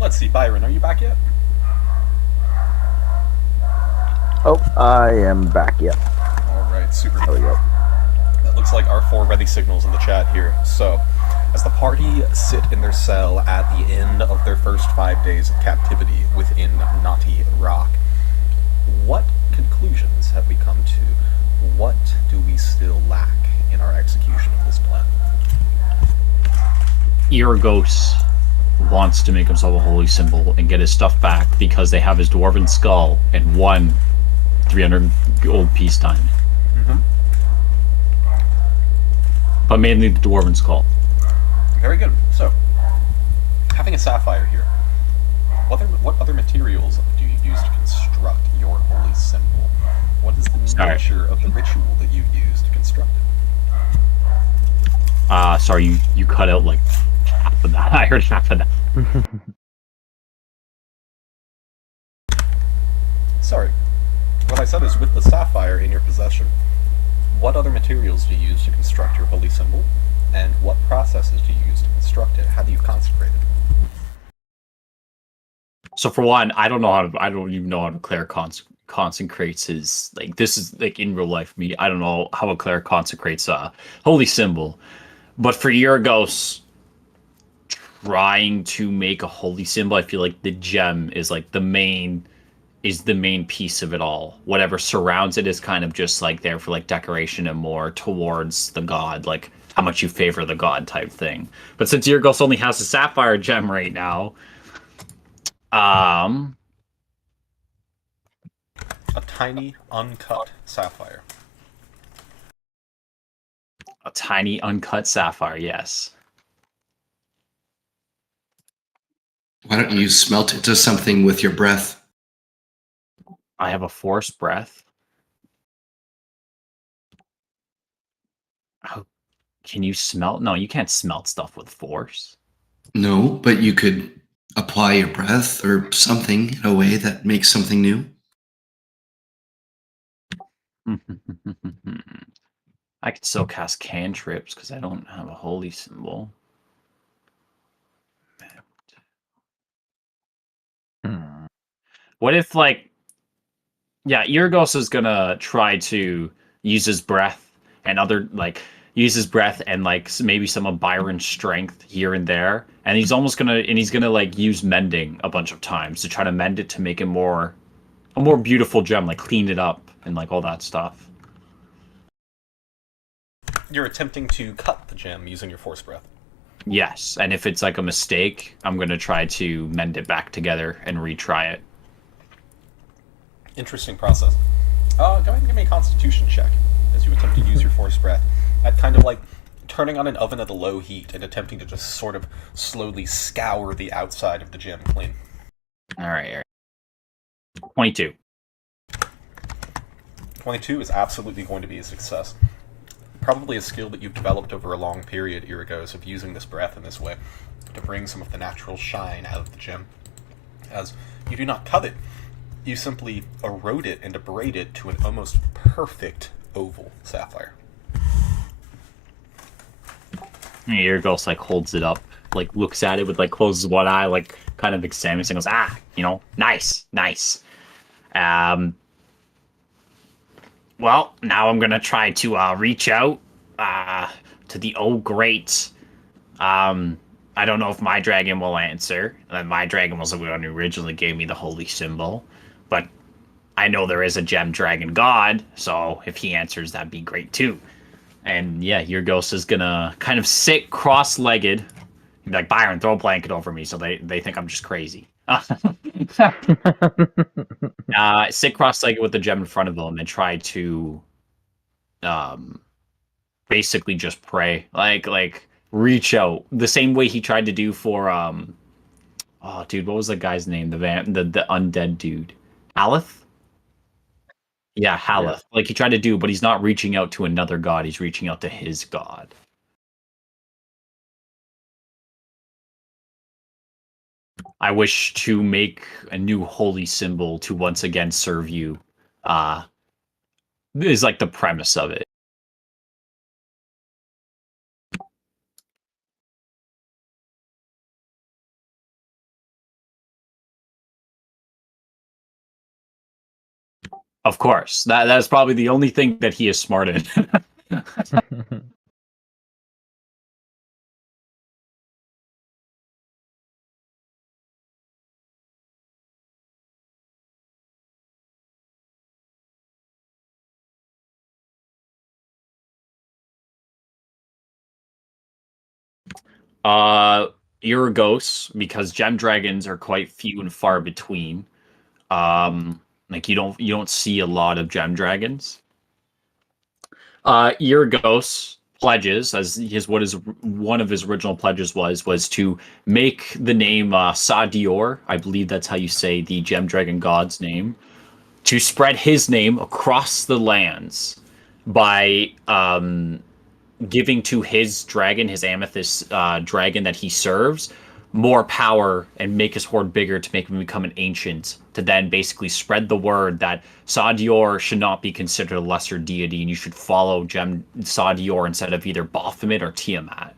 Let's see, Byron, are you back yet? Oh, I am back. Yep. Alright, super. There we go. That looks like our 4 ready signals in the chat here. So, as the party sit in their cell at the end of their first 5 days of captivity within Nauti Rock, what conclusions have we come to? What do we still lack in our execution of this plan? Iragos wants to make himself a holy symbol and get his stuff back because they have his dwarven skull and 300 gold peacetime. Mm-hmm. But mainly the dwarven skull. Very good. So, having a sapphire here, what other materials do you use to construct your holy symbol? What is the nature of the ritual that you use to construct it? Sorry, you cut out like half of that. I heard half of that. Sorry. What I said is, with the sapphire in your possession, what other materials do you use to construct your holy symbol? And what processes do you use to construct it? How do you consecrate it? So for one, I don't even know how a cleric consecrates his, like, this is like in real life me. I don't know how a cleric consecrates a holy symbol. But for Iragos trying to make a holy symbol, I feel like the gem is like the main piece of it all. Whatever surrounds it is kind of just like there for like decoration and more towards the god, like how much you favor the god type thing. But since Iragos only has a sapphire gem right now, a tiny, uncut sapphire. A tiny, uncut sapphire, yes. Why don't you smelt it to something with your breath? I have a force breath. How can you smelt? No, you can't smelt stuff with force. No, but you could apply your breath or something in a way that makes something new. I could still cast cantrips because I don't have a holy symbol. What if, like, yeah, Iragos is gonna try to use his breath and maybe some of Byron's strength here and there, and he's gonna like use mending a bunch of times to try to mend it to make it a more beautiful gem, like clean it up and like all that stuff. You're attempting to cut the gem using your force breath. Yes, and if it's like a mistake, I'm gonna try to mend it back together and retry it. Interesting process. Go ahead and give me a constitution check as you attempt to use your force breath at kind of like turning on an oven at a low heat and attempting to just sort of slowly scour the outside of the gem clean. All right. 22. 22 is absolutely going to be a success. Probably a skill that you've developed over a long period, Iragos, of using this breath in this way to bring some of the natural shine out of the gem. As you do not cut it, you simply erode it and abrade it to an almost perfect oval sapphire. Iragos like holds it up, like looks at it with like closes one eye, like kind of examines and goes, nice. Well, now I'm gonna try to reach out to the great. I don't know if my dragon will answer. My dragon was the one who originally gave me the holy symbol, but I know there is a gem dragon god, so if he answers, that'd be great too. And yeah, your ghost is gonna kind of sit cross-legged. He'd be like, Byron, throw a blanket over me, so they think I'm just crazy. Sit cross-legged with the gem in front of him and try to basically just pray. Like reach out. The same way he tried to do for oh dude, what was the guy's name? The undead dude. Haleth? Yeah, Haleth. Yeah. Like he tried to do, but he's not reaching out to another god, he's reaching out to his god. I wish to make a new holy symbol to once again serve you. Is like the premise of it. Of course, that's probably the only thing that he is smart in. uh, Uragos, because gem dragons are quite few and far between. Like you don't see a lot of gem dragons. Uragos pledges, as his what is one of his original pledges was to make the name Sa-Dior, I believe that's how you say the gem dragon god's name, to spread his name across the lands by giving to his dragon, his amethyst dragon that he serves, more power and make his horde bigger to make him become an ancient, to then basically spread the word that Sa-Dior should not be considered a lesser deity and you should follow Sa-Dior instead of either Baphomet or Tiamat.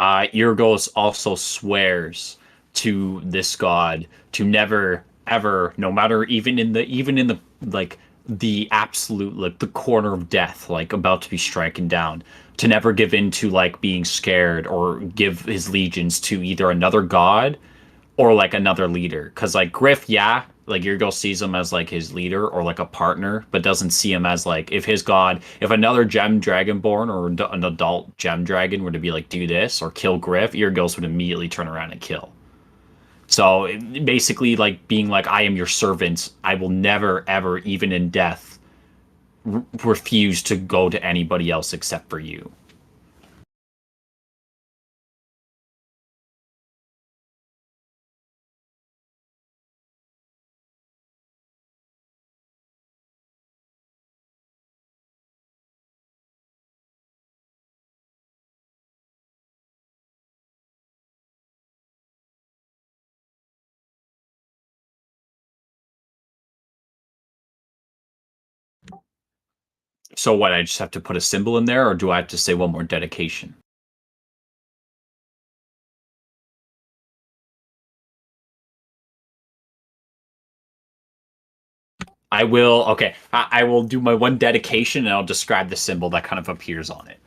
Yrgos also swears to this god to never ever, no matter even in the like the absolute like the corner of death, like about to be stricken down, to never give in to like being scared or give his legions to either another god or like another leader. Because like Griff, yeah, like Yrgos sees him as like his leader or like a partner, but doesn't see him as like if his god, if another gem dragonborn or an adult gem dragon were to be like do this or kill Griff, Yrgos would immediately turn around and kill. So basically, like being like I am your servant, I will never ever, even in death, refuse to go to anybody else except for you. So what? I just have to put a symbol in there, or do I have to say one more dedication? I will. Okay, I will do my one dedication, and I'll describe the symbol that kind of appears on it.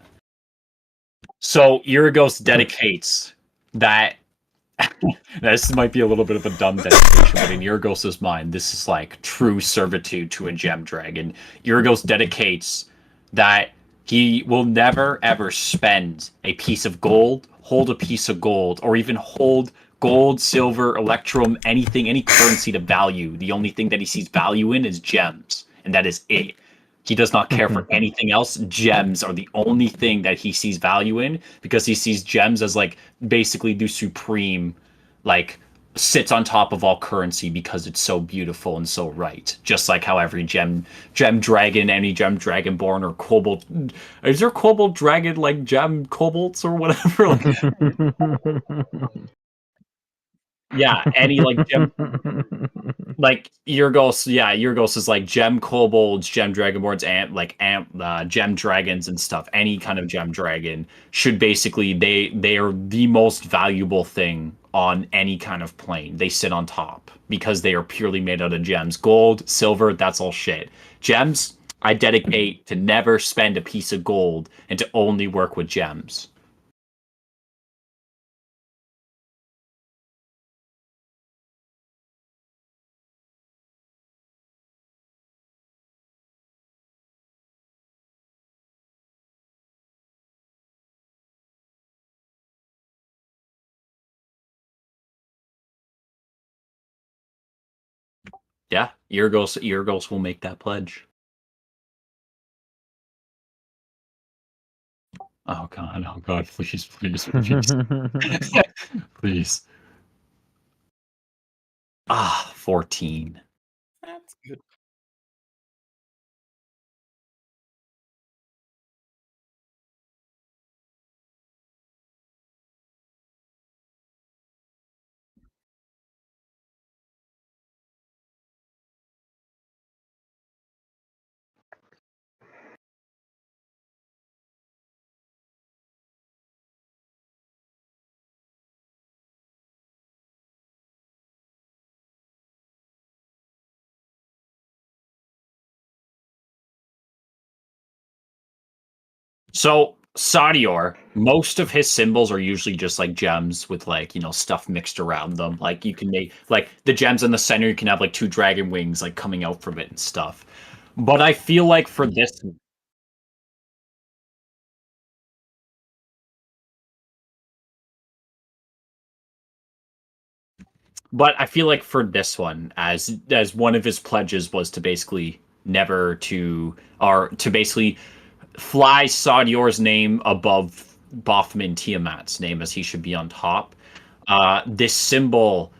So Irigos dedicates that. This might be a little bit of a dumb dedication, but in Irigos' mind, this is like true servitude to a gem dragon. Irigos dedicates that he will never ever spend a piece of gold, hold a piece of gold, or even hold gold, silver, electrum, anything, any currency to value. The only thing that he sees value in is gems, and that is it. He does not care for anything else. Gems are the only thing that he sees value in because he sees gems as like basically the supreme, like sits on top of all currency because it's so beautiful and so right. Just like how every gem dragon, any gem dragonborn or kobold, is there kobold dragon like gem kobolds or whatever? Like, yeah, any like gem like Yrgos, yeah, Yrgos is like gem kobolds, gem dragonborns, and like gem dragons and stuff. Any kind of gem dragon should basically they are the most valuable thing on any kind of plane. They sit on top because they are purely made out of gems. Gold, silver, that's all shit. Gems, I dedicate to never spend a piece of gold and to only work with gems. Yeah, Yrgos will make that pledge. Oh god, please, please, please. Please. 14. That's good. So Sadior, most of his symbols are usually just like gems with like, stuff mixed around them. Like you can make like the gems in the center, you can have like 2 dragon wings like coming out from it and stuff. But I feel like for this one, as one of his pledges was to basically never to or to basically fly Sadior's name above Bothman Tiamat's name, as he should be on top. This symbol,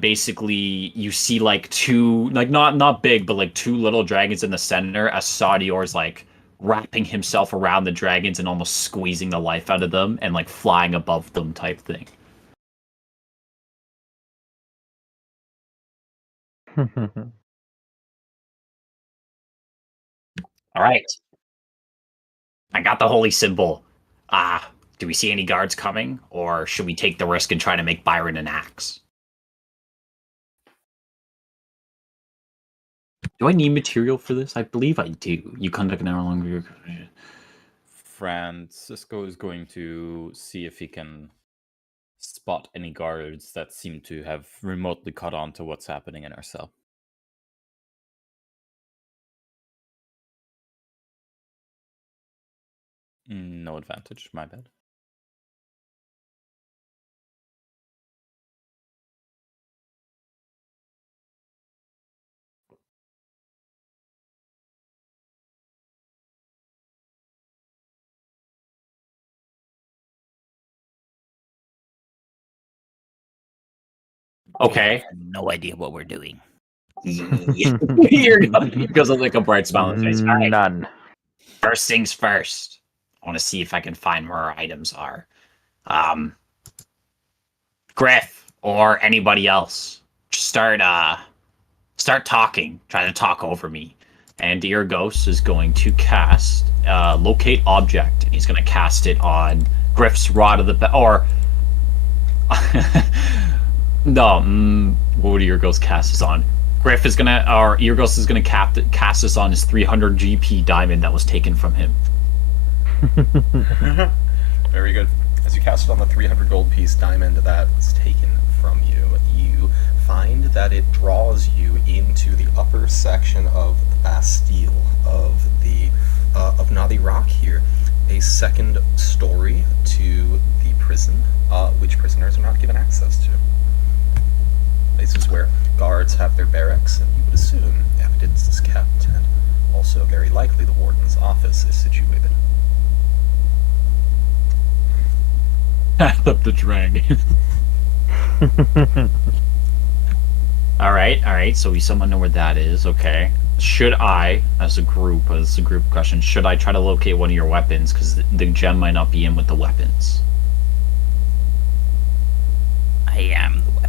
basically, you see like 2, like not big, but like 2 little dragons in the center, as Sadior's like wrapping himself around the dragons and almost squeezing the life out of them and like flying above them type thing. All right, I got the holy symbol. Do we see any guards coming, or should we take the risk and try to make Byron an axe? Do I need material for this? I believe I do. You conduct an hour-long... Francisco is going to see if he can spot any guards that seem to have remotely caught on to what's happening in our cell. No advantage, my bad. Okay. No idea what we're doing. Here goes like a bright smile on his face. All right. None. First things first. I want to see if I can find where our items are. Griff or anybody else, just start talking. Try to talk over me. And Irgos is going to cast locate object. And he's going to cast it on Griff's rod of the or no. What would Irgos cast this on? Griff is gonna, or Irgos is gonna cast this on his 300 GP diamond that was taken from him. Very good. As you cast it on the 300 gold piece diamond that was taken from you, you find that it draws you into the upper section of the Bastille of the of Nauti Rock here, a second story to the prison, which prisoners are not given access to. Places where guards have their barracks, and you would assume evidence is kept, and also very likely the warden's office is situated. Path up the dragon. All right. So we somehow know where that is. Okay. Should I, as a group question, should I try to locate one of your weapons? Because the gem might not be in with the weapons. I am the weapon.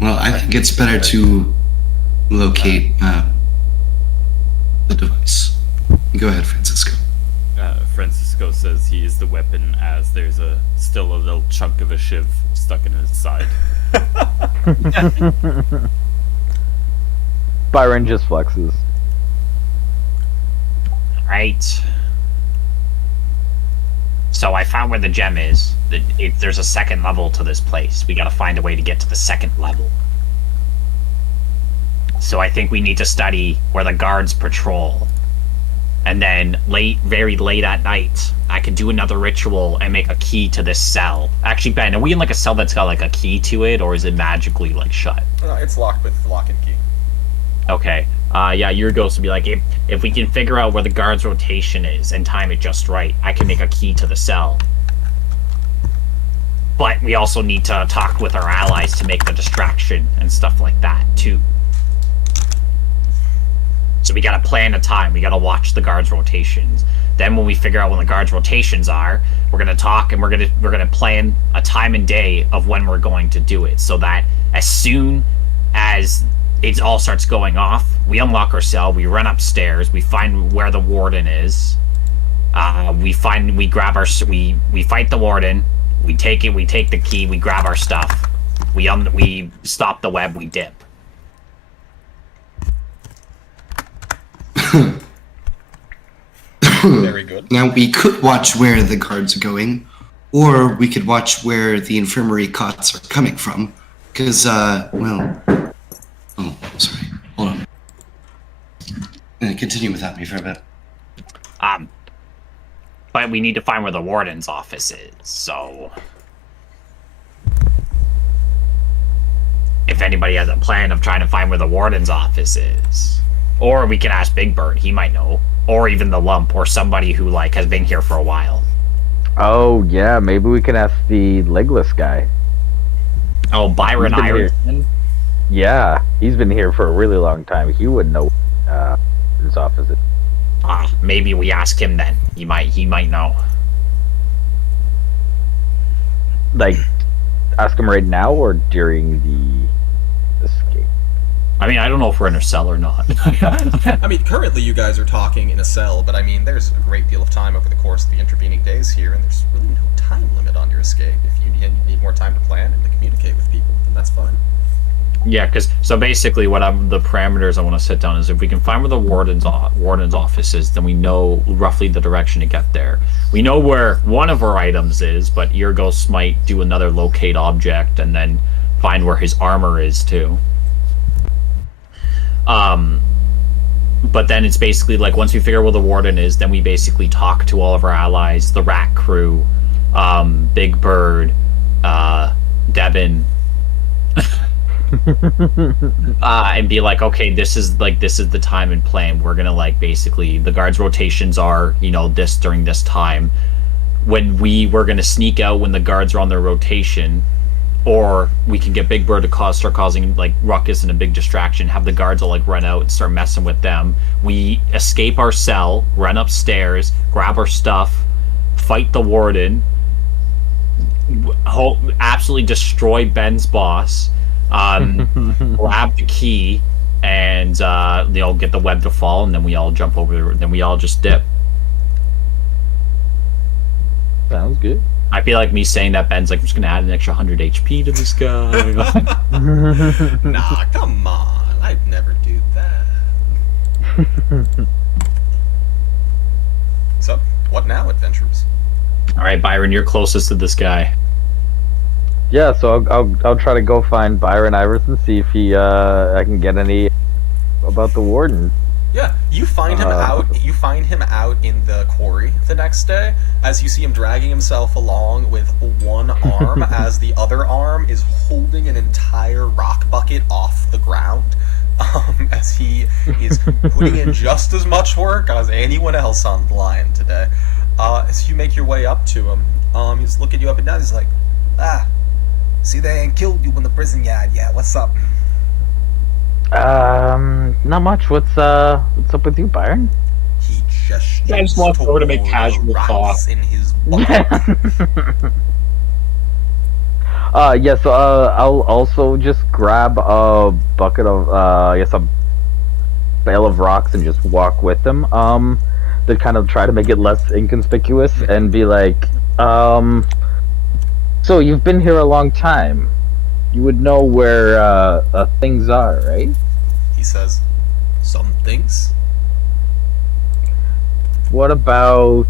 Well, I think it's better to locate the device. Go ahead, Francisco. Francisco says he is the weapon, as there's still a little chunk of a shiv stuck in his side. Byron just flexes. Right. So I found where the gem is. There's a second level to this place. We gotta find a way to get to the second level. So I think we need to study where the guards patrol. And then very late at night, I could do another ritual and make a key to this cell. Actually, Ben, are we in like a cell that's got like a key to it, or is it magically like shut? It's locked with lock and key. Okay. Yeah, your ghost would be like, if we can figure out where the guard's rotation is and time it just right, I can make a key to the cell. But we also need to talk with our allies to make the distraction and stuff like that, too. So we gotta plan a time. We gotta watch the guards' rotations. Then when we figure out when the guards' rotations are, we're gonna talk and we're gonna plan a time and day of when we're going to do it, so that as soon as it all starts going off, we unlock our cell, we run upstairs, we find where the warden is. We fight the warden, we take the key, we grab our stuff, we stop the web, we dip. Very good. Now, we could watch where the guards are going, or we could watch where the infirmary cots are coming from. Because, well... Oh, sorry. Hold on. Continue without me for a bit. But we need to find where the warden's office is, so... If anybody has a plan of trying to find where the warden's office is. Or we can ask Big Bird, he might know. Or even the Lump, or somebody who, like, has been here for a while. Oh, yeah, maybe we can ask the legless guy. Oh, Byron He's been here. Ironson? Yeah, he's been here for a really long time. He would know his office is. Maybe we ask him then. He might know. Like, ask him right now or during the escape? I mean, I don't know if we're in a cell or not. I mean, currently you guys are talking in a cell, but I mean, there's a great deal of time over the course of the intervening days here, and there's really no time limit on your escape. If you need more time to plan and to communicate with people, then that's fine. Yeah, because so basically, the parameters I want to set down is if we can find where the warden's office is, then we know roughly the direction to get there. We know where one of our items is, but Eargos might do another locate object and then find where his armor is too. But then it's basically like once we figure out where the warden is, then we basically talk to all of our allies, the Rat Crew, Big Bird, Devin. And be like, okay, this is the time and plan. We're gonna like basically the guards rotations are, this during this time. When we're gonna sneak out when the guards are on their rotation, or we can get Big Bird to start causing like ruckus and a big distraction, have the guards all like run out and start messing with them. We escape our cell, run upstairs, grab our stuff, fight the warden, absolutely destroy Ben's boss. Grab the key, and they all get the web to fall, and then we all jump over. Then we all just dip. Sounds good. I feel like me saying that Ben's like, I'm just gonna add an extra 100 HP to this guy. Nah, come on, I'd never do that. So, what now, adventurers? All right, Byron, you're closest to this guy. Yeah, so I'll try to go find Byron Iverson, see if I can get any about the warden. Yeah, you find him out. You find him out in the quarry the next day, as you see him dragging himself along with one arm, as the other arm is holding an entire rock bucket off the ground, as he is putting in just as much work as anyone else on the line today. As you make your way up to him, he's looking you up and down. He's like, See, they ain't killed you in the prison yard yet. What's up? Not much. What's up with you, Byron? he gestures I just walked over to make toward casual the talk. rocks in his bucket. Yeah, so I'll also just grab a bucket of I guess a bale of rocks and just walk with them. To kind of try to make it less inconspicuous and be like, so you've been here a long time. You would know where things are, right? He says, some things. What about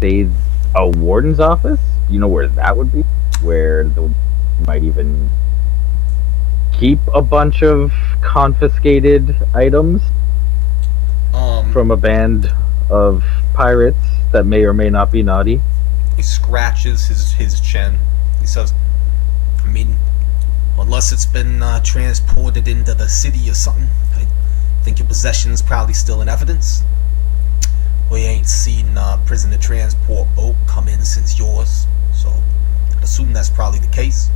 say a warden's office? You know where that would be? Where they might even keep a bunch of confiscated items from a band of pirates that may or may not be naughty. He scratches his chin. He says, I mean, unless it's been transported into the city or something, I think your possession's probably still in evidence. We ain't seen a prisoner transport boat come in since yours, so I'd assume that's probably the case.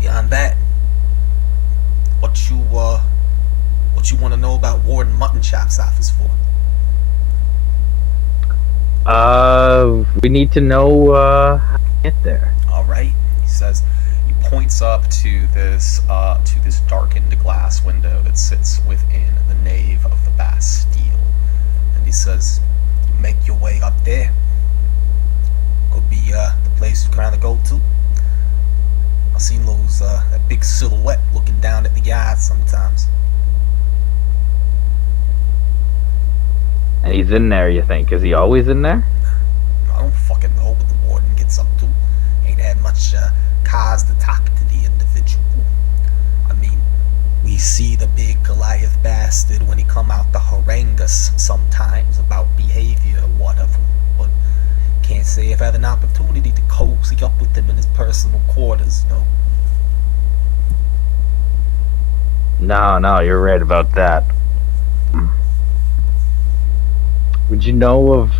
Beyond that, what you want to know about Warden Mutton Chop's office for? We need to know how to get there. All right, he says. He points up to this darkened glass window that sits within the nave of the Bastille, and he says, "Make your way up there. Could be the place you're trying to go to. I've seen that big silhouette looking down at the yard sometimes." And he's in there, you think? Is he always in there? I don't fucking know what the warden gets up to. Ain't had much cause to talk to the individual. I mean, we see the big Goliath bastard when he come out to harangue us sometimes about behavior or whatever. But can't say I've had an opportunity to cozy up with him in his personal quarters, no. No, you're right about that. Would you know of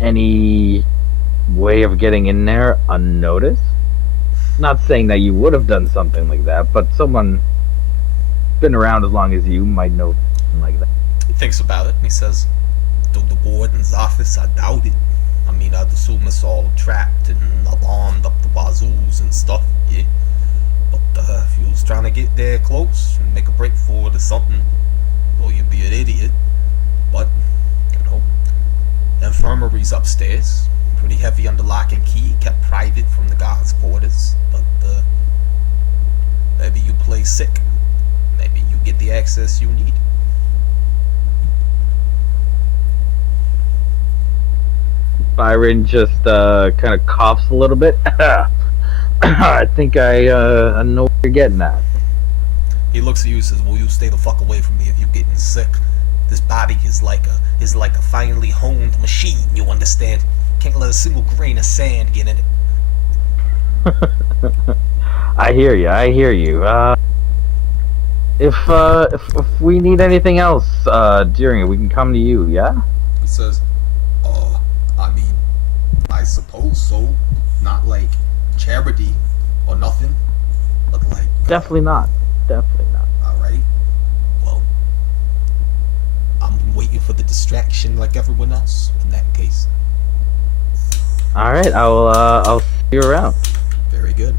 any way of getting in there unnoticed? Not saying that you would have done something like that, but someone been around as long as you might know something like that. He thinks about it and he says, "To the warden's office, I doubt it. I mean, I'd assume it's all trapped and alarmed up the wazoos and stuff, yeah. But if you was trying to get there close and make a break for it or something, well, you'd be an idiot. But, you know, the infirmary's upstairs. Pretty heavy under lock and key, kept private from the guards' quarters. But, maybe you play sick. Maybe you get the access you need." Byron just kind of coughs a little bit. I think I know what you're getting at. He looks at you and says, "Well, you stay the fuck away from me if you're getting sick. This body is like a finely honed machine, you understand? Can't let a single grain of sand get in it." I hear you. If we need anything else during it, we can come to you, yeah? He says, I mean, I suppose so. Not like charity or nothing, but like... Definitely not. Alright. Well, I'm waiting for the distraction like everyone else, in that case. Alright, I'll see you around. Very good.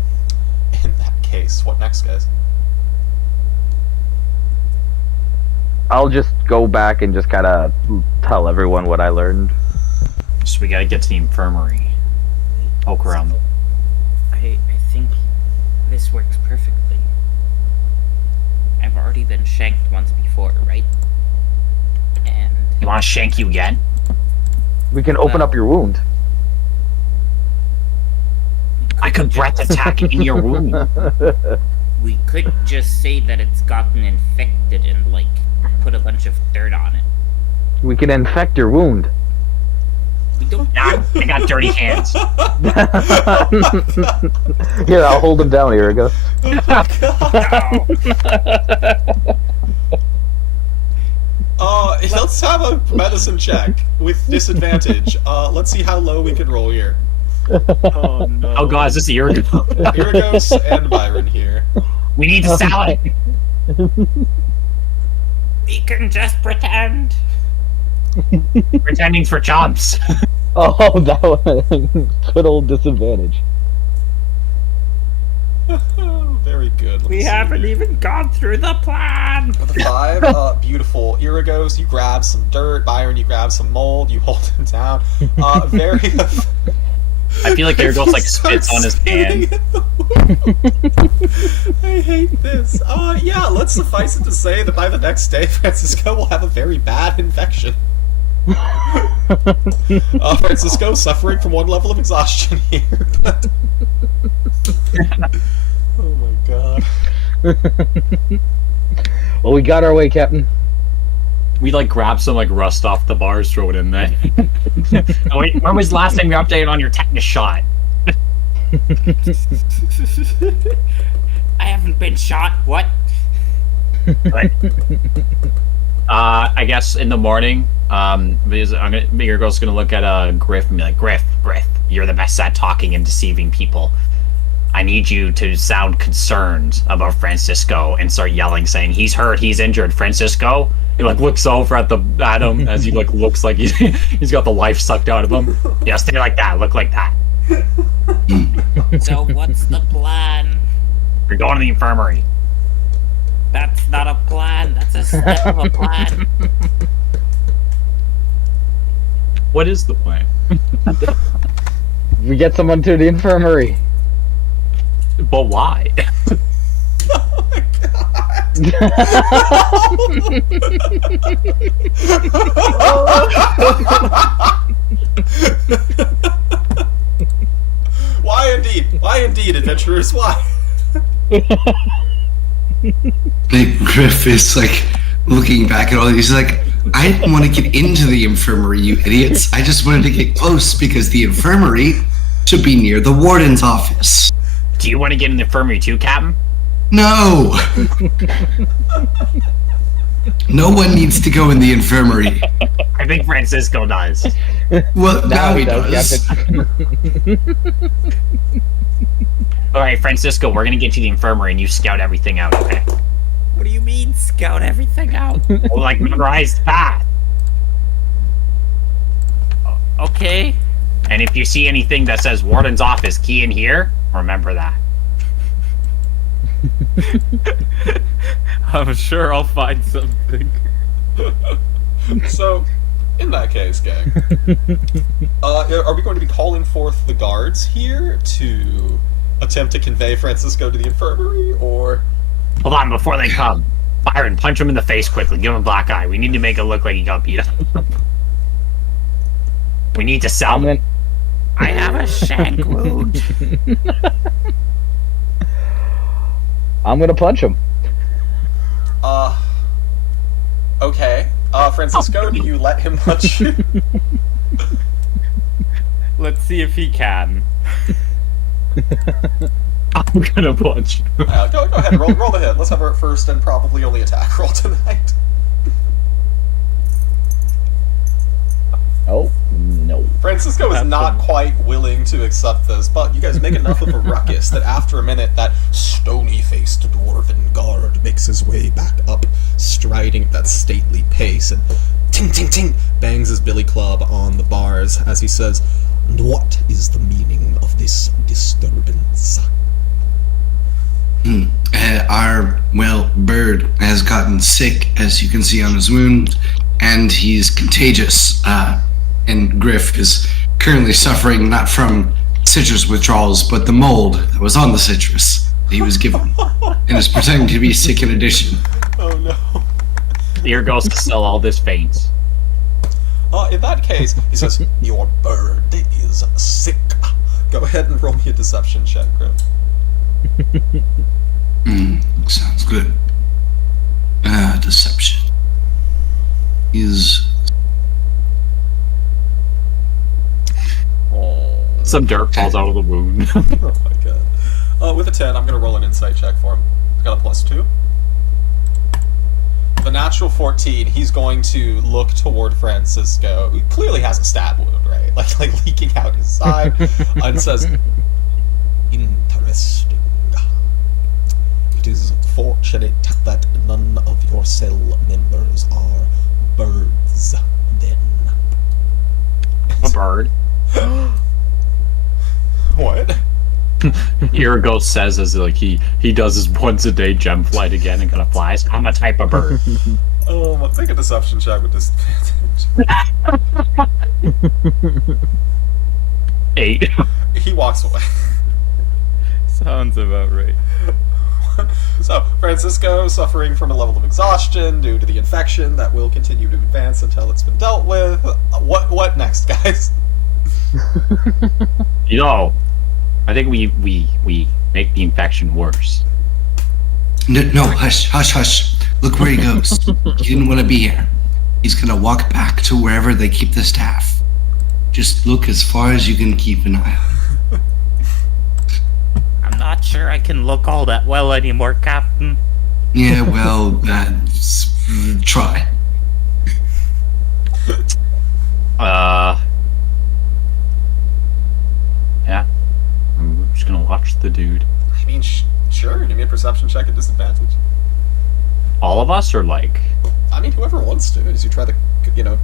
In that case, what next, guys? I'll just go back and just kind of tell everyone what I learned. So we gotta get to the infirmary. Poke around. I think this works perfectly. I've already been shanked once before, right? And You want to shank you again? We can open up your wound. I could breath attack in your wound. we could just say that it's gotten infected and, like, put a bunch of dirt on it. We can infect your wound. We don't... Nah, I got dirty hands. Here, I'll hold him down. Here we go. Let's have a medicine check with disadvantage. Let's see how low we can roll here. Oh no. Oh god, is this Irrigo? Irigos and Byron here. We need a salad. We can just pretend. Pretending for chomps. Oh, that one. Good old disadvantage. Very good. Let me We see haven't here. even gone through the plan. With a 5, beautiful. Irigos, you grab some dirt. Byron, you grab some mold. You hold him down. Very. I feel like Irrigo's like spits on his hand. I hate this. Yeah, let's suffice it to say that by the next day, Francisco will have a very bad infection. Francisco suffering from one level of exhaustion here. But... oh my god. Well, we got our way, Captain. We like grab some like rust off the bars, throw it in there. Oh, wait, when was the last time you updated on your tetanus shot? I haven't been shot. What? But, I guess in the morning, because your girl's gonna look at Griff and be like, Griff, you're the best at talking and deceiving people. I need you to sound concerned about Francisco and start yelling, saying, "He's hurt, he's injured, Francisco." He like looks over at him as he like looks like he's got the life sucked out of him. Yeah, stay like that, look like that. So what's the plan? You're going to the infirmary. That's not a plan. That's a step of a plan. What is the plan? We get someone to the infirmary. But why? Oh my god. Why indeed? Why indeed, adventurers? Why? Like, Griff is like looking back at all these, like, I didn't want to get into the infirmary, you idiots. I just wanted to get close because the infirmary should be near the warden's office. Do you want to get in the infirmary too, Captain? No! No one needs to go in the infirmary. I think Francisco does. Well, now he does. Alright, Francisco, we're gonna get to the infirmary and you scout everything out, okay? What do you mean, scout everything out? Well, like, memorize the path. Okay. And if you see anything that says warden's office, key in here, remember that. I'm sure I'll find something. So, in that case, gang, are we going to be calling forth the guards here to attempt to convey Francisco to the infirmary, or? Hold on, before they come. Byron, punch him in the face quickly. Give him a black eye. We need to make it look like he got beat up. We need to sell him. I have a shank wound. I'm gonna punch him. Okay. Francisco, do you let him punch you? Let's see if he can. I'm gonna punch. Go ahead, roll the hit. Let's have our first and probably only attack roll tonight. Oh, no. Francisco is not quite willing to accept this, but you guys make enough of a ruckus that after a minute, that stony-faced dwarven guard makes his way back up, striding at that stately pace, and ting, ting, ting, bangs his billy club on the bars as he says, "And what is the meaning of this disturbance?" Our, bird has gotten sick, as you can see on his wound, and he's contagious. And Griff is currently suffering not from citrus withdrawals, but the mold that was on the citrus that he was given, and is pretending to be sick in addition. Oh no. Here goes to sell all this veins. In that case, he says, "Your bird is sick." Go ahead and roll me a deception check, Griff. Sounds good. Deception is... Some dirt falls out of the wound. Oh my god. With a 10, I'm going to roll an insight check for him. I got a +2. The natural 14, he's going to look toward Francisco. He clearly has a stab wound, right? Like leaking out his side. And says, "Interesting. It is fortunate that none of your cell members are birds, then." A bird. What? Irigo says as like he does his once a day gem flight again and kind of flies. I'm a type of bird. Take a deception check with disadvantage. 8. He walks away. Sounds about right. So, Francisco suffering from a level of exhaustion due to the infection that will continue to advance until it's been dealt with. What next, guys? You know, I think we make the infection worse. No, hush. Look where he goes. He didn't want to be here. He's gonna walk back to wherever they keep the staff. Just look as far as you can keep an eye on. I'm not sure I can look all that well anymore, Captain. Yeah, well, try. Yeah. I'm just gonna watch the dude. I mean, sure, give me a perception check at disadvantage. All of us, or like? I mean, whoever wants to, as you try to,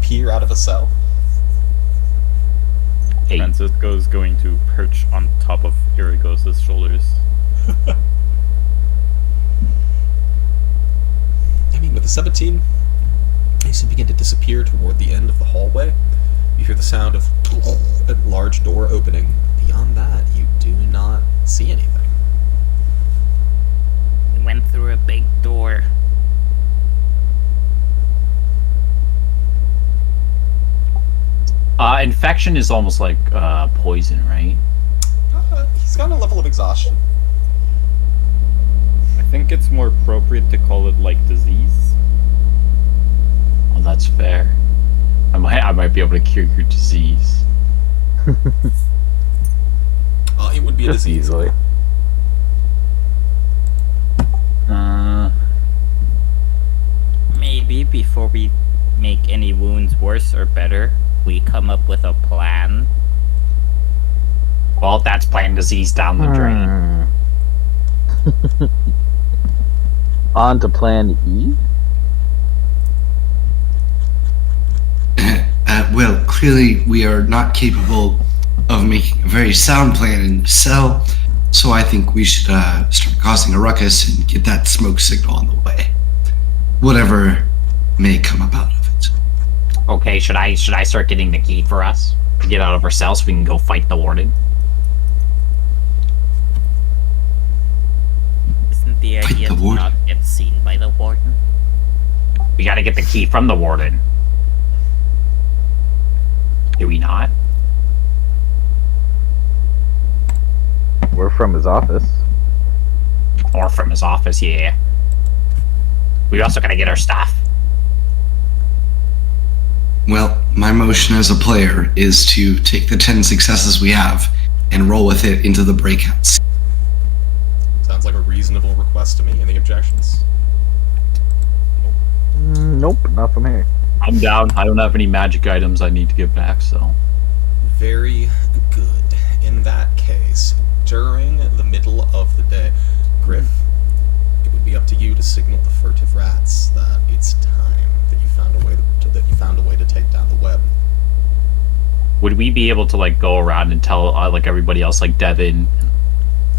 peer out of a cell. 8. Francisco's going to perch on top of Irigos' shoulders. I mean, with a 17, as you begin to disappear toward the end of the hallway, you hear the sound of a large door opening. Beyond that, you do not see anything. We went through a big door. Infection is almost like poison, right? He's got a level of exhaustion. I think it's more appropriate to call it like disease. Well, that's fair. I might be able to cure your disease. It would be a Just disease. easily. Maybe before we make any wounds worse or better, we come up with a plan. Well, that's playing disease down the drain. On to plan E. Well, clearly we are not capable of making a very sound plan in the cell, so I think we should start causing a ruckus and get that smoke signal on the way. Whatever may come about of it. Okay, should I start getting the key for us to get out of our cell so we can go fight the warden? Isn't the Fight idea the to warden? not get seen by the warden? We gotta get the key from the warden. Do we not? We're from his office. Or from his office, yeah. We also gotta get our stuff. Well, my motion as a player is to take the 10 successes we have and roll with it into the breakouts. Sounds like a reasonable request to me. Any objections? Nope, not from here. I'm down. I don't have any magic items I need to get back, so. Very good. In that case, during the middle of the day, Griff, it would be up to you to signal the furtive rats that it's time that you found a way to take down the web. Would we be able to, like, go around and tell, like, everybody else, like Devin,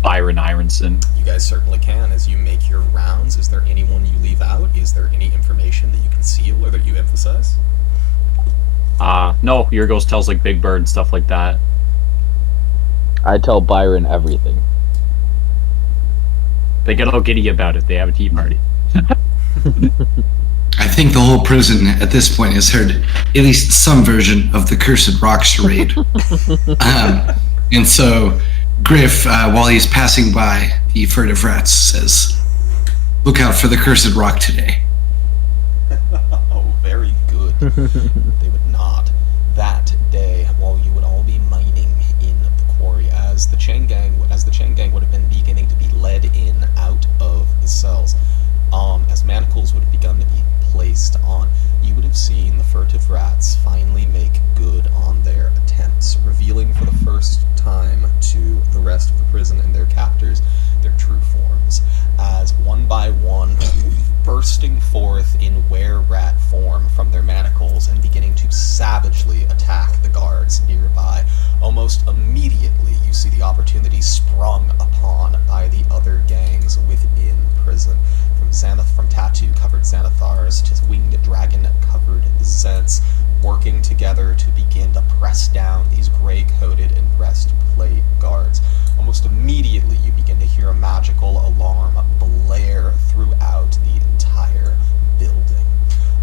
Byron Ironson? You guys certainly can as you make your rounds. Is there anyone you leave out? Is there any information that you conceal or that you emphasize? No, Yurgos tells, like, Big Bird and stuff like that. I tell Byron everything. They get all giddy about it. They have a tea party. I think the whole prison at this point has heard at least some version of the Cursed Rock charade. And so Griff, while he's passing by the furtive rats, says, "Look out for the Cursed Rock today." Oh, very good. They would not. That day, while you would all be mining in the quarry, as the chain gang would have been beginning to be led in out of the cells, as manacles would have begun to be placed on, you would have seen the furtive rats finally make good on their attempts, revealing for the first time to the rest of the prison and their captors their true forms, as one by one, bursting forth in were-rat form from their manacles and beginning to savagely attack the guards nearby. Almost immediately, you see the opportunity sprung upon by the other gangs within prison. From tattoo-covered Xanathars to winged dragon-covered Zeds, working together to begin to press down these gray-coated and breastplate guards. Almost immediately, you begin to hear a magical alarm blare throughout the entire building.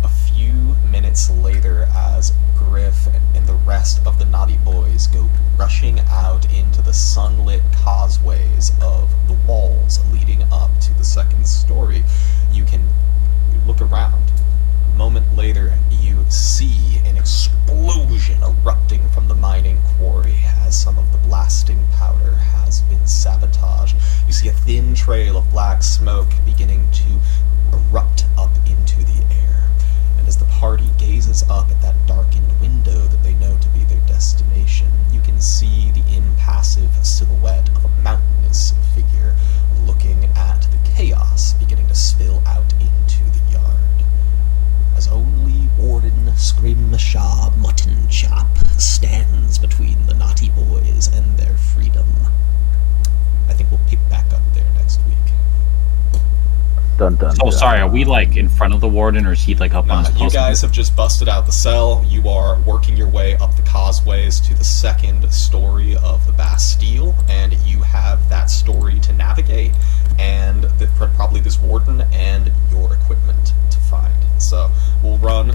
A few minutes later, as Griff and the rest of the Naughty Boys go rushing out into the sunlit causeways of the walls leading up to the second story, you can look around. A moment later, you see an explosion erupting from the mining quarry as some of the blasting powder has been sabotaged. You see a thin trail of black smoke beginning to erupt up into the air. And as the party gazes up at that darkened window that they know to be their destination, you can see the impassive silhouette of a mountainous figure looking at the chaos beginning to spill out into the yard. As only Warden Scrimshaw Mutton Chop stands between the Naughty Boys and their freedom. I think we'll pick back up there next week. Dun dun. Oh, dun. sorry, are we, like, in front of the warden, or is he, like, up on his You post? guys have just busted out the cell. You are working your way up the causeways to the second story of the Bastille, and you have that story to navigate. and probably this warden and your equipment to find. So we'll run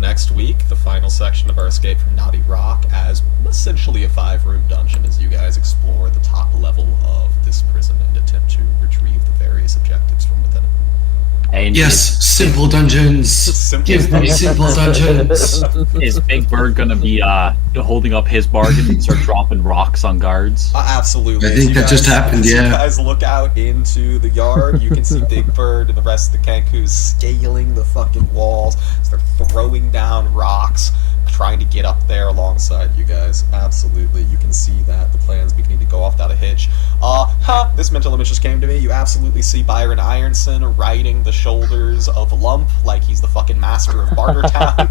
next week, the final section of our escape from Naughty Rock, as essentially a 5-room dungeon as you guys explore the top level of this prison and attempt to retrieve the various objectives from within it. And Yes, simple dungeons. Give me simple dungeons. is Big Bird gonna be holding up his bargain and start dropping rocks on guards? Absolutely. I As think you that just happened, as yeah. You guys look out into the yard, you can see Big Bird and the rest of the Kenkus scaling the fucking walls. They're throwing down rocks, trying to get up there alongside you guys. Absolutely. You can see that the plan's beginning to go off without a hitch. This mental image just came to me. You absolutely see Byron Ironson riding the shoulders of Lump like he's the fucking master of Bartertown.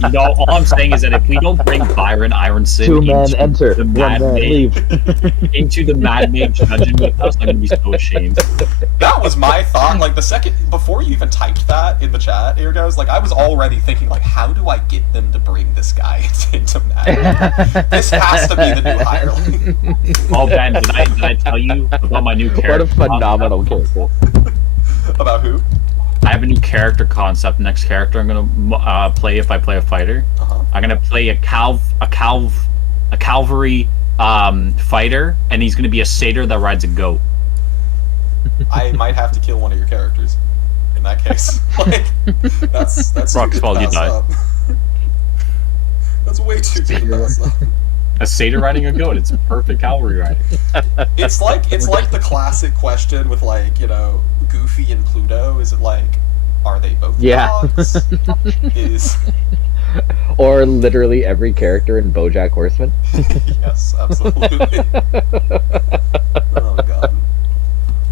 You know, all I'm saying is that if we don't bring Byron Ironson Two men into enter, the one Mad man Mage, leave. into the Mad Mage dungeon with us, I'm gonna be so ashamed. That was my thought. Like, the second, before you even typed that in the chat, here goes, like, I was already thinking, like, how do I get them to bring this guy into Mad? This has to be the new hireling. Oh, Ben, did I tell you about my new character? What a phenomenal character. About who? I have a new character concept. Next character I'm gonna play if I play a fighter. I'm gonna play a cavalry fighter, and he's gonna be a satyr that rides a goat. I might have to kill one of your characters. In that case, like, that's Rock's too fault, you pass died. up. That's way too good to pass up. A satyr riding a goat. It's perfect cavalry riding. It's like the classic question with, like, you know, Goofy and Pluto. Is it like, are they both dogs? Is Or literally every character in BoJack Horseman. yes, absolutely. Oh god.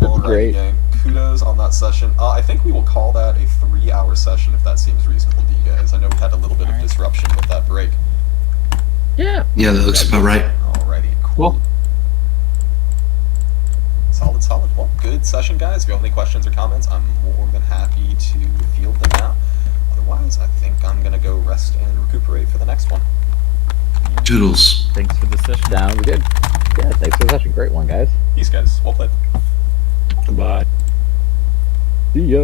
Alrighty, great. gang. Kudos on that session. I think we will call that a 3-hour session if that seems reasonable to you guys. I know we had a little bit of disruption with that break. Yeah. Yeah, that looks about right. Alrighty, cool. Solid. Well, good session, guys. If you have any questions or comments, I'm more than happy to field them now. Otherwise, I think I'm gonna go rest and recuperate for the next one. Doodles. Thanks for the session. Sounds good. Yeah, thanks for the session. Great one, guys. Peace, guys. Well played. Goodbye. See ya.